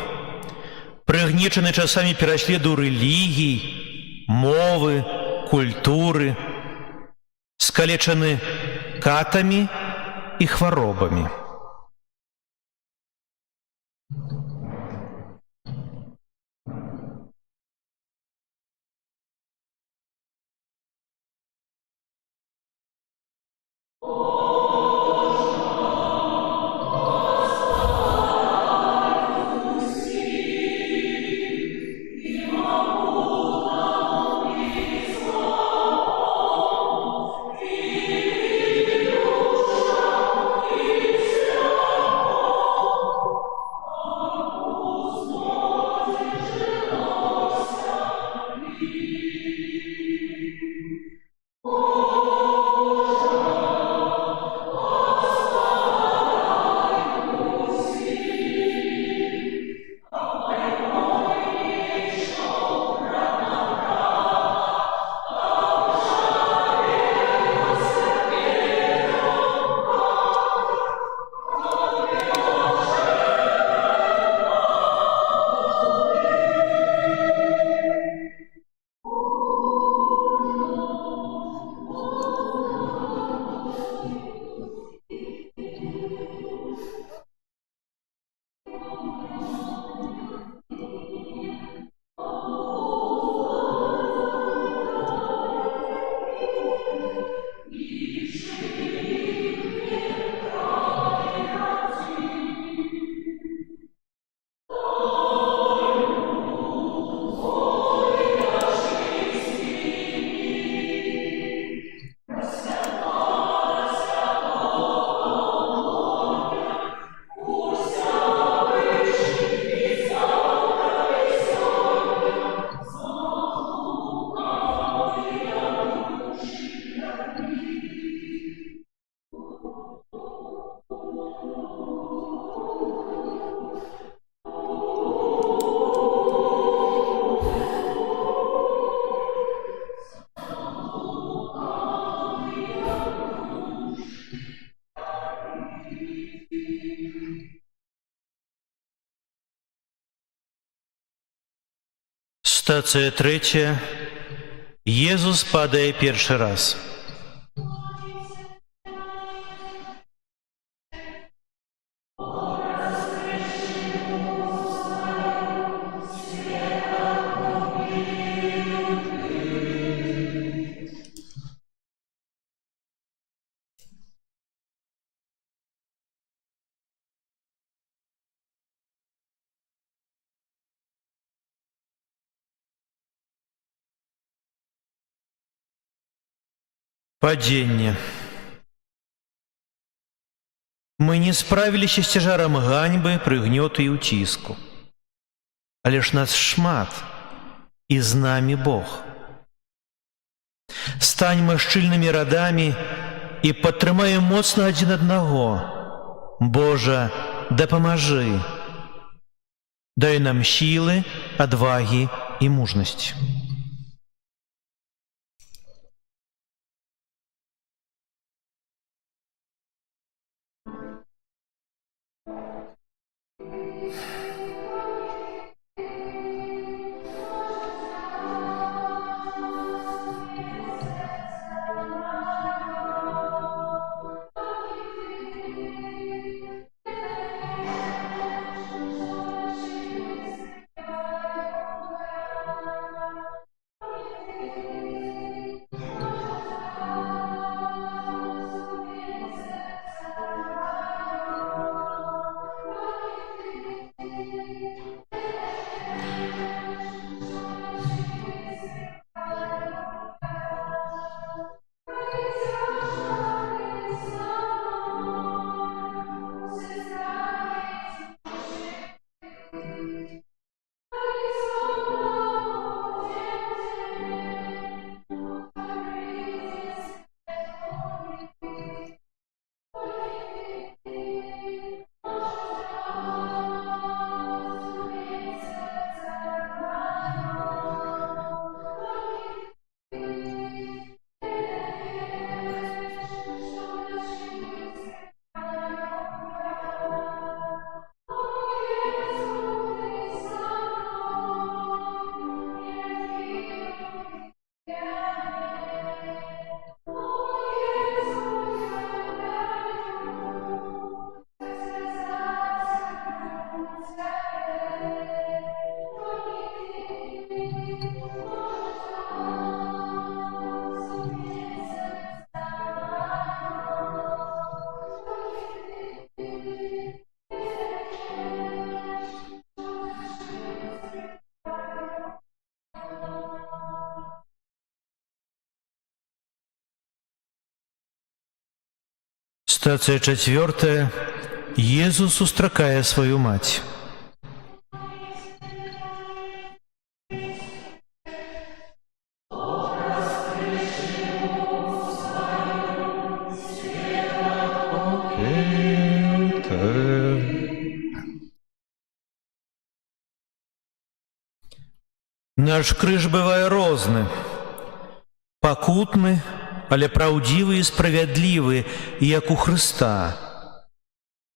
прыгнечаны часамі пераследу рэлігій, мовы, культуры, скалечаны катамі і хваробамі. Стацыя трэцяя. Езус падае першы раз. Падзенне. Мы не справіліся з цяжарам ганьбы, прыгнёту і ўціску. Але ж нас шмат, і з намі Бог. Станьма шчыльнымі радамі і падтрымаем моцна адзін аднаго. Божа, дапамажы. Дай нам сілы, адвагі і мужнасць. Стацыя чацвёртая. Езус сустракае сваю маці. Наш крыж бывае розны. Пакутны, але праўдзівы і справядлівы, як у Хрыста.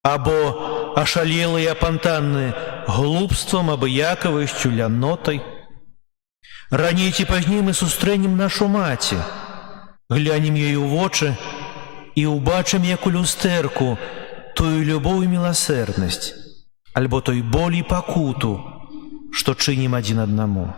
Або ашалелы і апантанны глупствам, абыякавасцю, лянотай. Раней ці пазней мы сустрэнем нашу маці, глянем ёй у вочы і ўбачым, як у люстэрку, тую любоў і міласэрнасць, альбо той боль і пакуту, што чынім адзін аднаму.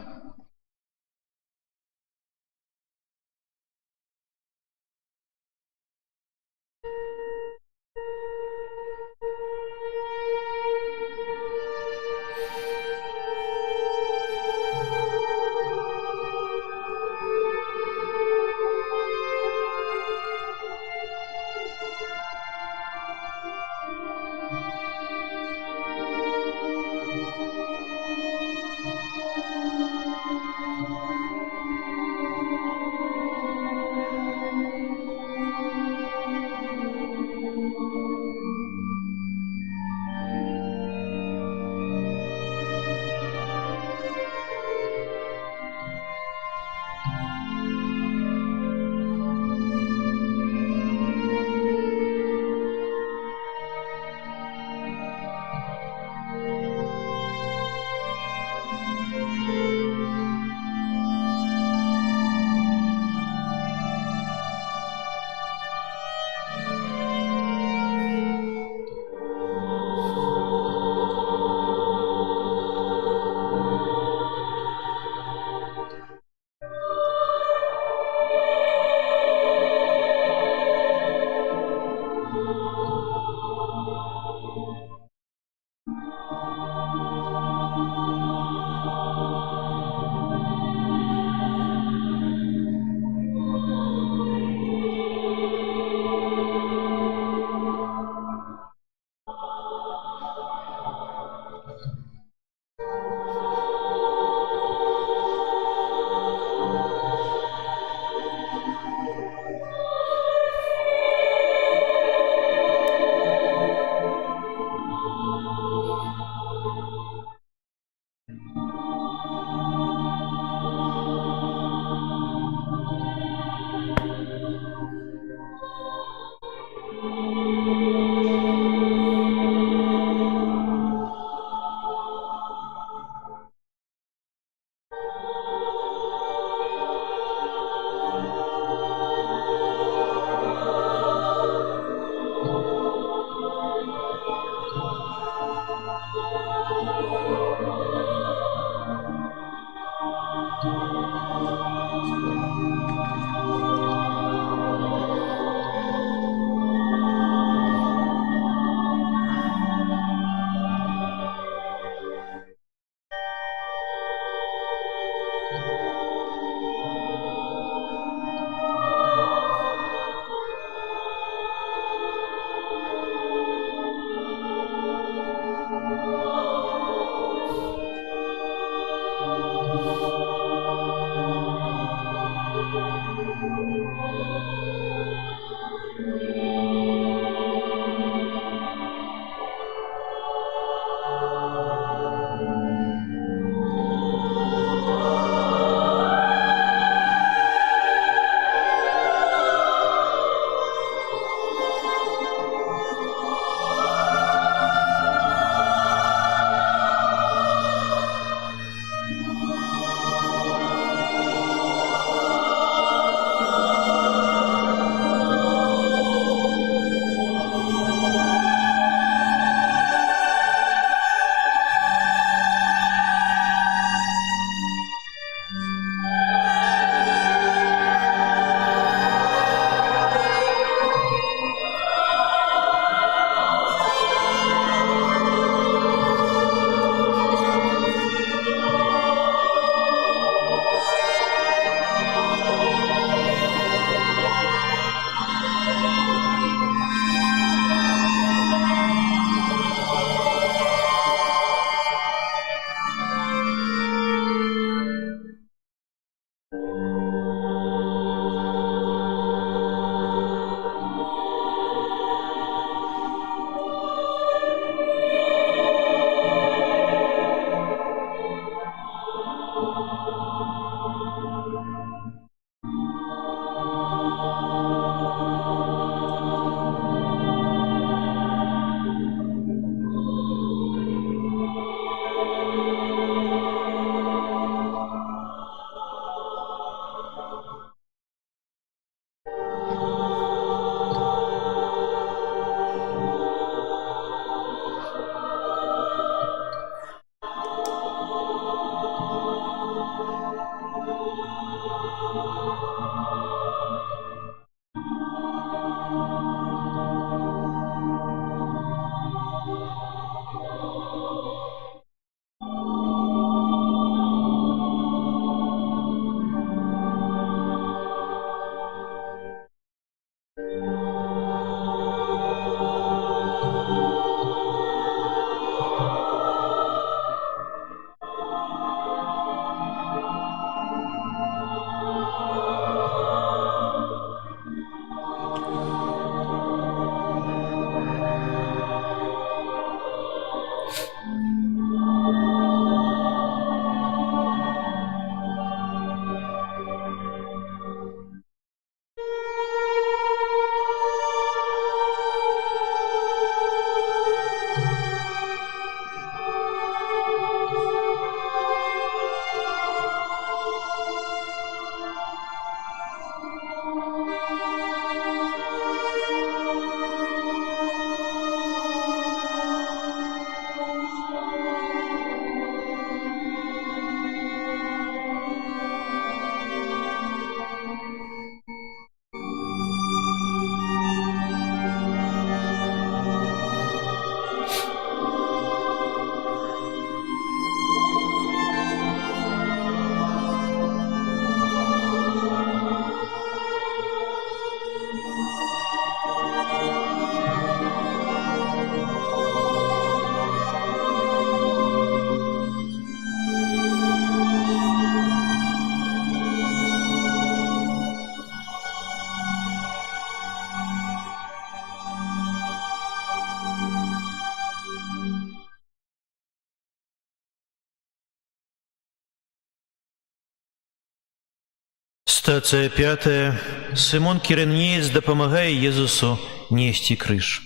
Стацыя 5. Сымон Кірынеец дапамагае Езусу несці крыж.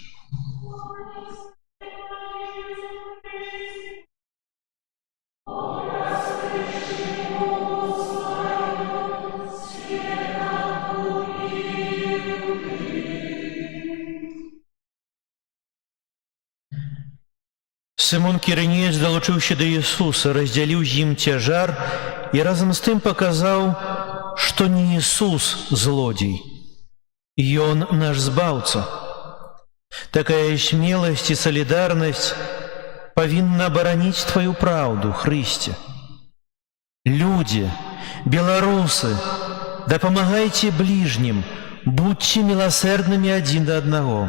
Сымон Кірынеец далучыўся да Ісуса, раздзяліў з ім цяжар і разам з тым паказаў, што не Ісус злодзей. Ён наш збаўца. Такая смеласць і салідарнасць павінна абараніць тваю праўду, Хрысце. Людзі, беларусы, дапамагайце бліжнім, будьце міласэрднымі адзін да аднаго.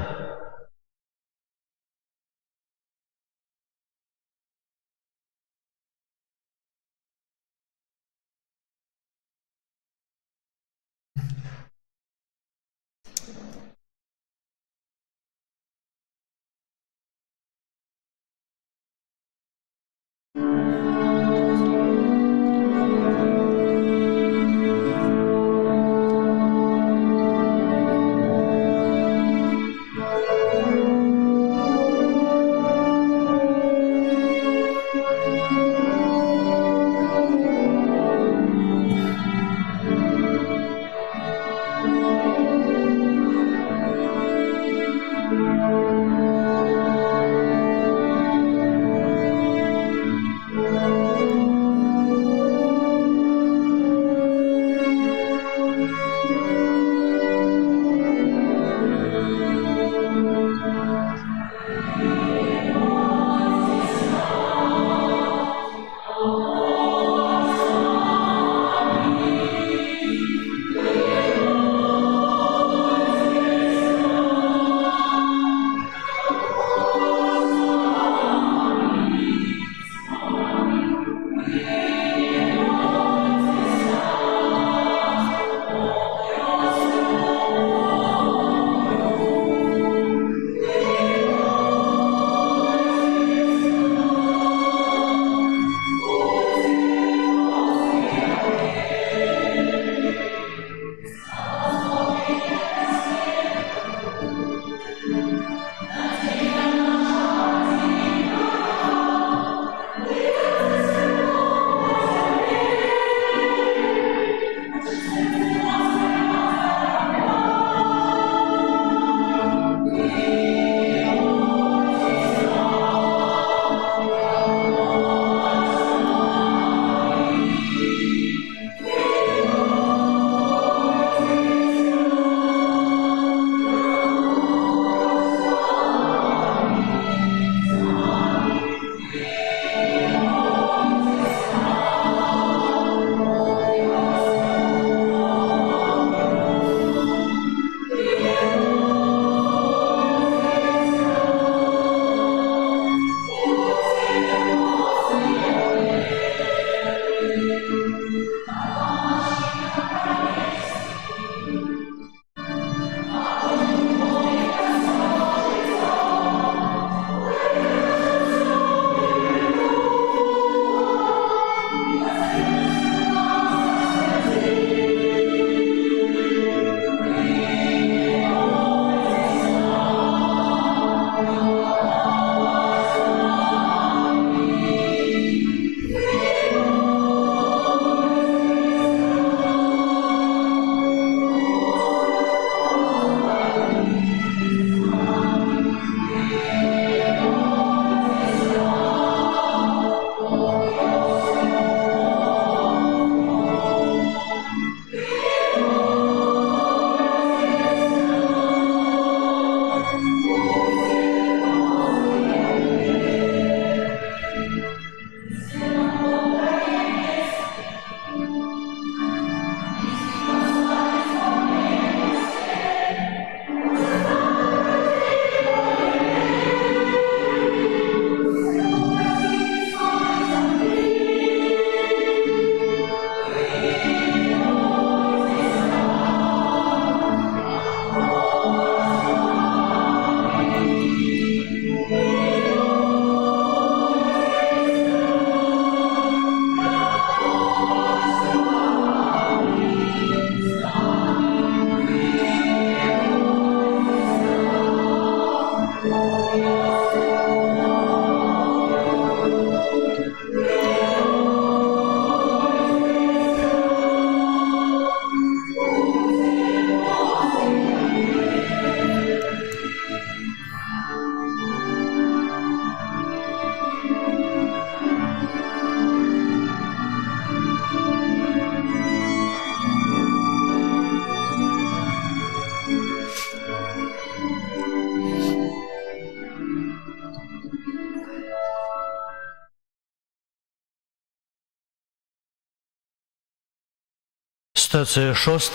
Стация 6.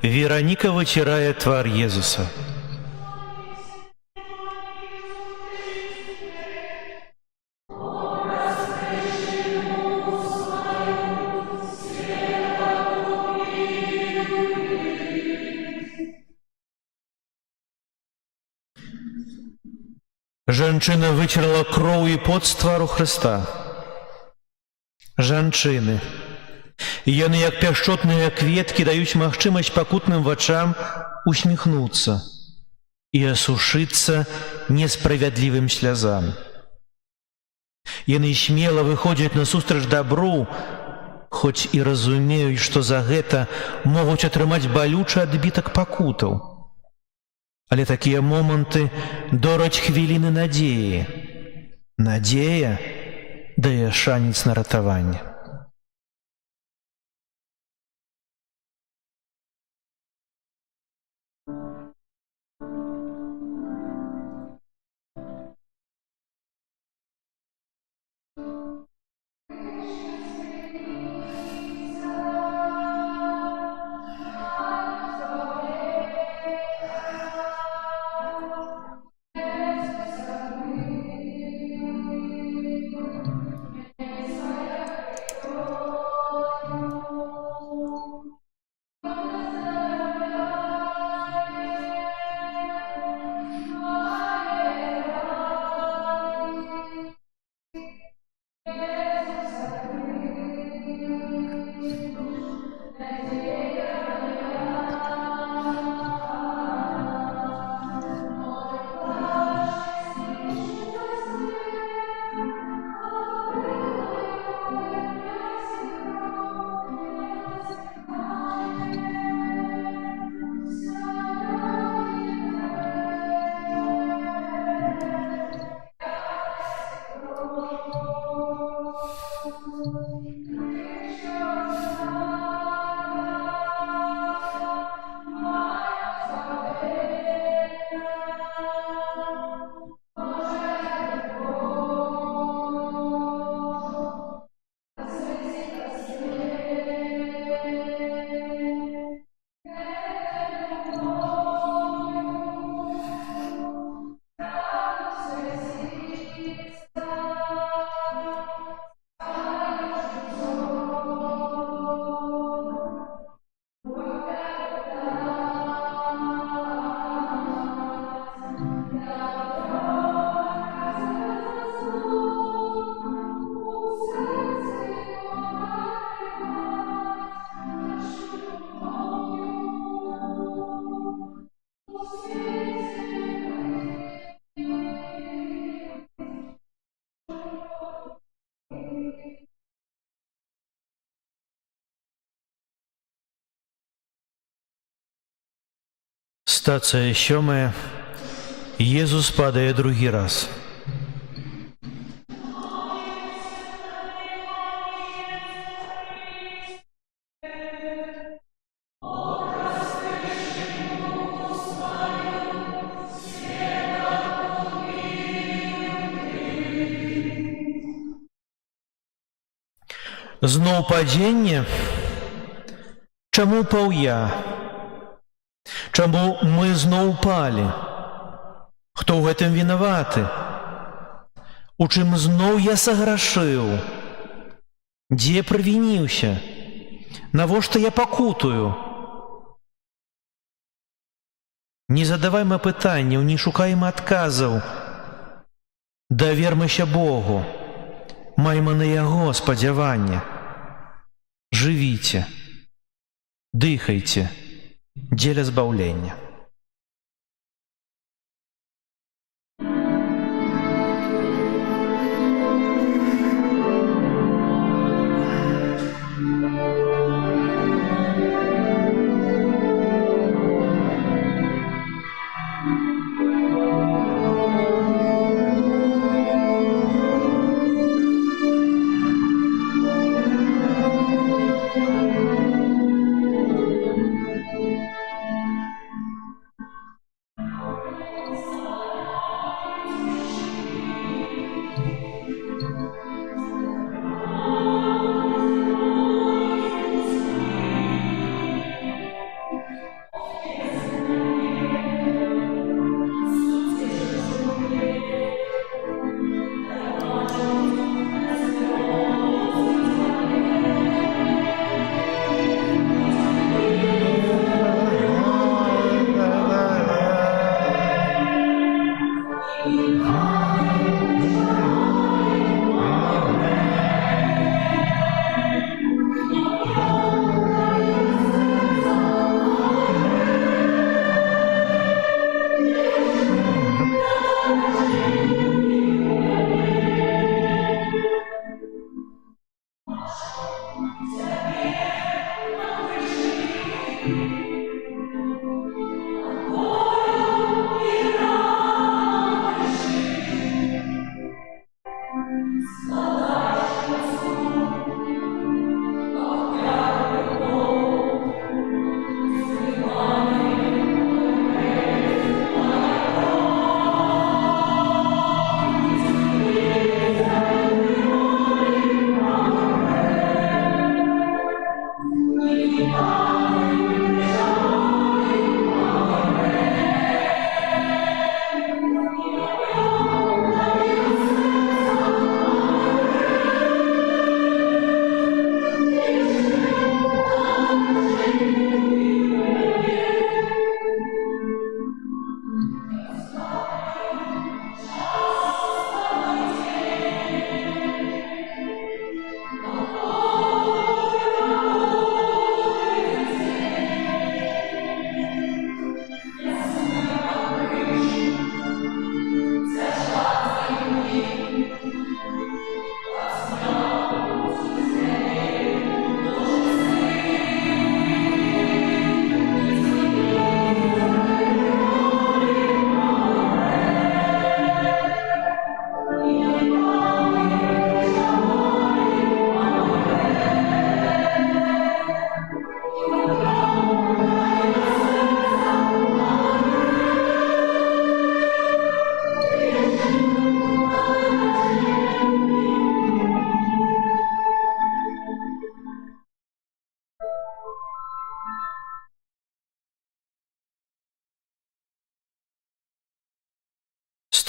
Вероника вытирает твар Иисуса. Жанчына выцерла кроў і пот з твару Хрыста. Жанчыны. Яны, як пяшчотныя кветкі, даюць магчымасць пакутным вачам усміхнуцца і асушыцца несправядлівым слязам. Яны смела выходзяць насустрач дабру, хоць і разумеюць, што за гэта могуць атрымаць балючы адбітак пакутаў. Але такія моманты дораць хвіліны надзеі. Надзея дае шанец на ратаванне. Стацыя 7. Езус падае другі раз. Зноў падзенне? Чаму упаў я? Чаму мы зноў упалі? Хто ў гэтым вінаваты? У чым зноў я саграшыў? Дзе правініўся? Навошта я пакутую? Не задавайма пытанняў, не шукайма адказаў. Давермася Богу. Майма на Яго спадзяванне. Жывіце, дыхайце дзеля збаўлення.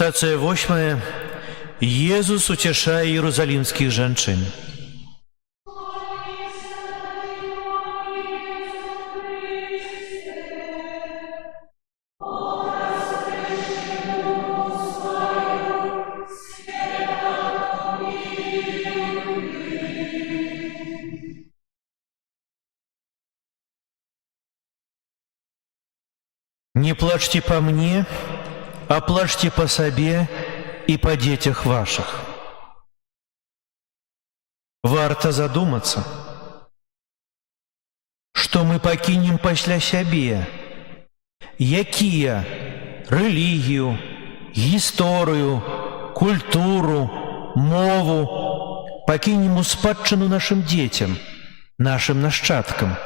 Стацыя 8. Езус уцяшае іерусалімскіх жанчын. Не плачьте по мне, а плачьте по себе и по детях ваших. Варто задуматься, что мы покинем пасля сябе, якія рэлігію, гісторыю, культуру, мову пакінем у спадчыну нашим дзецям, нашим нашчадкам.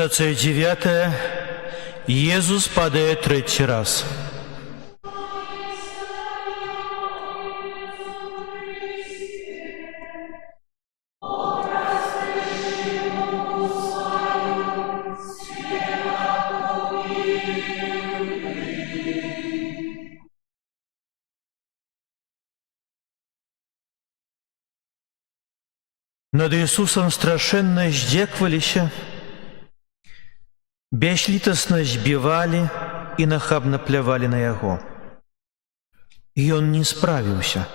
Стация 9. Иисус падает третий раз. Над Иисусом страшенно здзекваліся, бязлітасна збівалі і нахабна плявалі на яго. І ён не справіўся,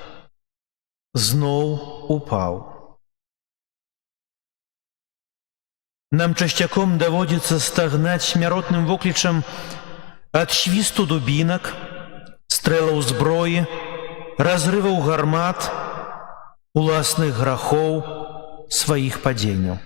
зноў упаў. Нам часцяком даводзіцца стагнаць смяротным воклічам ад свісту дубінак, стрэлаў зброі, разрываў гармат, уласных грахоў, сваіх падзенняў.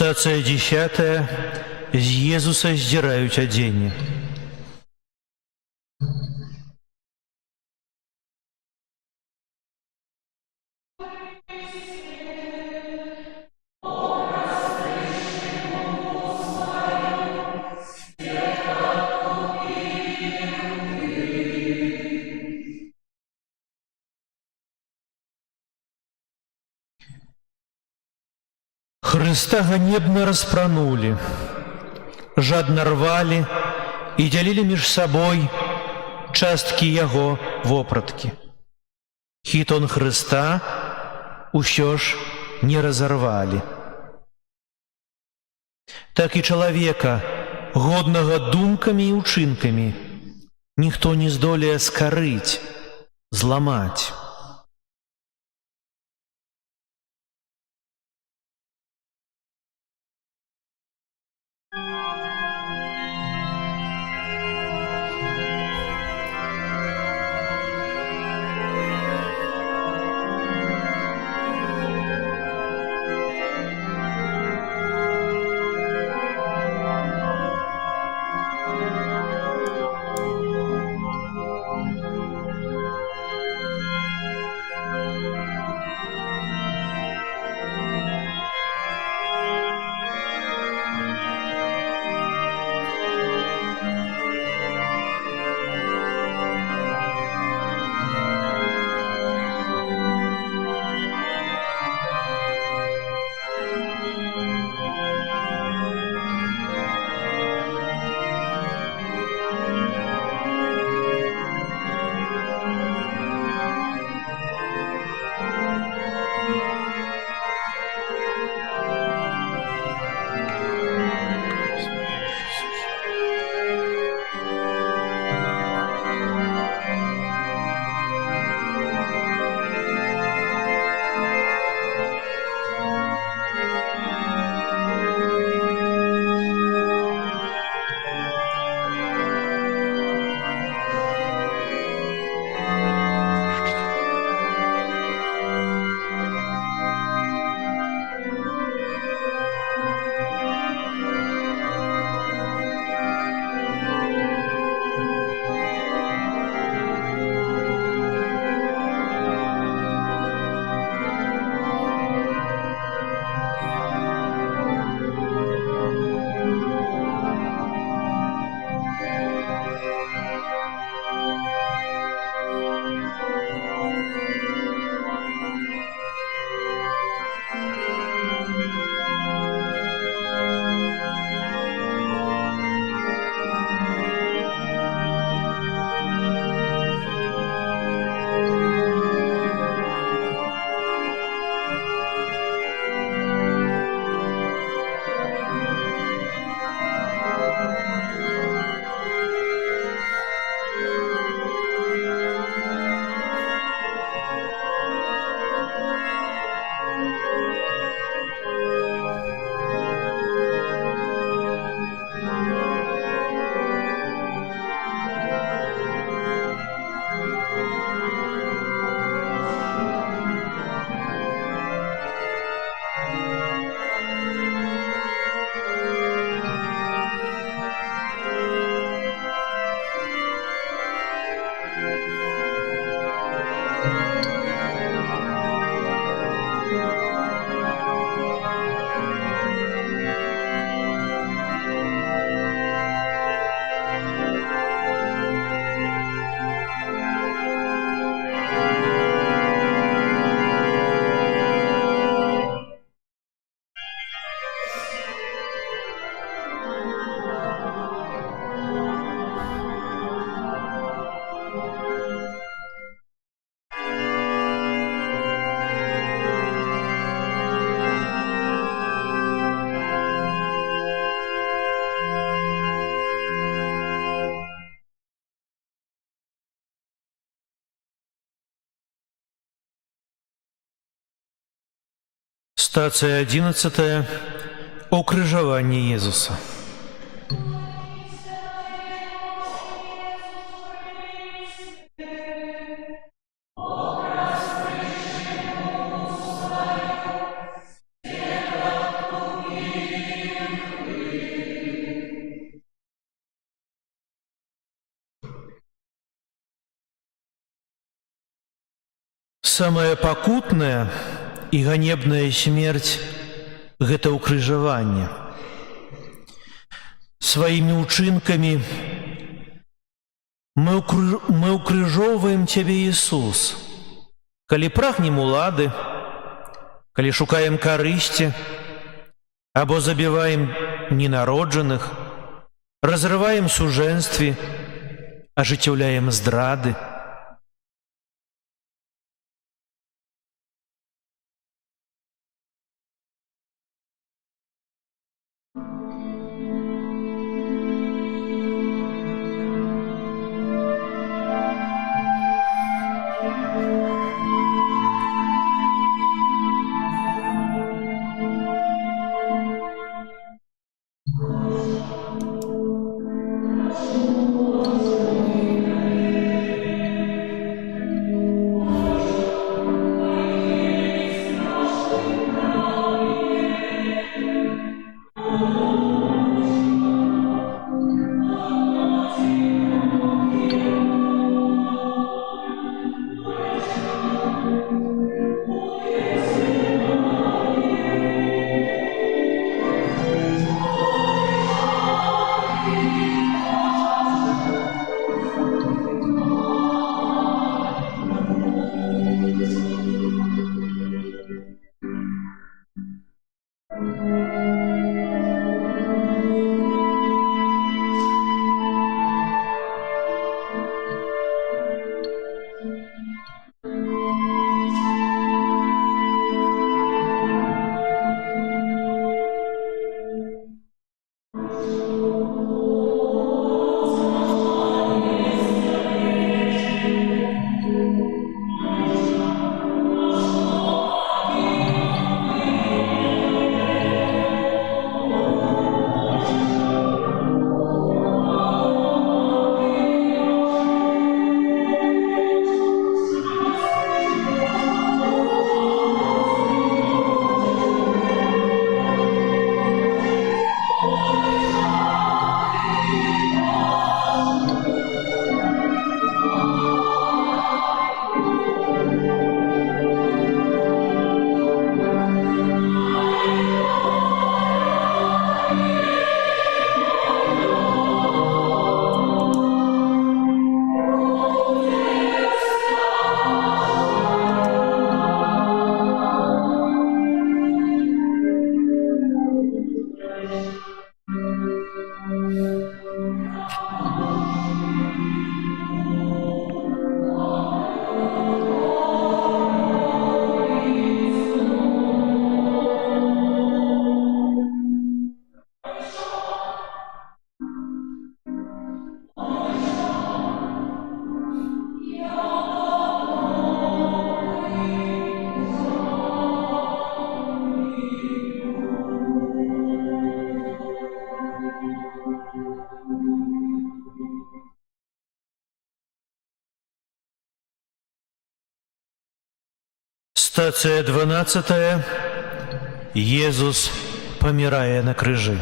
Стация 10. З Езуса здзіраюць адзенне. Хрыста ганебна распранули, жадно рвали і дзялілі між сабой часткі яго вопраткі. Хітон Хрыста усё ж не разарвалі. Так і чалавека, годнага думкамі і ўчынкамі, ніхто не здолее скарыць, зламаць. Стация 11. О крыжаванні Езуса. Самая пакутная і ганебная смерць – гэта ўкрыжаванне. Сваімі ўчынкамі мы ўкрыжоўваем Цябе, Ісус. Калі прагнем улады, калі шукаем карысці, або забіваем ненароджаных, разрываем сужэнстві, ажыццяўляем здрады. Стацыя 12. Езус памірае на крыжы.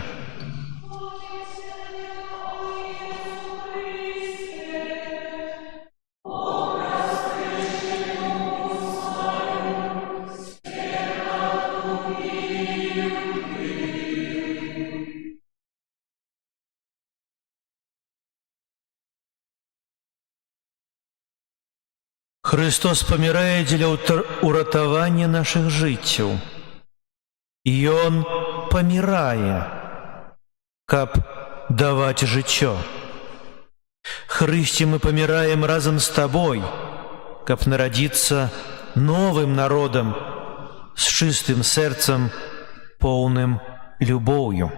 Христос памірае дзеля ўратавання нашых жыццяў. І Ён памірае, каб даваць жыццё. Хрысце, мы паміраем разам з Табой, каб нарадзіцца новым народам з чыстым сэрцам, поўным любоўю.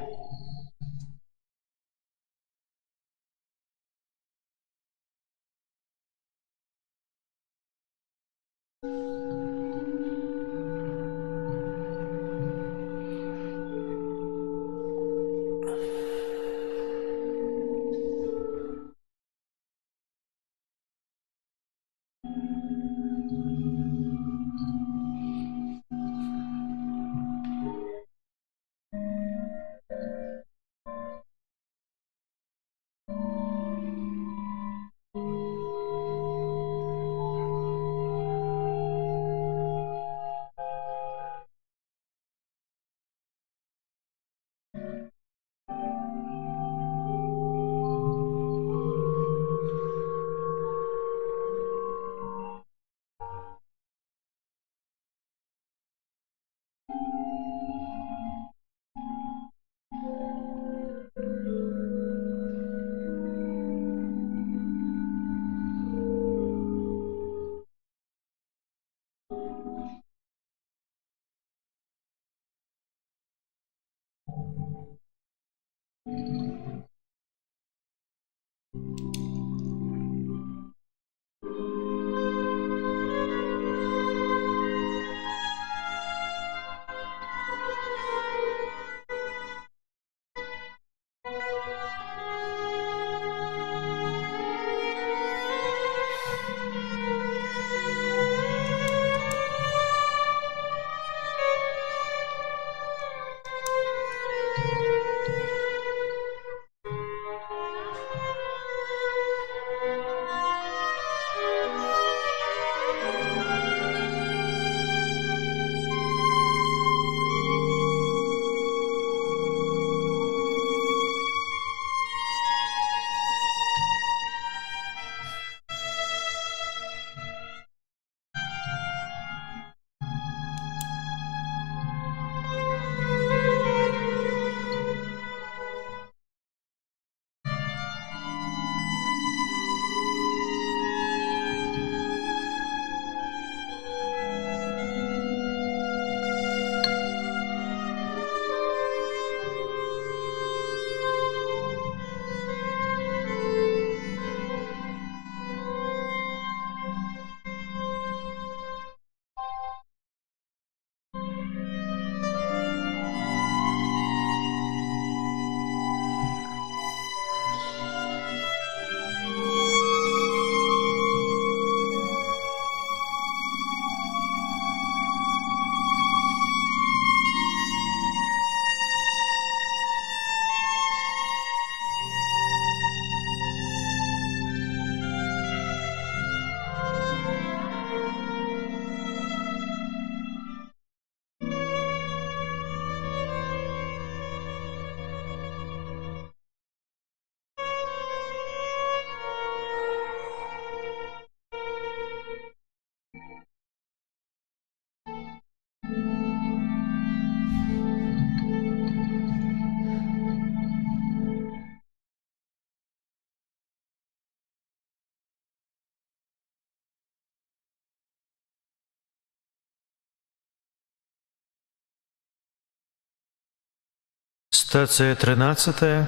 Стацыя 13.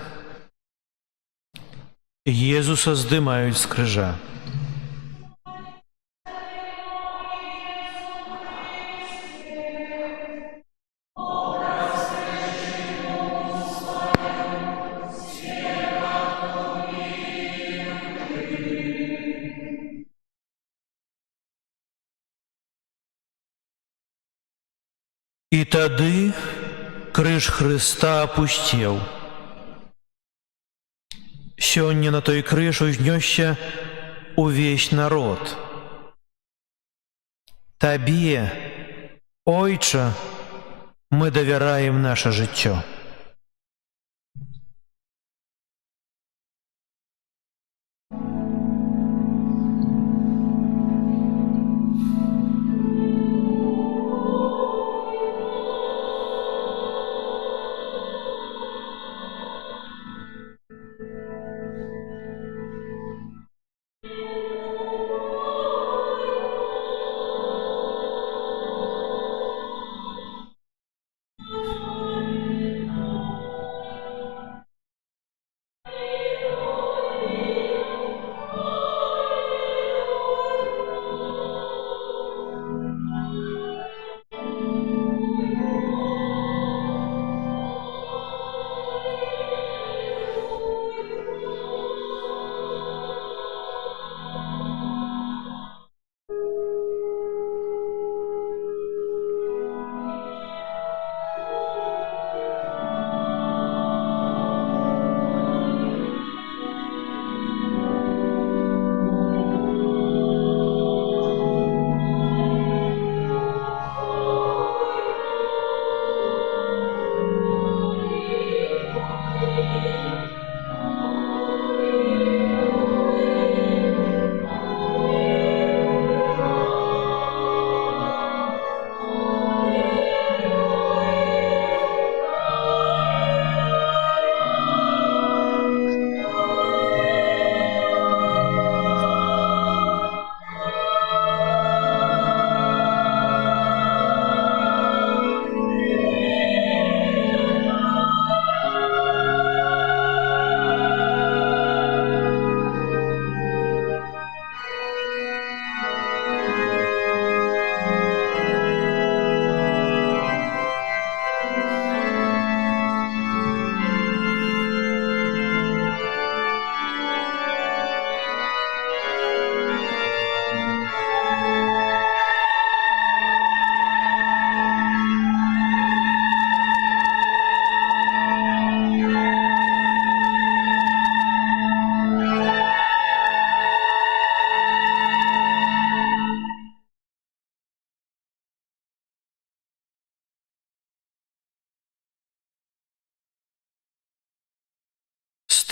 Езуса здымаюць з крыжа. І тады крыж Хрыста апусцеў. Сёння на той крыж узнёсся увесь народ. Табе, Ойча, мы давяраем наша жыццё.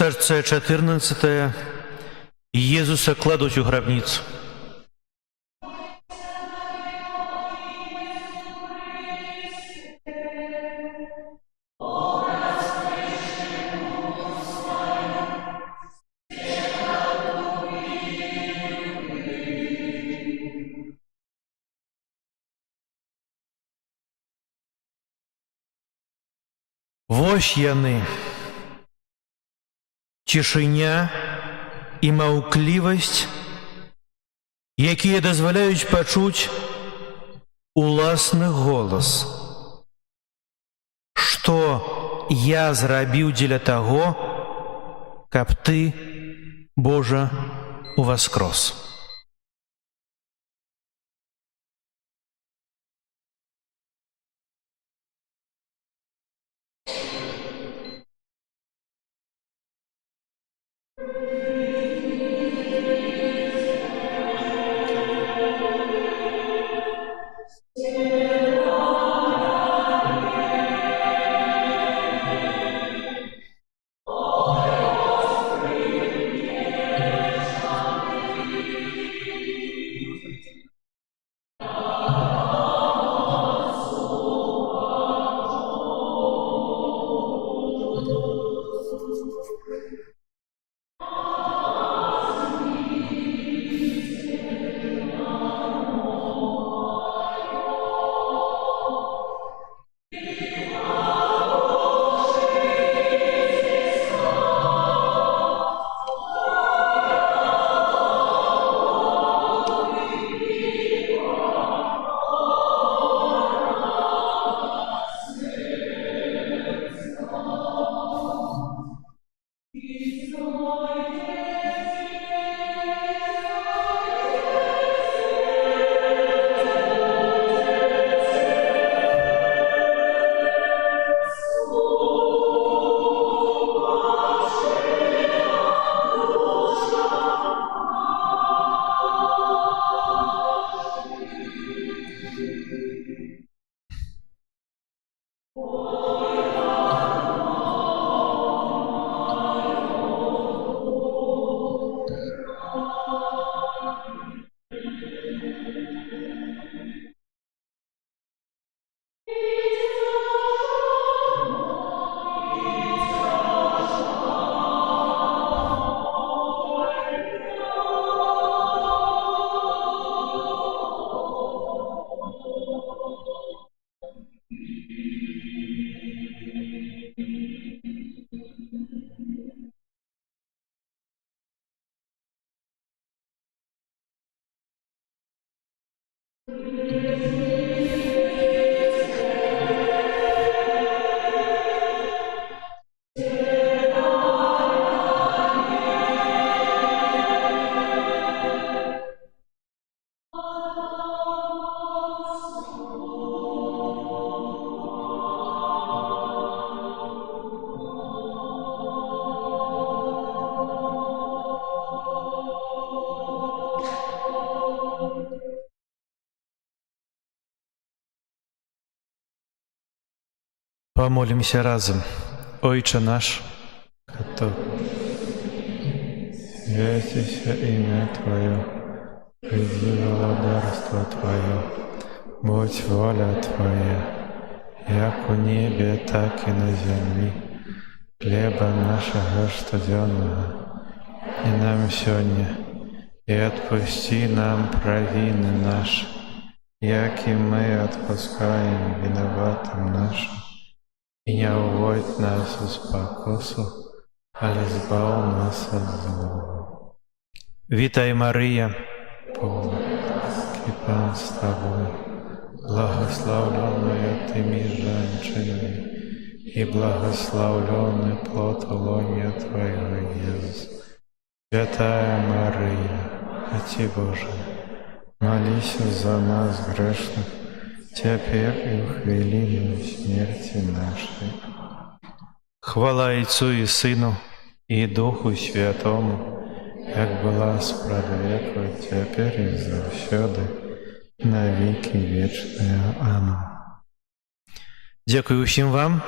Стажце 14. Езуса кладуць у грабніцу. Вось яны. Цішыня і маўклівасць, якія дазваляюць пачуць уласны голас. Што я зрабіў дзеля таго, каб ты, Божа, уваскрос. Помолимся разом. Ойче наш, который святится имя Твое, приди владарство Твое, будь воля Твоя, як у небе, так и на земле. Хлеба нашего штоденного, и нам сегодня, и отпусти нам провины наши, як и мы отпускаем виноватым нашим. И не уводь нас в спокусу, але збав нас от злого. Вітай, Марія, полноски Пан с тобой, благословленная ты между женщинами, и благословленный плод лона Твоего, Иисус. Святая Мария, Мати Божия, молись за нас грешных, теперь и в хвилину смерти нашей. Хвала Отцу и Сыну, и Духу Святому, як была спрадвеку, теперь и завсёды, на веки вечные. Аминь. Дякую всім вам.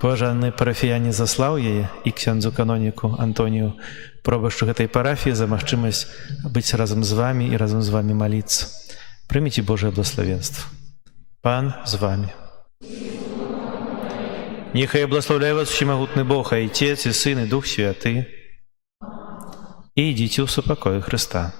Паважаны парафіяне заслаў яе і ксяндзу каноніку Антонію, пробашчу гэтай парафіі за магчымасць быць разам з вамі і разам з вамі маліцца. Прыміце Божае благословенство. Пан з вамі. Нехай благословляе вас всемагутны Бог, а Отец, і Сын, і Дух Святы. І ідзіце ў супакоі Христа.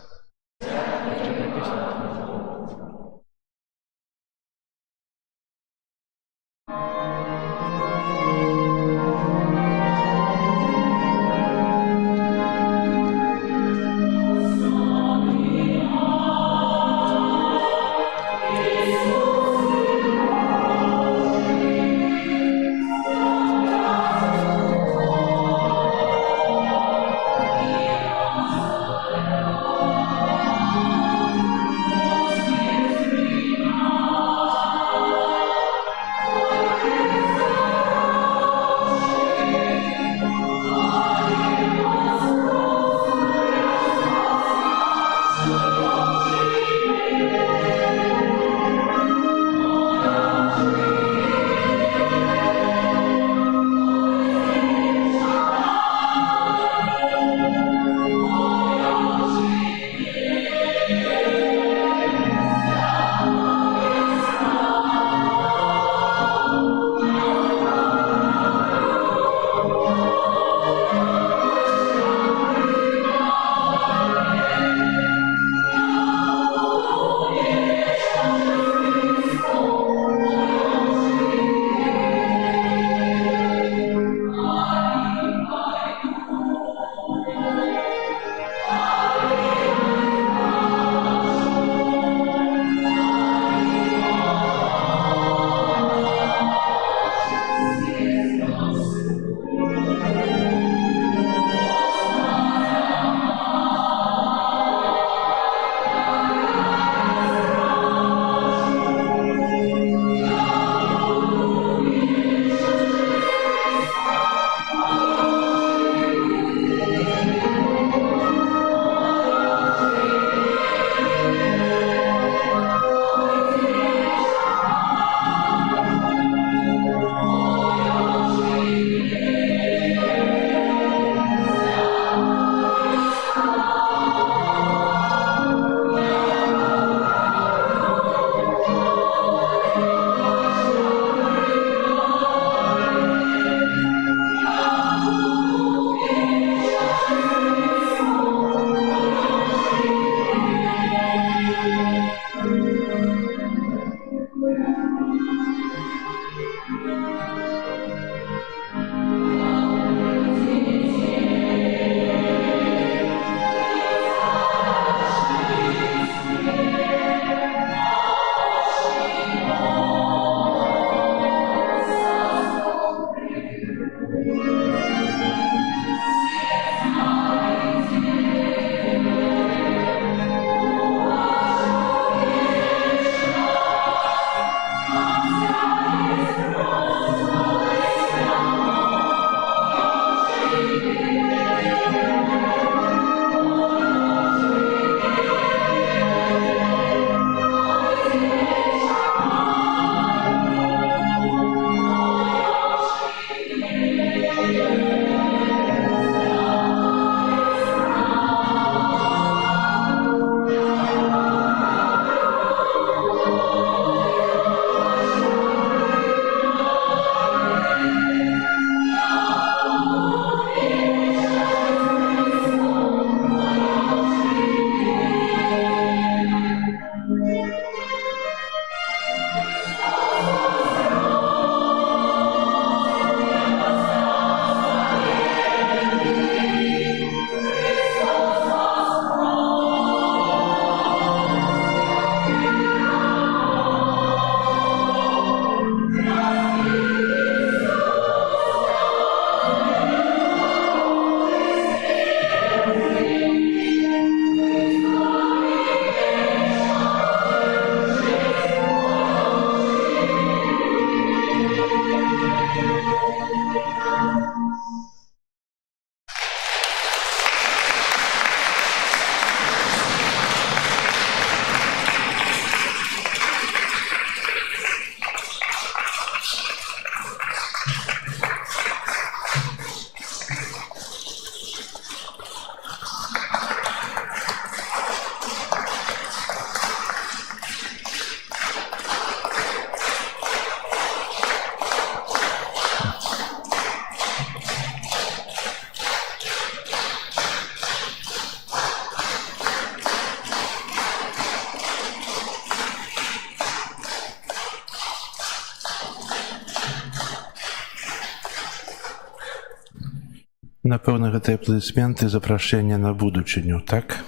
Напэўна, гэта апладысменты запрашэння на будучыню, так?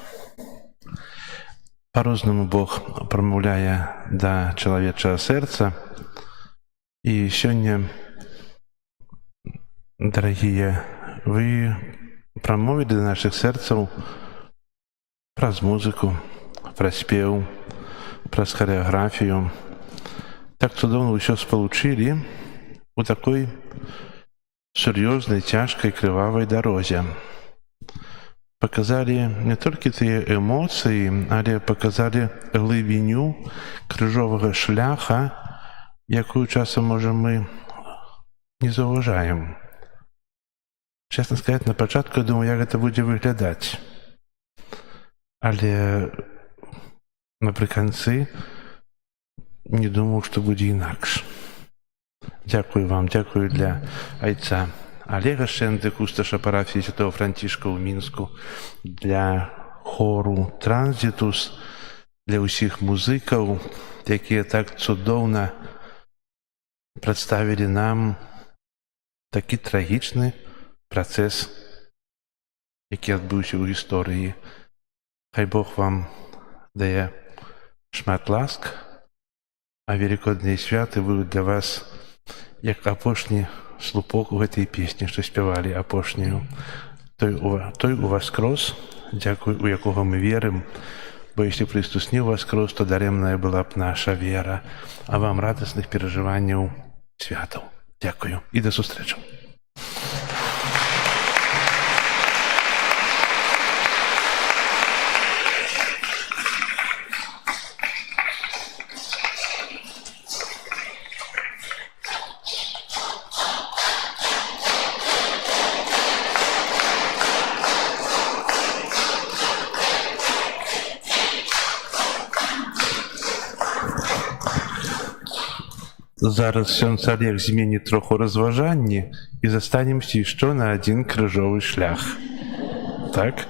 Па-рознаму Бог прамаўляе да чалавечага сэрца. І сёння, дарагія, вы прамовілі да нашых сэрцаў праз музыку, праз спеў, праз харэаграфію. Так цудоўна ўсё спалучылі у такой сур'ёзнай, цяжкай, крывавай дарозе. Паказалі не толькі тыя эмоцыі, але паказалі глыбіню крыжовага шляха, якую часам, можа, мы не заўважаем. Чесна сказаць, на пачатку я думаў, як гэта будзе выглядаць. Але напрыканцы не думаў, што будзе інакш. Дзякую вам, дзякую для айца Олега Шэнды, кусташа парафіі святого Францішка ў Мінску, для хору Транзітус, для ўсіх музыкаў, якія так цудоўна прадставілі нам такі трагічны працэс, які адбыўся ў гісторыі. Хай Бог вам дае шмат ласк, а велікодныя святы будуць для вас як апошні слупок у гэтай песні, што спявалі апошнюю. Той у воскрос, дзякуй, у якога мы верым, бо если Христос не воскрос, то даремная была б наша вера. А вам радасных перажыванняў святаў. Дзякую і да сустрэчаў. Зараз ксёндз Олег зменіць троху разважанні і застанемся яшчэ на адзін крыжовы шлях. Так?